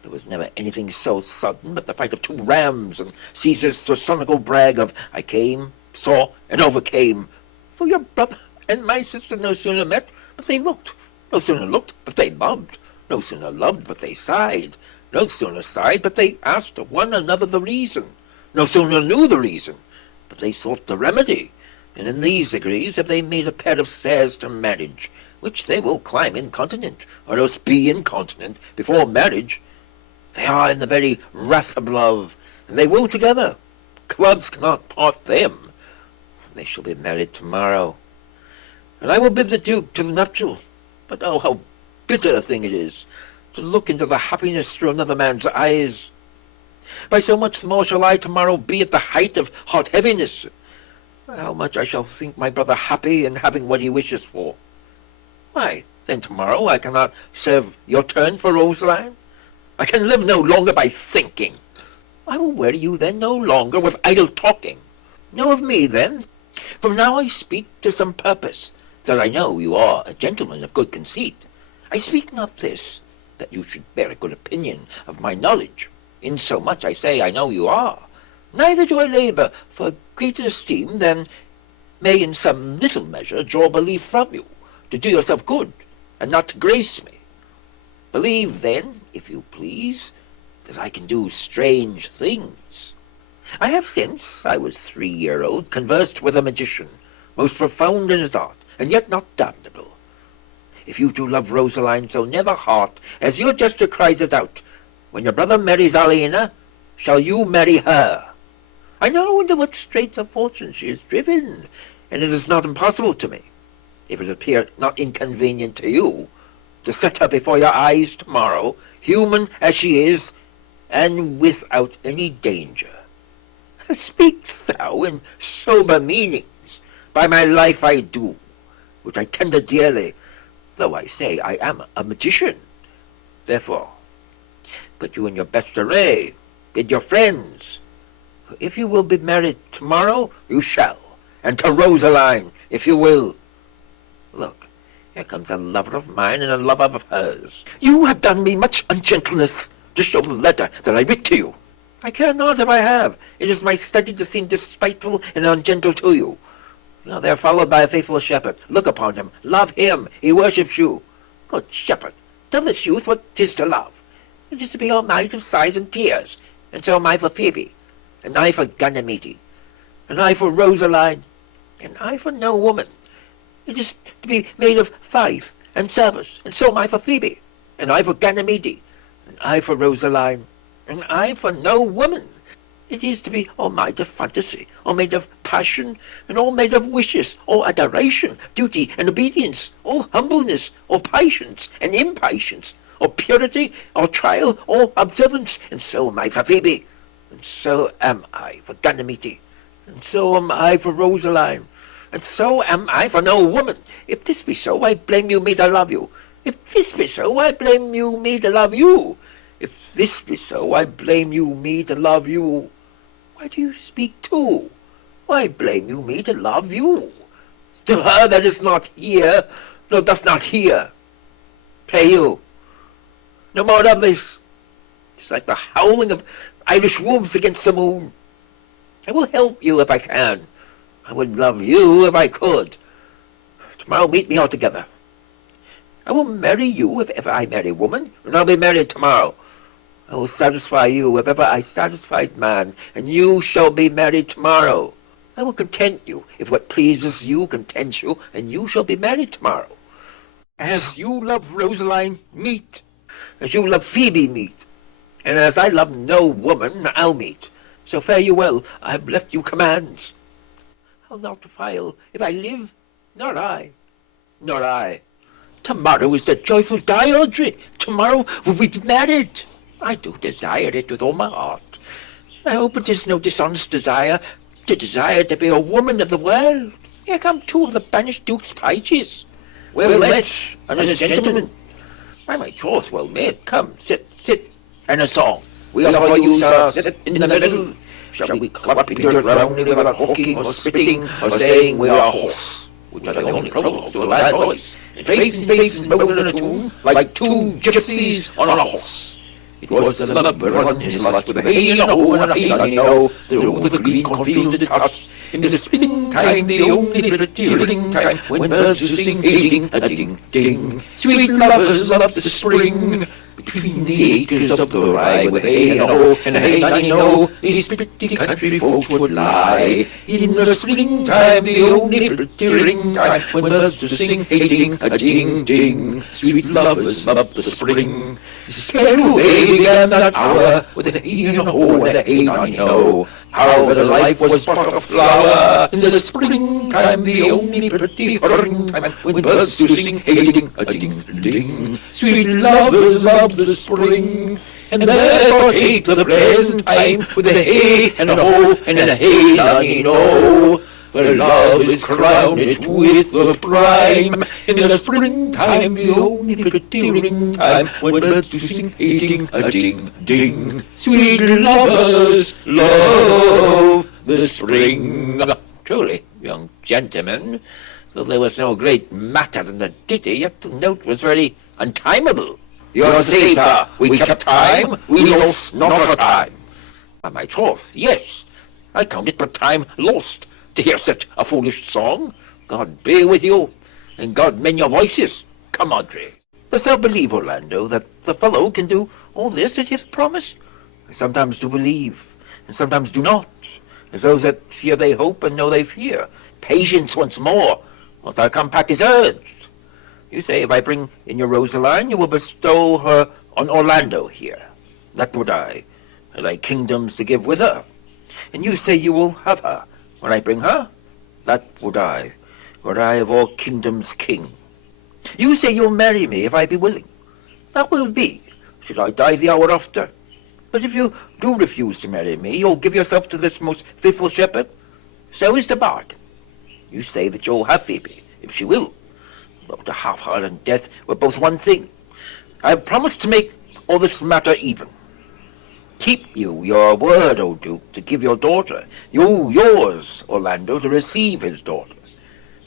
There was never anything so sudden but the fight of 2 rams and Caesar's theatrical brag of I came, saw, and overcame. For your brother and my sister no sooner met but they looked, no sooner looked but they loved, no sooner loved but they sighed, no sooner sighed but they asked one another the reason, no sooner knew the reason but they sought the remedy, and in these degrees have they made a pair of stairs to marriage, which they will climb incontinent, or else be incontinent before marriage. They are in the very wrath of love, and they will together. Clubs cannot part them. They shall be married tomorrow, and I will bid the Duke to the nuptial. But oh, how bitter a thing it is to look into the happiness through another man's eyes. By so much the more shall I tomorrow be at the height of hot heaviness. How much I shall think my brother happy in having what he wishes for. Why, then tomorrow I cannot serve your turn for Rosaline. I can live no longer by thinking. I will weary you then no longer with idle talking. Know of me then. From now I speak to some purpose, that I know you are a gentleman of good conceit. I speak not this, that you should bear a good opinion of my knowledge. Insomuch I say I know you are. Neither do I labour for greater esteem than may in some little measure draw belief from you, to do yourself good, and not to grace me. Believe, then, if you please, that I can do strange things. I have since I was 3-year-old conversed with a magician, most profound in his art, and yet not damnable. If you do love Rosaline so never heart, as your gesture cries it out, when your brother marries Alina, shall you marry her? I know into what straits of fortune she is driven, and it is not impossible to me, if it appear not inconvenient to you, to set her before your eyes tomorrow, human as she is, and without any danger. Speak'st thou in sober meanings? By my life I do, which I tender dearly, though I say I am a magician. Therefore, put you in your best array, bid your friends, for if you will be married tomorrow, you shall, and to Rosaline, if you will. Look, here comes a lover of mine and a lover of hers. You have done me much ungentleness to show the letter that I writ to you. I care not if I have. It is my study to seem despiteful and ungentle to you. Now they are followed by a faithful shepherd. Look upon him. Love him. He worships you. Good shepherd, tell this youth what 'tis to love. It is to be all night of sighs and tears. And so am I for Phoebe, and I for Ganymede, and I for Rosaline, and I for no woman. It is to be made of fife and service, and so am I for Phoebe, and I for Ganymede, and I for Rosaline, and I for no woman. It is to be all made of fantasy, all made of passion, and all made of wishes, all adoration, duty, and obedience, all humbleness, all patience, and impatience, all purity, all trial, all observance, and so am I for Phoebe, and so am I for Ganymede, and so am I for Rosaline, and so am I for no woman. If this be so, I blame you me to love you. If this be so, I blame you me to love you. If this be so, I blame you me to love you. Why do you speak too? Why blame you me to love you? To her that is not here, nor doth not hear. Pray you. No more of this. It's like the howling of Irish wolves against the moon. I will help you if I can. I would love you if I could. Tomorrow meet me all together. I will marry you if ever I marry woman, and I'll be married tomorrow. I will satisfy you if ever I satisfied man, and you shall be married tomorrow. I will content you if what pleases you contents you, and you shall be married tomorrow. As you love Rosaline, meet. As you love Phoebe, meet. And as I love no woman, I'll meet. So fare you well, I have left you commands. I'll not defile if I live, nor I, nor I. Tomorrow is the joyful day, Audrey. Tomorrow we'll be married. I do desire it with all my heart. I hope it is no dishonest desire to desire to be a woman of the world. Here come two of the banished Duke's pages. Well met, and as gentlemen. By my troth, well met. Come, sit, and a song. We offer you, sir, sit in the middle. Shall we clap each other roundly without hawking or spitting or saying we are hoarse, which are the only prologue to a bad voice, in face and both in a tune, like two gypsies on a horse. It was the lover on his lust with a hey and a ho and a hey and a no, through the green cornfields it cuts. In the springtime, the only pretty ring time, when birds do sing a ding, ding. Sweet lovers love the spring. Between the acres of the rye, with hay and a ho and a hey and a no, these pretty country folks would lie. In the springtime, the only pretty ring time, when birds do sing a ding, ding. Sweet lovers love the spring. Scare away began that hour, with a hey and a ho and a hey and a no. How the life was but a flower. In the springtime, the only pretty ring time, when birds do sing a ding, ding. Sweet lovers love the spring, and therefore take the present time with a hey and a ho and a hey and a no. For love is crowned with the prime. In the springtime, the only pretty ring time, when birds do sing a ding, ding. Sweet lovers love the spring. Truly, young gentlemen, though there was no great matter in the ditty, yet the note was very untimable. Your satyr, we kept time, we lost not our time. By my troth, yes, I count it but time lost to hear such a foolish song. God be with you, and God mend your voices. Come, Audrey. Dost thou believe, Orlando, that the fellow can do all this that he hath promised? I sometimes do believe, and sometimes do not. As those that fear they hope, and know they fear. Patience once more, whilst thy compact is urged. You say if I bring in your Rosaline, you will bestow her on Orlando here. That would I, and thy kingdoms to give with her. And you say you will have her when I bring her. That would I, were I of all kingdoms king. You say you'll marry me if I be willing. That will be, should I die the hour after. But if you do refuse to marry me, you'll give yourself to this most faithful shepherd. So is the bargain. You say that you'll have Phoebe, if she will. Though to have her and death were both one thing. I have promised to make all this matter even. Keep you your word, O Duke, to give your daughter. You yours, Orlando, to receive his daughter.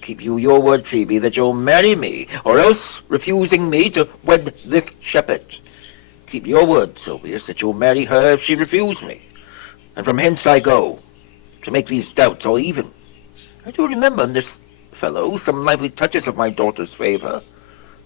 Keep you your word, Phoebe, that you'll marry me, or else, refusing me, to wed this shepherd. Keep your word, Sylvius, that you'll marry her if she refuse me. And from hence I go, to make these doubts all even. I do remember in this fellow some lively touches of my daughter's favour.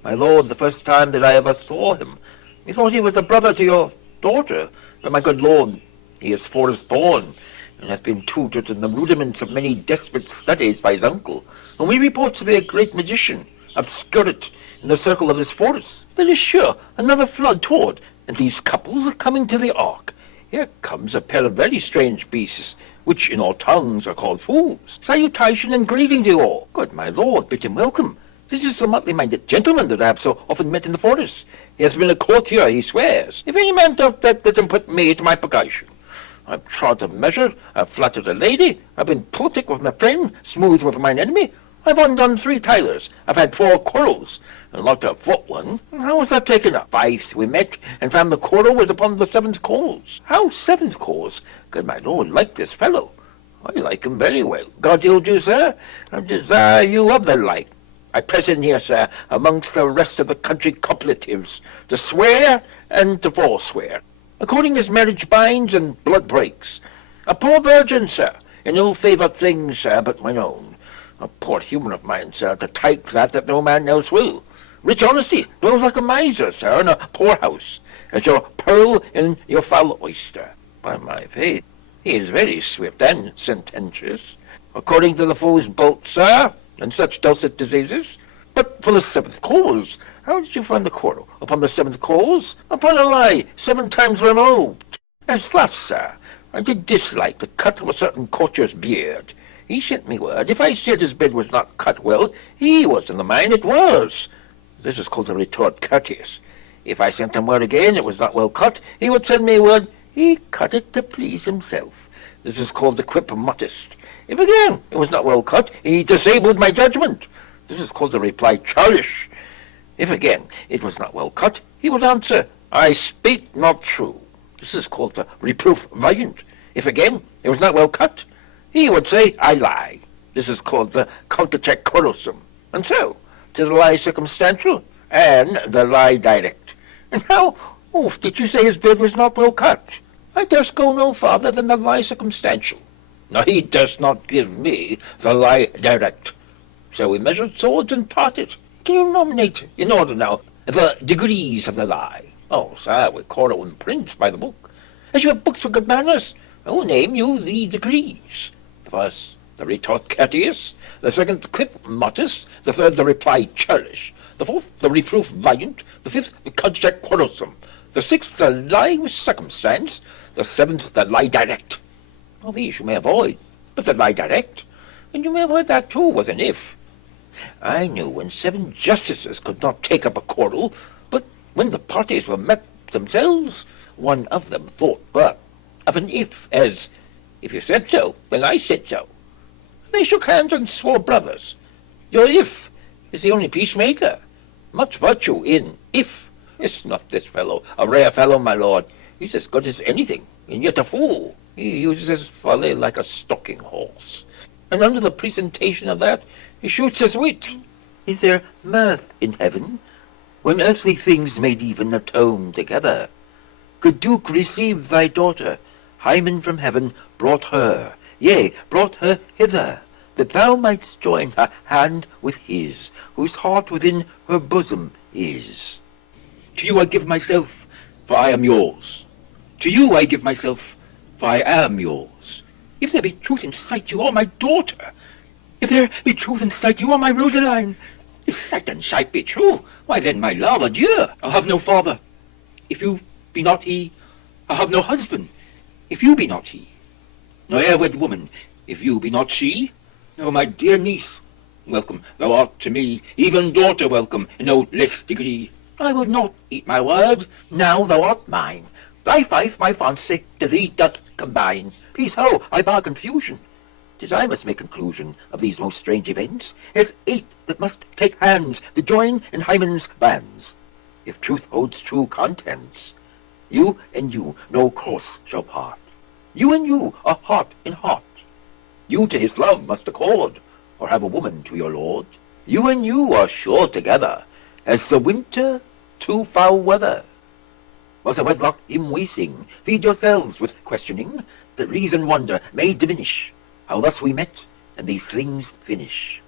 My lord, the first time that I ever saw him, methought he was a brother to your daughter. But my good lord, he is forest born, and hath been tutored in the rudiments of many desperate studies by his uncle, whom he reports to be a great magician, obscurate in the circle of this forest. There is sure another flood toward, and these couples are coming to the ark. Here comes a pair of very strange beasts, which in all tongues are called fools. Salutation and greeting to you all. Good my lord, bid him welcome. This is the motley-minded gentleman that I have so often met in the forest. He has been a courtier, he swears. If any man doubt that, let him put me to my purgation. I've trod a measure, I've flattered a lady, I've been politic with my friend, smooth with mine enemy. I've undone 3 tailors, I've had 4 quarrels, and not a foot one. How was that taken up? 5 we met, and found the quarrel was upon the 7th cause. How 7th cause? Good my lord, like this fellow. I like him very well. God yield you, sir, I desire you of the like. I press in here, sir, amongst the rest of the country copulatives, to swear and to forswear, according as marriage binds and blood breaks. A poor virgin, sir, in ill-favoured things, sir, but mine own. A poor human of mine, sir, to take that no man else will. Rich honesty dwells like a miser, sir, in a poorhouse, as your pearl in your foul oyster. By my faith, he is very swift and sententious, according to the fool's bolt, sir, and such dulcet diseases. But for the seventh cause, how did you find the quarrel? Upon the seventh cause? Upon a lie 7 times removed. As thus, sir, I did dislike the cut of a certain courtier's beard. He sent me word, if I said his beard was not cut well, he was in the mind it was. This is called the retort courteous. If I sent him word again it was not well cut, he would send me word, he cut it to please himself. This is called the quip modest. If again it was not well cut, he disabled my judgment. This is called the reply churlish. If again it was not well cut, he would answer, I speak not true. This is called the reproof valiant. If again it was not well cut, he would say, I lie. This is called the countercheck quarrelsome. And so, to the lie circumstantial and the lie direct. And how oft did you say his beard was not well cut? I durst go no farther than the lie circumstantial. Now he durst not give me the lie direct. So we measured swords and parted. Can you nominate, in order now, the degrees of the lie? Oh, sir, we quarrel in print by the book. As you have books for good manners, I will name you the degrees. The first, the retort courteous. The second, the quip modest. The third, the reply churlish. The fourth, the reproof valiant. The fifth, the countercheck quarrelsome. The sixth, the lie with circumstance. The seventh, the lie direct. All these you may avoid, but the lie direct, and you may avoid that too with an if. I knew when 7 justices could not take up a quarrel, but when the parties were met themselves, one of them thought but of an if, as, if you said so, then I said so. They shook hands and swore brothers. Your if is the only peacemaker. Much virtue in if. Is not this fellow a rare fellow, my lord? He's as good as anything, and yet a fool. He uses his folly like a stalking horse. And under the presentation of that, he shoots his wit. Is there mirth in heaven, when earthly things made even atone together? Good Duke, receive thy daughter. Hymen from heaven brought her, yea, brought her hither, that thou mightst join her hand with his, whose heart within her bosom is. To you I give myself, for I am yours. To you I give myself, for I am yours. If there be truth in sight, you are my daughter. If there be truth in sight, you are my Rosaline. If sight and sight be true, why then, my love, adieu. I'll have no father. If you be not he, I'll have no husband. If you be not he, no heir-wed woman. If you be not she, no, my dear niece, welcome thou art to me, even daughter welcome, in no less degree. I would not eat my word, now thou art mine. Thy faith, my fancy, to thee doth combine. Peace, ho, I bar confusion. 'Tis I must make conclusion of these most strange events, as 8 that must take hands to join in Hymen's bands. If truth holds true contents, you and you no course shall part. You and you are heart in heart. You to his love must accord, or have a woman to your lord. You and you are sure together, as the winter to foul weather. Was a wedlock hymn we sing, feed yourselves with questioning, that reason wonder may diminish, how thus we met, and these things finish.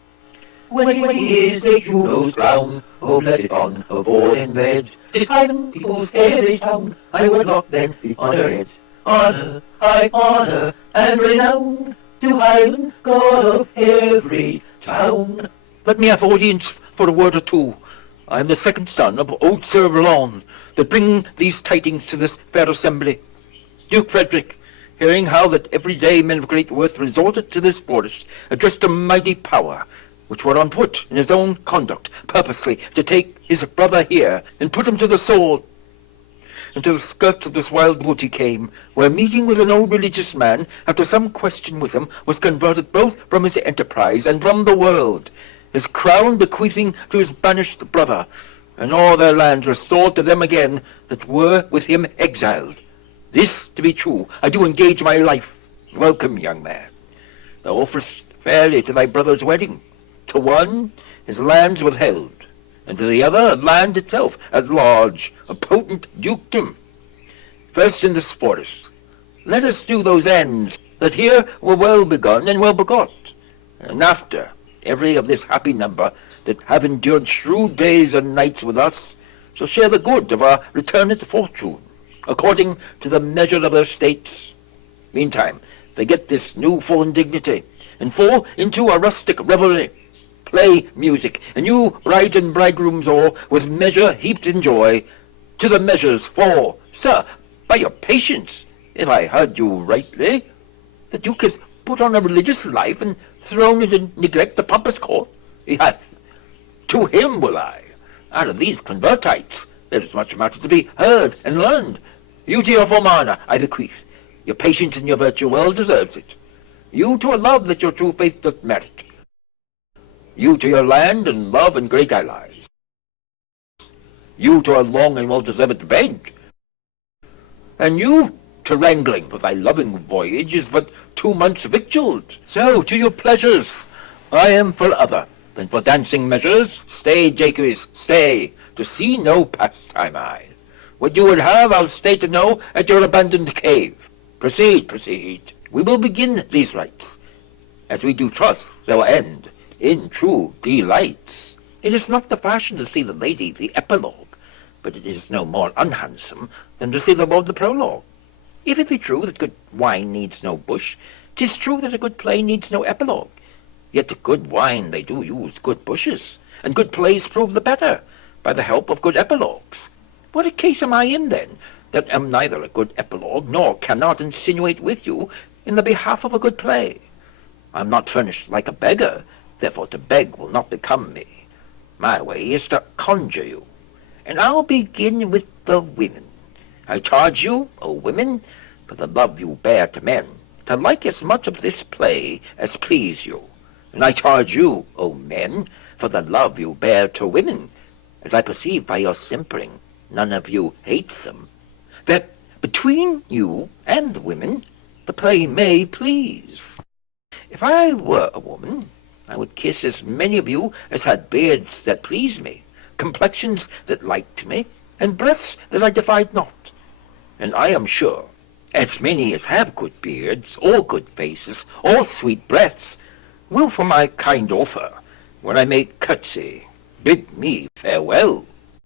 When he is a Juno's crown, oh blessed on a board in bed, 'tis Hymen people's every town, I wedlock then be honoured. Honour, high honour, and renown, to Hymen, God of every town. Let me have audience for a word or two. I am the second son of old Sir Roland, that bring these tidings to this fair assembly. Duke Frederick, hearing how that every day men of great worth resorted to this forest, addressed a mighty power, which were on foot in his own conduct, purposely to take his brother here, and put him to the sword. And to the skirts of this wild wood he came, where meeting with an old religious man, after some question with him, was converted both from his enterprise and from the world, his crown bequeathing to his banished brother, and all their lands restored to them again that were with him exiled. This to be true, I do engage my life. Welcome, young man. Thou offerest fairly to thy brother's wedding. To one his lands withheld, and to the other land itself at large, a potent dukedom. First in this forest, let us do those ends that here were well begun and well begot, and after every of this happy number that have endured shrewd days and nights with us shall share the good of our returned fortune, according to the measure of their states. Meantime, forget this new fallen dignity, and fall into a rustic revelry. play music, and you brides and bridegrooms all, with measure heaped in joy, to the measures for, sir, by your patience, if I heard you rightly, the Duke has put on a religious life and thrown into neglect the pompous court. He hath. To him will I. Out of these convertites, there is much matter to be heard and learned. You to your former honor I bequeath. Your patience and your virtue well deserves it. You to a love that your true faith doth merit. You to your land and love and great allies. You to a long and well-deserved bed. And you to wrangling, for thy loving voyage is but 2 months victualled. So to your pleasures I am for other than for dancing measures. Stay, Jaques, stay, to see no pastime I. What you would have I'll stay to know at your abandoned cave. Proceed, proceed. We will begin these rites. As we do trust, they'll end in true delights. It is not the fashion to see the lady the epilogue, but it is no more unhandsome than to see the lord the prologue. If it be true that good wine needs no bush, 'tis true that a good play needs no epilogue. Yet to good wine they do use good bushes, and good plays prove the better by the help of good epilogues. What a case am I in, then, that am neither a good epilogue nor cannot insinuate with you in the behalf of a good play? I'm not furnished like a beggar, therefore to beg will not become me. My way is to conjure you, and I'll begin with the women. I charge you, O women, for the love you bear to men, to like as much of this play as please you. And I charge you, O men, for the love you bear to women, as I perceive by your simpering none of you hates them, that between you and the women the play may please. If I were a woman, I would kiss as many of you as had beards that pleased me, complexions that liked me, and breaths that I defied not. And I am sure, as many as have good beards, or good faces, or sweet breaths, will for my kind offer, when I make curtsy, bid me farewell.